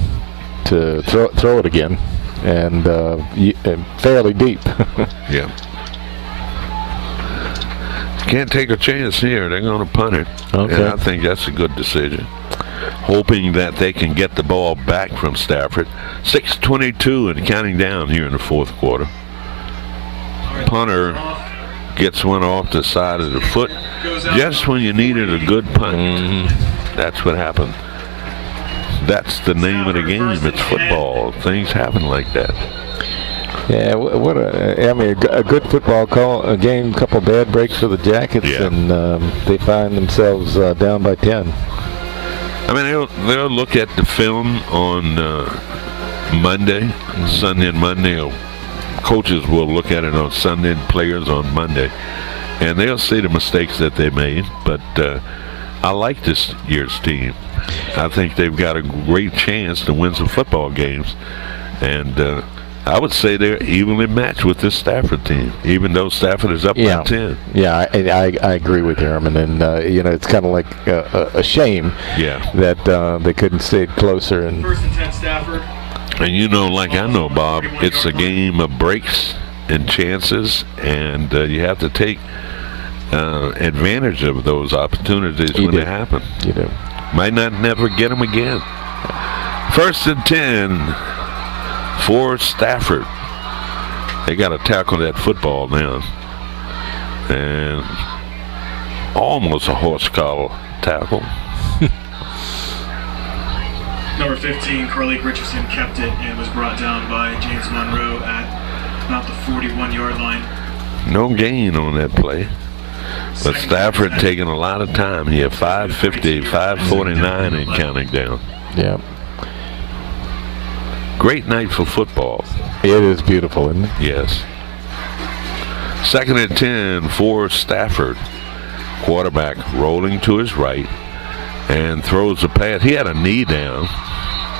throw it again, and fairly deep. Yeah. Can't take a chance here. They're going to punt it. Okay. And I think that's a good decision. Hoping that they can get the ball back from Stafford. 6:22 and counting down here in the 4th quarter. Punter gets one off the side of the foot just when you needed a good punt. That's what happened. That's the name of the game. It's football. Things happen like that. Yeah, a good football game, couple bad breaks for the Jackets, and they find themselves down by 10. I mean, they'll look at the film on Monday, Sunday and Monday. Coaches will look at it on Sunday and players on Monday, and they'll see the mistakes that they made. But I like this year's team. I think they've got a great chance to win some football games, and I would say they're evenly matched with this Stafford team, even though Stafford is up by 10. Yeah, I agree with you, Herman. And it's kind of like a shame that they couldn't stay closer. And 1st and 10 Stafford. And like I know, Bob, it's a game of breaks and chances, and you have to take advantage of those opportunities when they happen. You do. Might not never get them again. 1st and 10 for Stafford. They got to tackle that football now. And almost a horse collar tackle. Number 15, Carly Richardson kept it and was brought down by James Monroe at about the 41-yard line. No gain on that play. But Stafford taking a lot of time here. 5:50, 5:49 and counting down. Yeah. Great night for football. It is beautiful, isn't it? Yes. 2nd and 10 for Stafford. Quarterback rolling to his right and throws the pass. He had a knee down.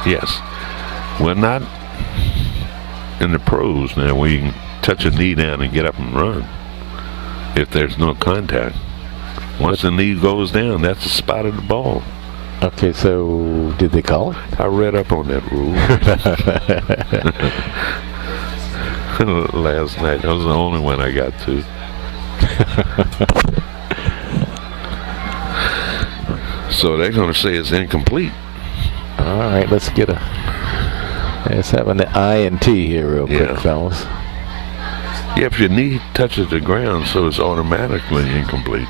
Yes. We're not in the pros now where you can touch a knee down and get up and run if there's no contact. Once the knee goes down, that's the spot of the ball. Okay, so did they call it? I read up on that rule last night. That was the only one I got to. So they're going to say it's incomplete. All right, let's have an INT here real quick, fellas. Yeah, if your knee touches the ground, so it's automatically incomplete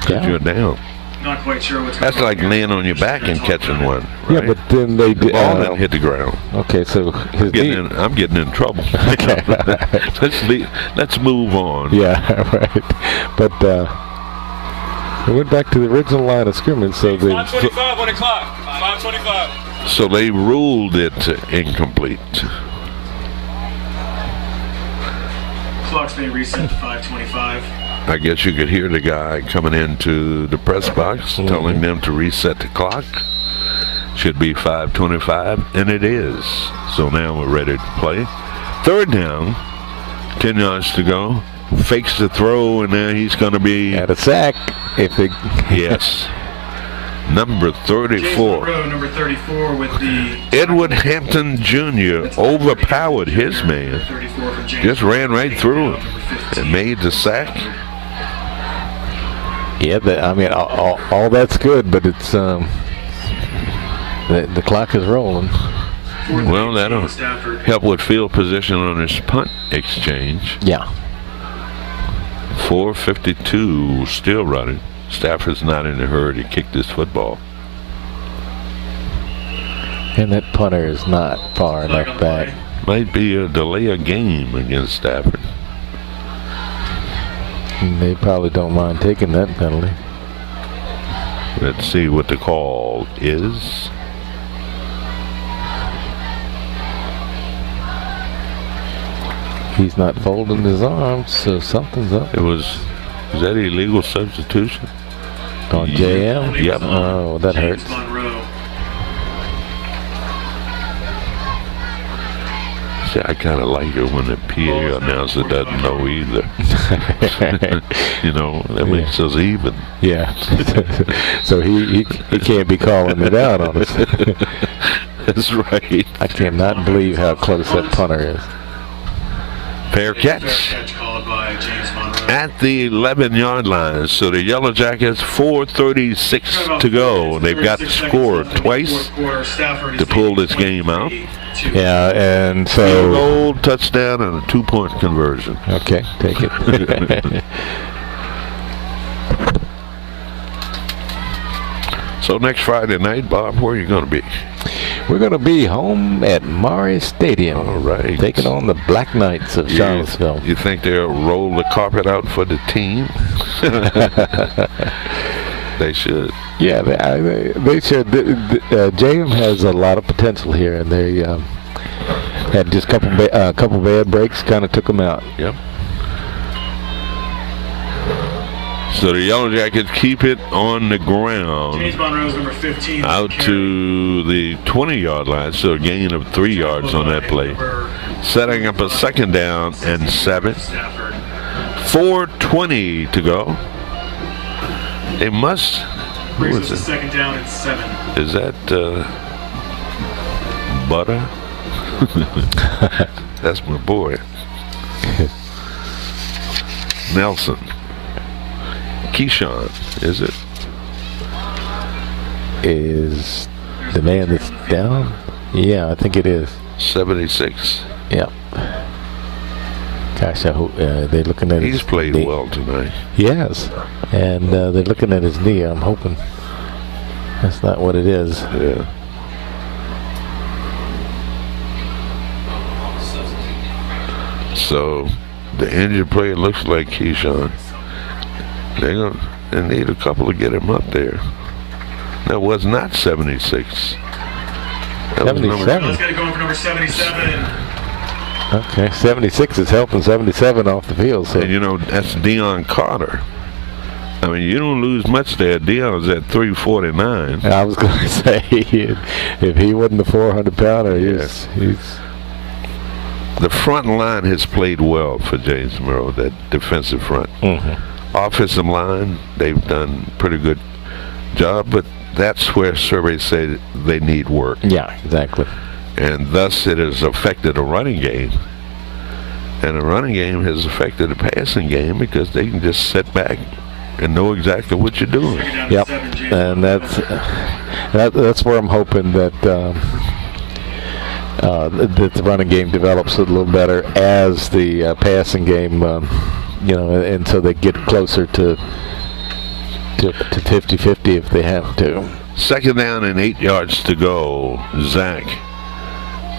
because you're down. Not quite sure what's going on. That's like laying on your back and catching one. Right? Yeah, but then they the ball didn't hit the ground. Okay, so I'm getting in trouble. Okay. Let's move on. Yeah, right. But we went back to the original line of scrimmage, so they. 5:25 on the clock. 5:25. So they ruled it incomplete. Clock's being reset at 5:25. I guess you could hear the guy coming into the press box telling them to reset the clock. Should be 5:25, and it is. So now we're ready to play. 3rd down, 10 yards to go. Fakes the throw, and now he's going to be at a sack. Yes. Number 34. James Monroe, number 34, with the Edward Hampton Jr. overpowered his man. Just ran right through him and made the sack. Yeah, I mean, all that's good, but it's the clock is rolling. Well, that'll help with field position on his punt exchange. Yeah. 4:52 still running. Stafford's not in a hurry to kick this football. And that punter is not far enough back. Might be a delay of game against Stafford. And they probably don't mind taking that penalty. Let's see what the call is. He's not folding his arms, so something's up. Is that illegal substitution? On JM? Yep. Oh, that hurts. Monroe. See, I kind of like it when the PA announcer doesn't know either. You know, that makes us even. Yeah. So he can't be calling it out on us. That's right. I cannot believe how close that punter is. Fair catch Called by James Monroe. at the 11-yard line. So the Yellow Jackets, 4:36 to go. They've got to score twice to pull this game out. Yeah, and so Field goal, touchdown, and a 2-point conversion. Okay, take it. So next Friday night, Bob, where are you going to be? We're going to be home at Monroe Stadium. All right. Taking on the Black Knights of Charlottesville. You think they'll roll the carpet out for the team? They should. Yeah, they should. JM has a lot of potential here, and they had just a couple bad breaks, kind of took them out. Yep. So the Yellow Jackets keep it on the ground. James Monroe's number 15. Out to the 20-yard line, so a gain of 3 yards on that play. Setting up a 2nd down and 7. 4:20 to go. They must. Who is it? 2nd down and 7. Is that Butter? That's my boy. Nelson. Keyshawn, is it? Is the man that's down? Yeah, I think it is. 76. Yeah. Gosh, I hope they're looking at. He's played knee. well tonight. Yes, and they're looking at his knee. I'm hoping that's not what it is. Yeah. So the injured player looks like Keyshawn. They need a couple to get him up there. That was not 76. That was 77. Let's get it going for number 77. Okay, 76 is helping 77 off the field. So. And, you know, that's Deion Carter. I mean, you don't lose much there. Deion's at 349. I was going to say, if he wasn't the 400-pounder, he's... The front line has played well for James Monroe, that defensive front. Offensive line, they've done pretty good job, but that's where surveys say they need work. Yeah, exactly. And thus it has affected the running game. And the running game has affected the passing game because they can just sit back and know exactly what you're doing. Yep, and that's where I'm hoping that that the running game develops a little better as the passing game, you know, and so they get closer to 50-50 if they have to. Second down and 8 yards to go. Zach,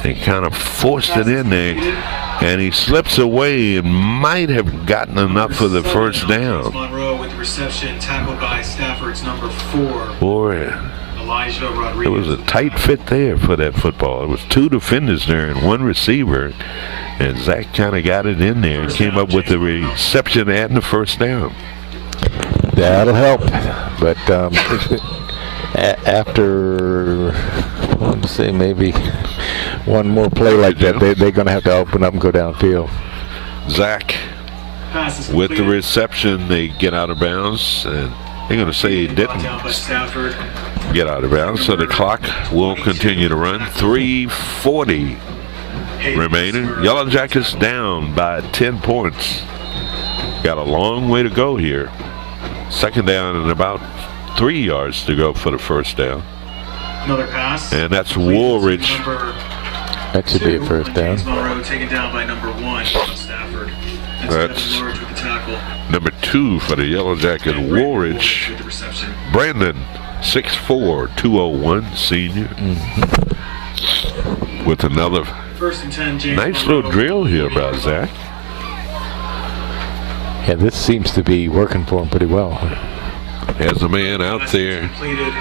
he kind of forced it in there, and he slips away and might have gotten enough for the first down. Monroe with reception, tackled by Stafford's number 4. Boy, it was a tight fit there for that football. It was 2 defenders there and 1 receiver, and Zach kind of got it in there and came up with the reception and the first down. That'll help, but after, let's say, maybe one more play like that, they're going to have to open up and go downfield. Zach, with the reception, they get out of bounds, and they're going to say he didn't get out of bounds, so the clock will continue to run. 3:40 remaining. Yellow Jackets down by 10 points. Got a long way to go here. Second down and about 3 yards to go for the first down. Another pass. And that's Woolridge. That should be a first down. James Monroe taken down by number 1 from Stafford. That's with the tackle. number 2 for the Yellow Jacket, Woolridge. With the reception. Brandon, 6'4", 201, senior. With another First and 10, James nice Monroe. little drill here by Zach. Yeah, this seems to be working for him pretty well. Has a man out there. Completed.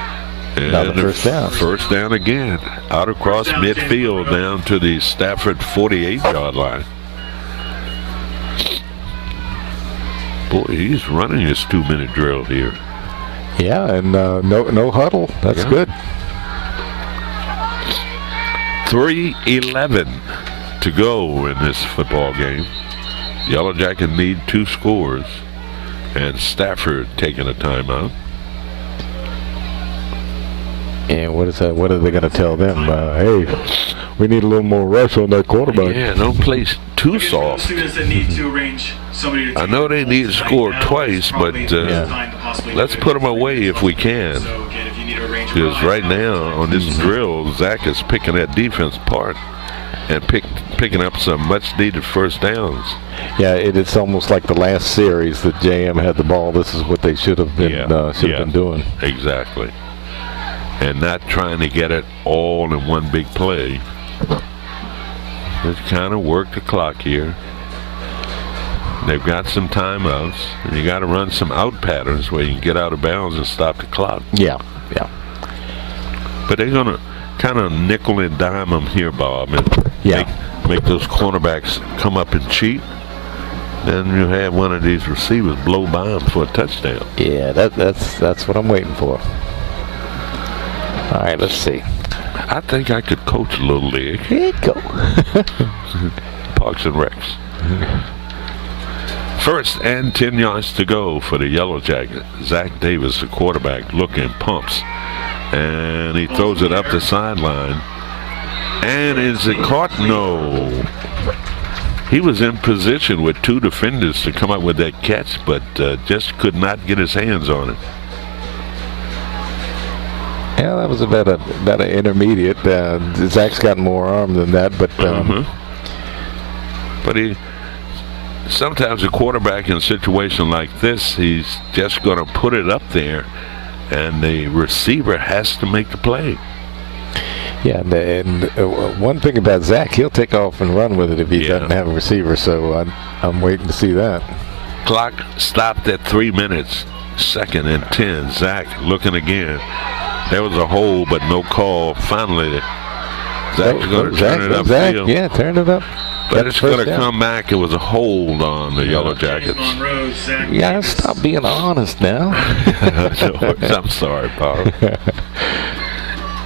And Another first down. First down again. Out across First down, midfield down to the Stafford 48-yard line. Boy, he's running his 2-minute drill here. Yeah, and no huddle. That's good. 3:11 to go in this football game. Yellow Jacket need 2 scores, and Stafford taking a timeout. And what is that? What are they going to tell them? Hey, we need a little more rush on that quarterback. Yeah, don't play too soft. Students that need to arrange somebody to I know they need to score twice, but let's put them away if we can. Because right now on this drill, Zach is picking that defense apart and picking up some much-needed first downs. Yeah, it's almost like the last series that JM had the ball. This is what they should have been been doing. Exactly. And not trying to get it all in one big play. Just kind of work the clock here. They've got some timeouts, and you got to run some out patterns where you can get out of bounds and stop the clock. Yeah. But they're going to kind of nickel and dime them here, Bob, and make those cornerbacks come up and cheat. Then you have one of these receivers blow by them for a touchdown. Yeah, that's what I'm waiting for. All right, let's see. I think I could coach a little league. Here you go. Parks and Recs. First and 10 yards to go for the Yellow Jacket. Zach Davis, the quarterback, looking, pumps. And he throws it up the sideline. And is it caught? No. He was in position with 2 defenders to come up with that catch, but just could not get his hands on it. Yeah, that was about an intermediate. Zach's got more arm than that, but sometimes a quarterback in a situation like this, he's just going to put it up there, and the receiver has to make the play. Yeah, and one thing about Zach, he'll take off and run with it if he doesn't have a receiver, so I'm waiting to see that. Clock Stopped at 3 minutes. Second and 10. Zach looking again. There was a hole, but no call. Finally, Zach's going to turn it upfield. Yeah, turn it up. But it's going to come back. It was a hold on the Yellow Jackets. Monroe, Zach You gotta Davis. stop being honest now. I'm sorry, Bob.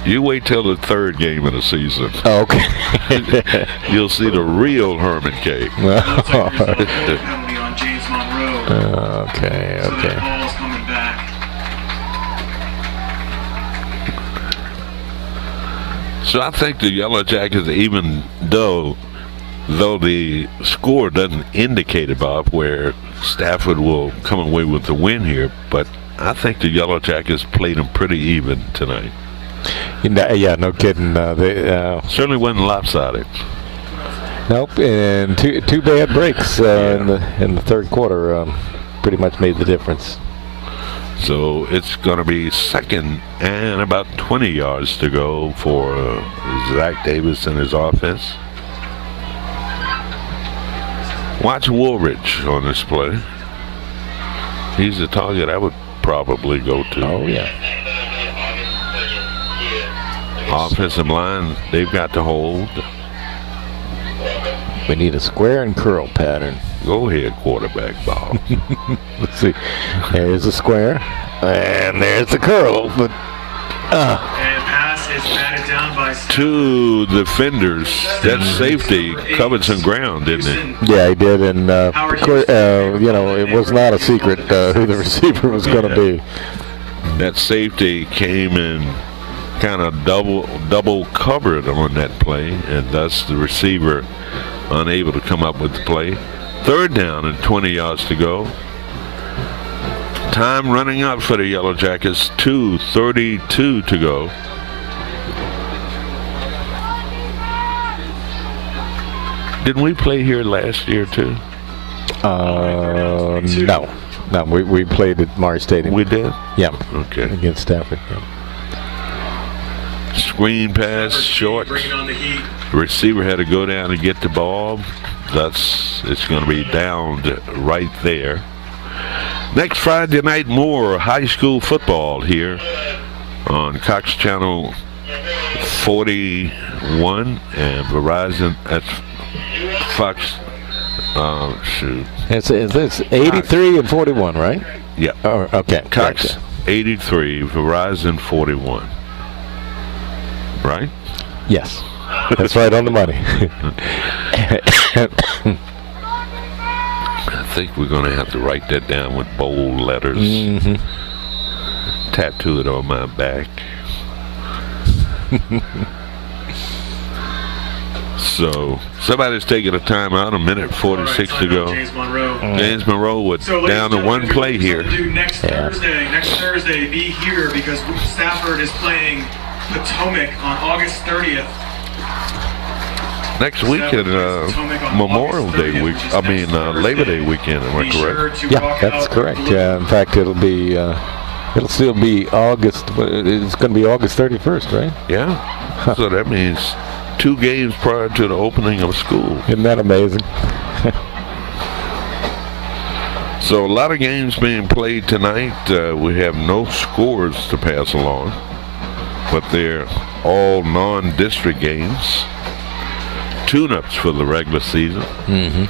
You wait till the third game of the season. Okay. You'll see the real Herman cake. Looks like there's no penalty on James Monroe. Okay. So that ball's coming back. So I think the Yellow Jackets, even though the score doesn't indicate it, Bob, where Stafford will come away with the win here, but I think the Yellow Jackets played them pretty even tonight. Yeah, no kidding. They Certainly wasn't lopsided. nope, and two bad breaks in the third quarter pretty much made the difference. So it's going to be second and about 20 yards to go for Zach Davis and his offense. Watch Woolridge on this play. He's the target I would probably go to. Oh, yeah. Offensive line, they've got to hold. We need a square and curl pattern. Go ahead, quarterback Bob. Let's see. There's a square, and there's the curl. But And pass is batted down by Two defenders. That safety covered some ground, didn't it? yeah, he did, and it was not a secret who the receiver was going to be. That safety came and kind of double covered on that play, and thus the receiver unable to come up with the play. Third down and 20 yards to go. Time running up for the Yellow Jackets. 2:32 to go. Didn't we play here last year too? No, we played at Mars Stadium. We did? Yeah. Okay. Against Stafford. Yeah. Screen pass short. Bringing on the heat. The receiver had to go down and get the ball. Thus, it's going to be downed right there. Next Friday night, more high school football here on Cox Channel 41 and Verizon. That's Fox. Shoot. It's 83 and 41, right? Yeah. Oh, okay. Cox Gotcha. 83, Verizon 41. Right? Yes. That's right on the money. I think we're going to have to write that down with bold letters. Mm-hmm. Tattoo it on my back. So, somebody's taking a timeout, a minute 46 to go. James Monroe. James Monroe was So, down to one play here. Next Thursday, be here because Stafford is playing Potomac on August 30th. Next weekend, Memorial Day week. I mean, Labor Day weekend. Am I correct? Yeah, that's correct. Yeah, in fact, it'll still be August. It's going to be August 31st, right? Yeah. So that means 2 games prior to the opening of school. Isn't that amazing? So a lot of games being played tonight. We have no scores to pass along, but they're all non-district games. Tune-ups for the regular season. Mm-hmm.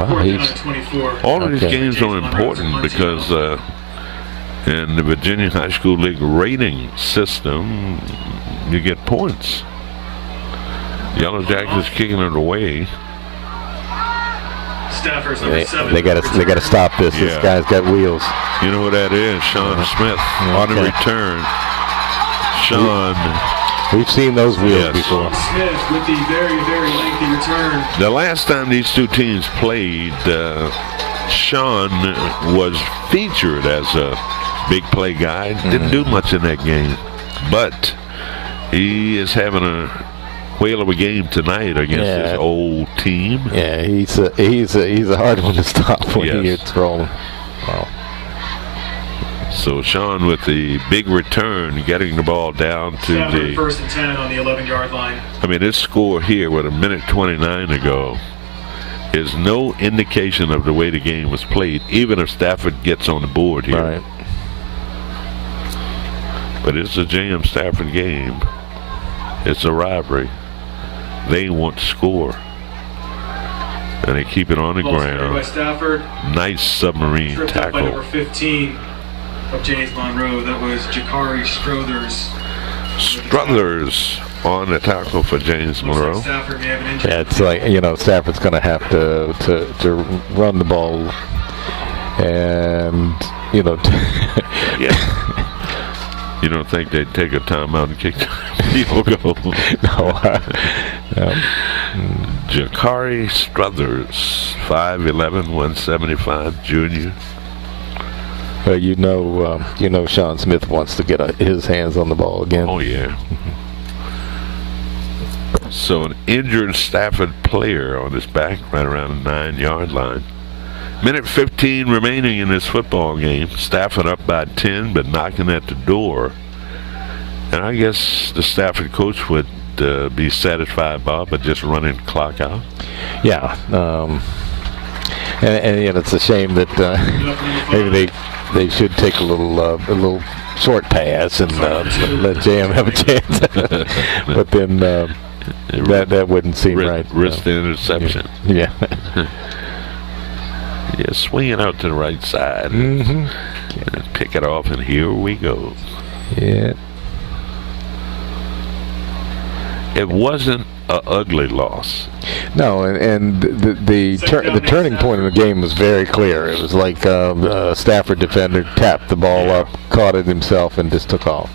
Wow, All of these games are important because in the Virginia High School League rating system, you get points. Yellow Jackets kicking it away. Stafford's number 7. They got to stop this. Yeah. This guy's got wheels. You know who that is? Sean Smith on the return. Sean. We've seen those wheels before. Smith with the very, very lengthy return. The last time these two teams played, Sean was featured as a big play guy. Didn't do much in that game, but he is having a whale of a game tonight against his old team. Yeah, he's a hard one to stop when he gets rolling. Wow. So Sean with the big return, getting the ball down to Stafford first and 10 on the 11-yard line. I mean, this score here with a minute 29 to go is no indication of the way the game was played, even if Stafford gets on the board here. Right. But it's a JM Stafford game. It's a rivalry. they want to score. And they keep it on the Ball carried by ground. Stafford. Nice submarine Tripped up by number tackle. 15 of James Monroe. That was Jakari Struthers on the tackle for James Looks Monroe. like Stafford may have an injury. Yeah, it's like, you know, Stafford's going to have to run the ball, and you know. Yeah. You don't think they'd take a timeout and kick the field goal? No. Jakari Struthers, 5'11", 175, junior. You know, Sean Smith wants to get his hands on the ball again. Oh, yeah. So an injured Stafford player on his back right around the 9-yard line. Minute 15 remaining in this football game. Stafford up by 10, but knocking at the door. And I guess the Stafford coach would be satisfied, Bob, but just running the clock out. Yeah. And you know, it's a shame that maybe they should take a little short pass and let JM have a chance. But then that wouldn't seem right. Risk the interception. Yeah. Yeah, swing it out to the right side. Mm-hmm. And pick it off, and here we go. Yeah. It wasn't an ugly loss. No, and the turning point in the game was very clear. It was like a Stafford defender tapped the ball up, caught it himself, and just took off.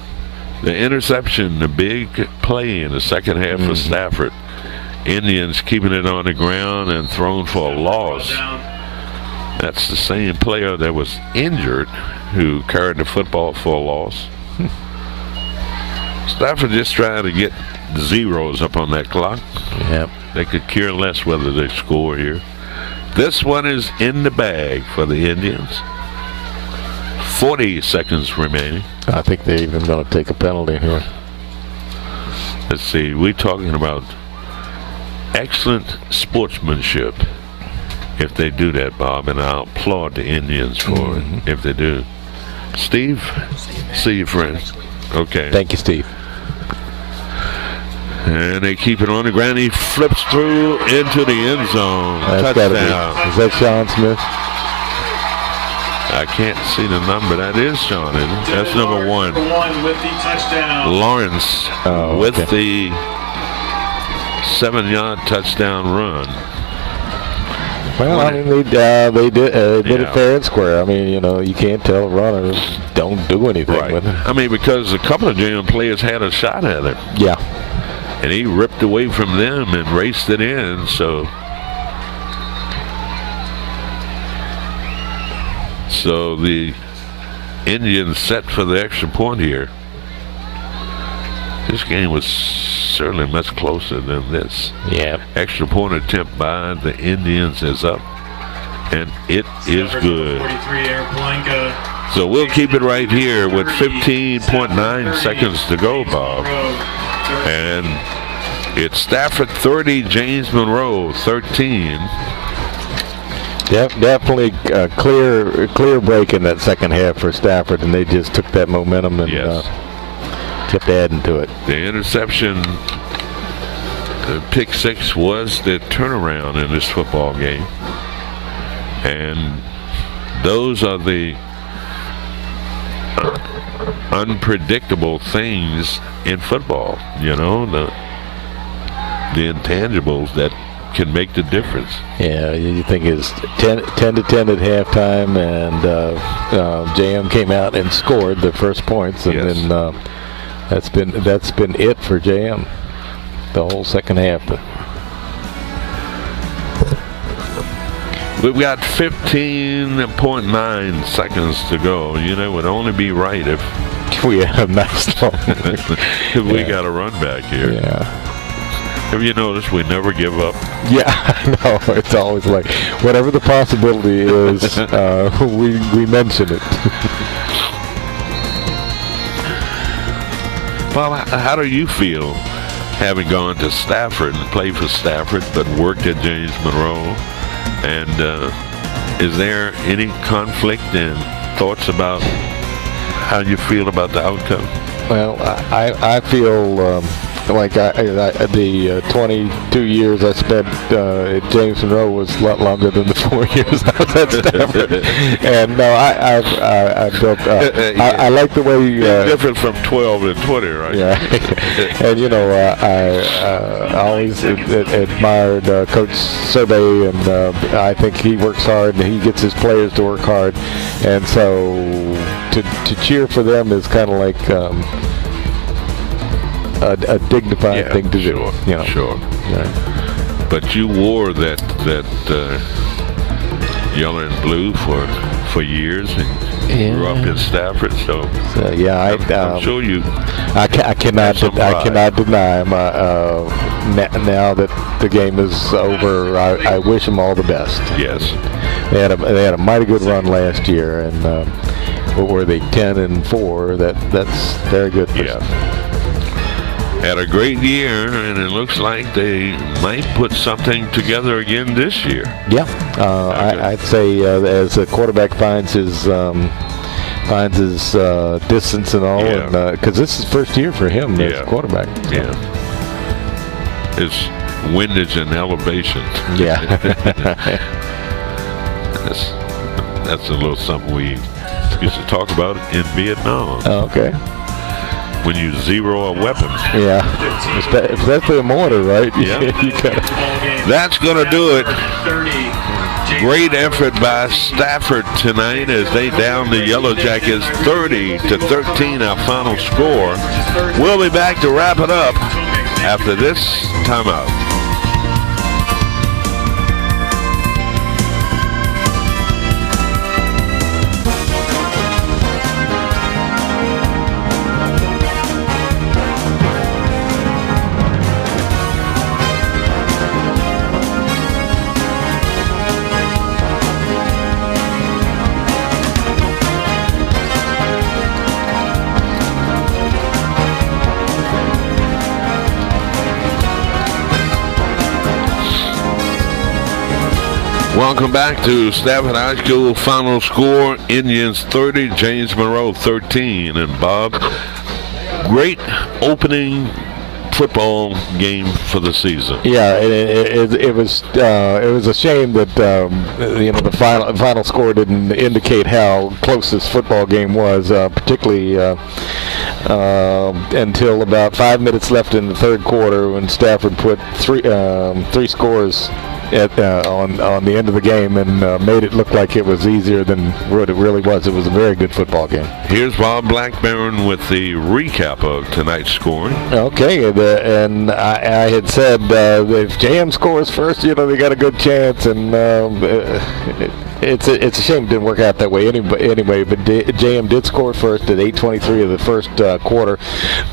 The interception, the big play in the second half for Stafford. Indians keeping it on the ground and thrown for a loss. That's the same player that was injured who carried the football for a loss. Stafford just trying to get zeros up on that clock. Yep. They could care less whether they score here. This one is in the bag for the Indians. 40 seconds remaining. I think they're even going to take a penalty here. Let's see, we're talking about excellent sportsmanship if they do that, Bob, and I'll applaud the Indians for it if they do. Steve, see you, friend. Okay. Thank you, Steve. And they keep it on the ground. He flips through into the end zone. That's gotta Touchdown. be. Is that Sean Smith? I can't see the number. That is Sean, isn't it? That's number 1. Number 1 with the touchdown. Lawrence with the 7-yard touchdown run. Well, I mean, they did it fair and square. I mean, you know, you can't tell runners don't do anything Right. with it. I mean, because a couple of JM players had a shot at him. Yeah. And he ripped away from them and raced it in, so the Indians set for the extra point here. This game was certainly much closer than this. Yeah. Extra point attempt by the Indians is up, and it is good. 43 Eric Blanca. So we'll keep it right here with 15.9 seconds to go, Bob. And it's Stafford 30, James Monroe 13. Definitely a clear break in that second half for Stafford, and they just took that momentum and kept adding to it. The interception, pick 6 was the turnaround in this football game. And those are the unpredictable things in football, you know, the intangibles that can make the difference. Yeah, you think it's 10 to 10 at halftime, and JM came out and scored the first points, and then that's been it for JM the whole second half. We've got 15.9 seconds to go. You know, it would only be right if we have nice long. if we got a run back here. Yeah. Have you noticed we never give up? Yeah, I know. It's always like, whatever the possibility is, we mention it. Well, how do you feel having gone to Stafford and played for Stafford but worked at James Monroe? And is there any conflict and thoughts about how you feel about the outcome? Well, I feel the 22 years I spent at James Monroe was a lot longer than the 4 years I was at Stafford. And no, I built. I like the way you. Different from 12 and 20, right? Yeah. And you know, I always admired Coach Survey, and I think he works hard and he gets his players to work hard, and so to cheer for them is kind of like a dignified thing to do. You know. Sure. Yeah. But you wore that yellow and blue for years, and grew up in Stafford, so yeah, I'm sure you. I cannot deny now that the game is over. I wish them all the best. Yes. They had a mighty good run last year, and what were they, 10-4? That's very good for them. Had a great year, and it looks like they might put something together again this year. Yeah, I'd say as the quarterback finds his distance and all, and because this is first year for him as quarterback. So. Yeah, his windage and elevation. Yeah, that's a little something we used to talk about in Vietnam. Oh, okay. When you zero a weapon. Yeah, especially a mortar, right? Yeah. You gotta. That's going to do it. Great effort by Stafford tonight as they down the Yellow Jackets 30-13, our final score. We'll be back to wrap it up after this timeout. Welcome back to Stafford High School final score, Indians 30, James Monroe 13. And Bob, great opening football game for the season. Yeah, it was a shame that the final score didn't indicate how close this football game was, particularly until about 5 minutes left in the third quarter when Stafford put three scores on the end of the game and made it look like it was easier than what it really was. It was a very good football game. Here's Bob Blackburn with the recap of tonight's scoring. Okay, and I had said if JM scores first, they got a good chance, and it's a shame it didn't work out that way anyway, but JM did score first at 8:23 of the first quarter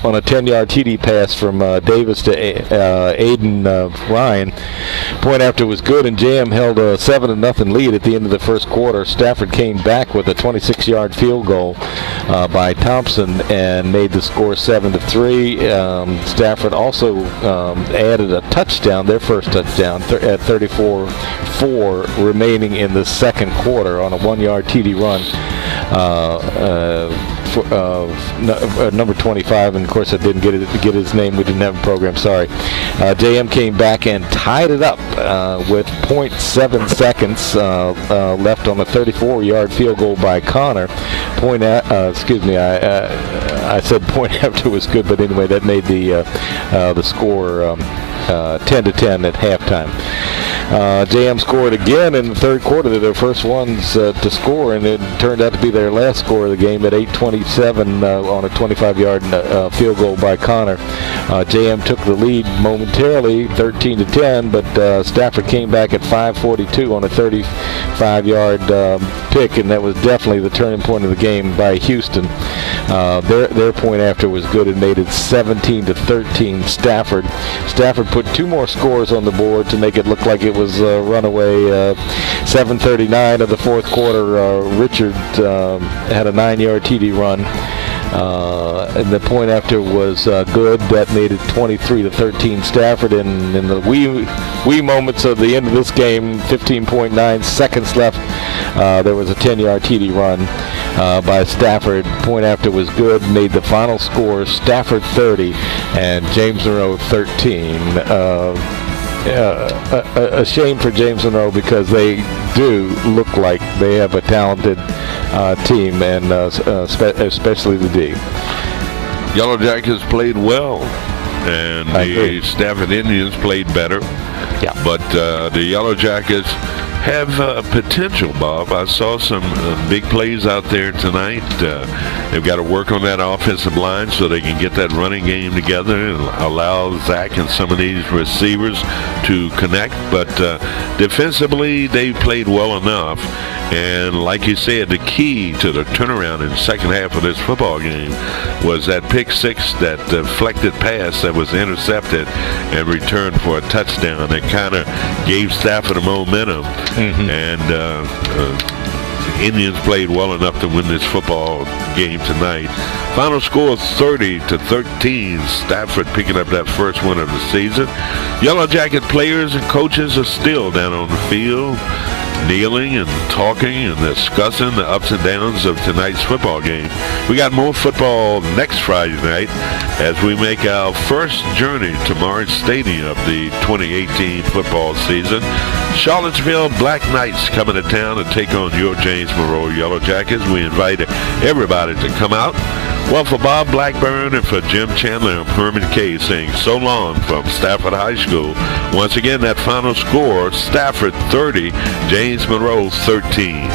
on a 10-yard TD pass from Davis to Aiden Ryan. Point after was good, and JM held a 7-0 lead at the end of the first quarter. Stafford came back with a 26-yard field goal by Thompson and made the score 7-3. Stafford also added a touchdown, their first touchdown, at 34-4 remaining in the second quarter on a 1-yard TD run. Number 25, and of course I didn't get his name. We didn't have a program. Sorry. JM came back and tied it up with 0.7 seconds left on a 34-yard field goal by Connor. I said point after was good, but anyway, that made the score 10-10 at halftime. JM scored again in the third quarter. They're their first ones to score, and it turned out to be their last score of the game at 8:27 on a 25-yard field goal by Connor. JM took the lead momentarily, 13-10, but Stafford came back at 5:42 on a 35-yard pick, and that was definitely the turning point of the game by Houston. Their point after was good and made it 17-13 Stafford. Stafford put two more scores on the board to make it look like it was a runaway. 7:39 of the fourth quarter, Richard had a 9-yard TD run And the point after was good. That made it 23-13 Stafford. And in the wee moments of the end of this game, 15.9 seconds left, there was a 10-yard TD run by Stafford. Point after was good. Made the final score Stafford 30 and James Monroe 13. A shame for James Monroe because they do look like they have a talented team, and especially the D. Yellow Jackets played well, and the Stafford Indians played better. Yeah. But the Yellow Jackets have potential, Bob. I saw some big plays out there tonight. They've got to work on that offensive line so they can get that running game together and allow Zach and some of these receivers to connect. But defensively, they played well enough. And like you said, the key to the turnaround in the second half of this football game was that pick six, that deflected pass that was intercepted and returned for a touchdown. That kind of gave Stafford a momentum. And the Indians played well enough to win this football game tonight. Final score 30-13. Stafford picking up that first win of the season. Yellow Jacket players and coaches are still down on the field, kneeling and talking and discussing the ups and downs of tonight's football game. We got more football next Friday night as we make our first journey to March Stadium of the 2018 football season. Charlottesville Black Knights coming to town to take on your James Monroe Yellow Jackets. We invite everybody to come out. Well, for Bob Blackburn and for Jim Chandler, I'm Herman Kay saying so long from Stafford High School. Once again, that final score, Stafford 30, James Monroe 13.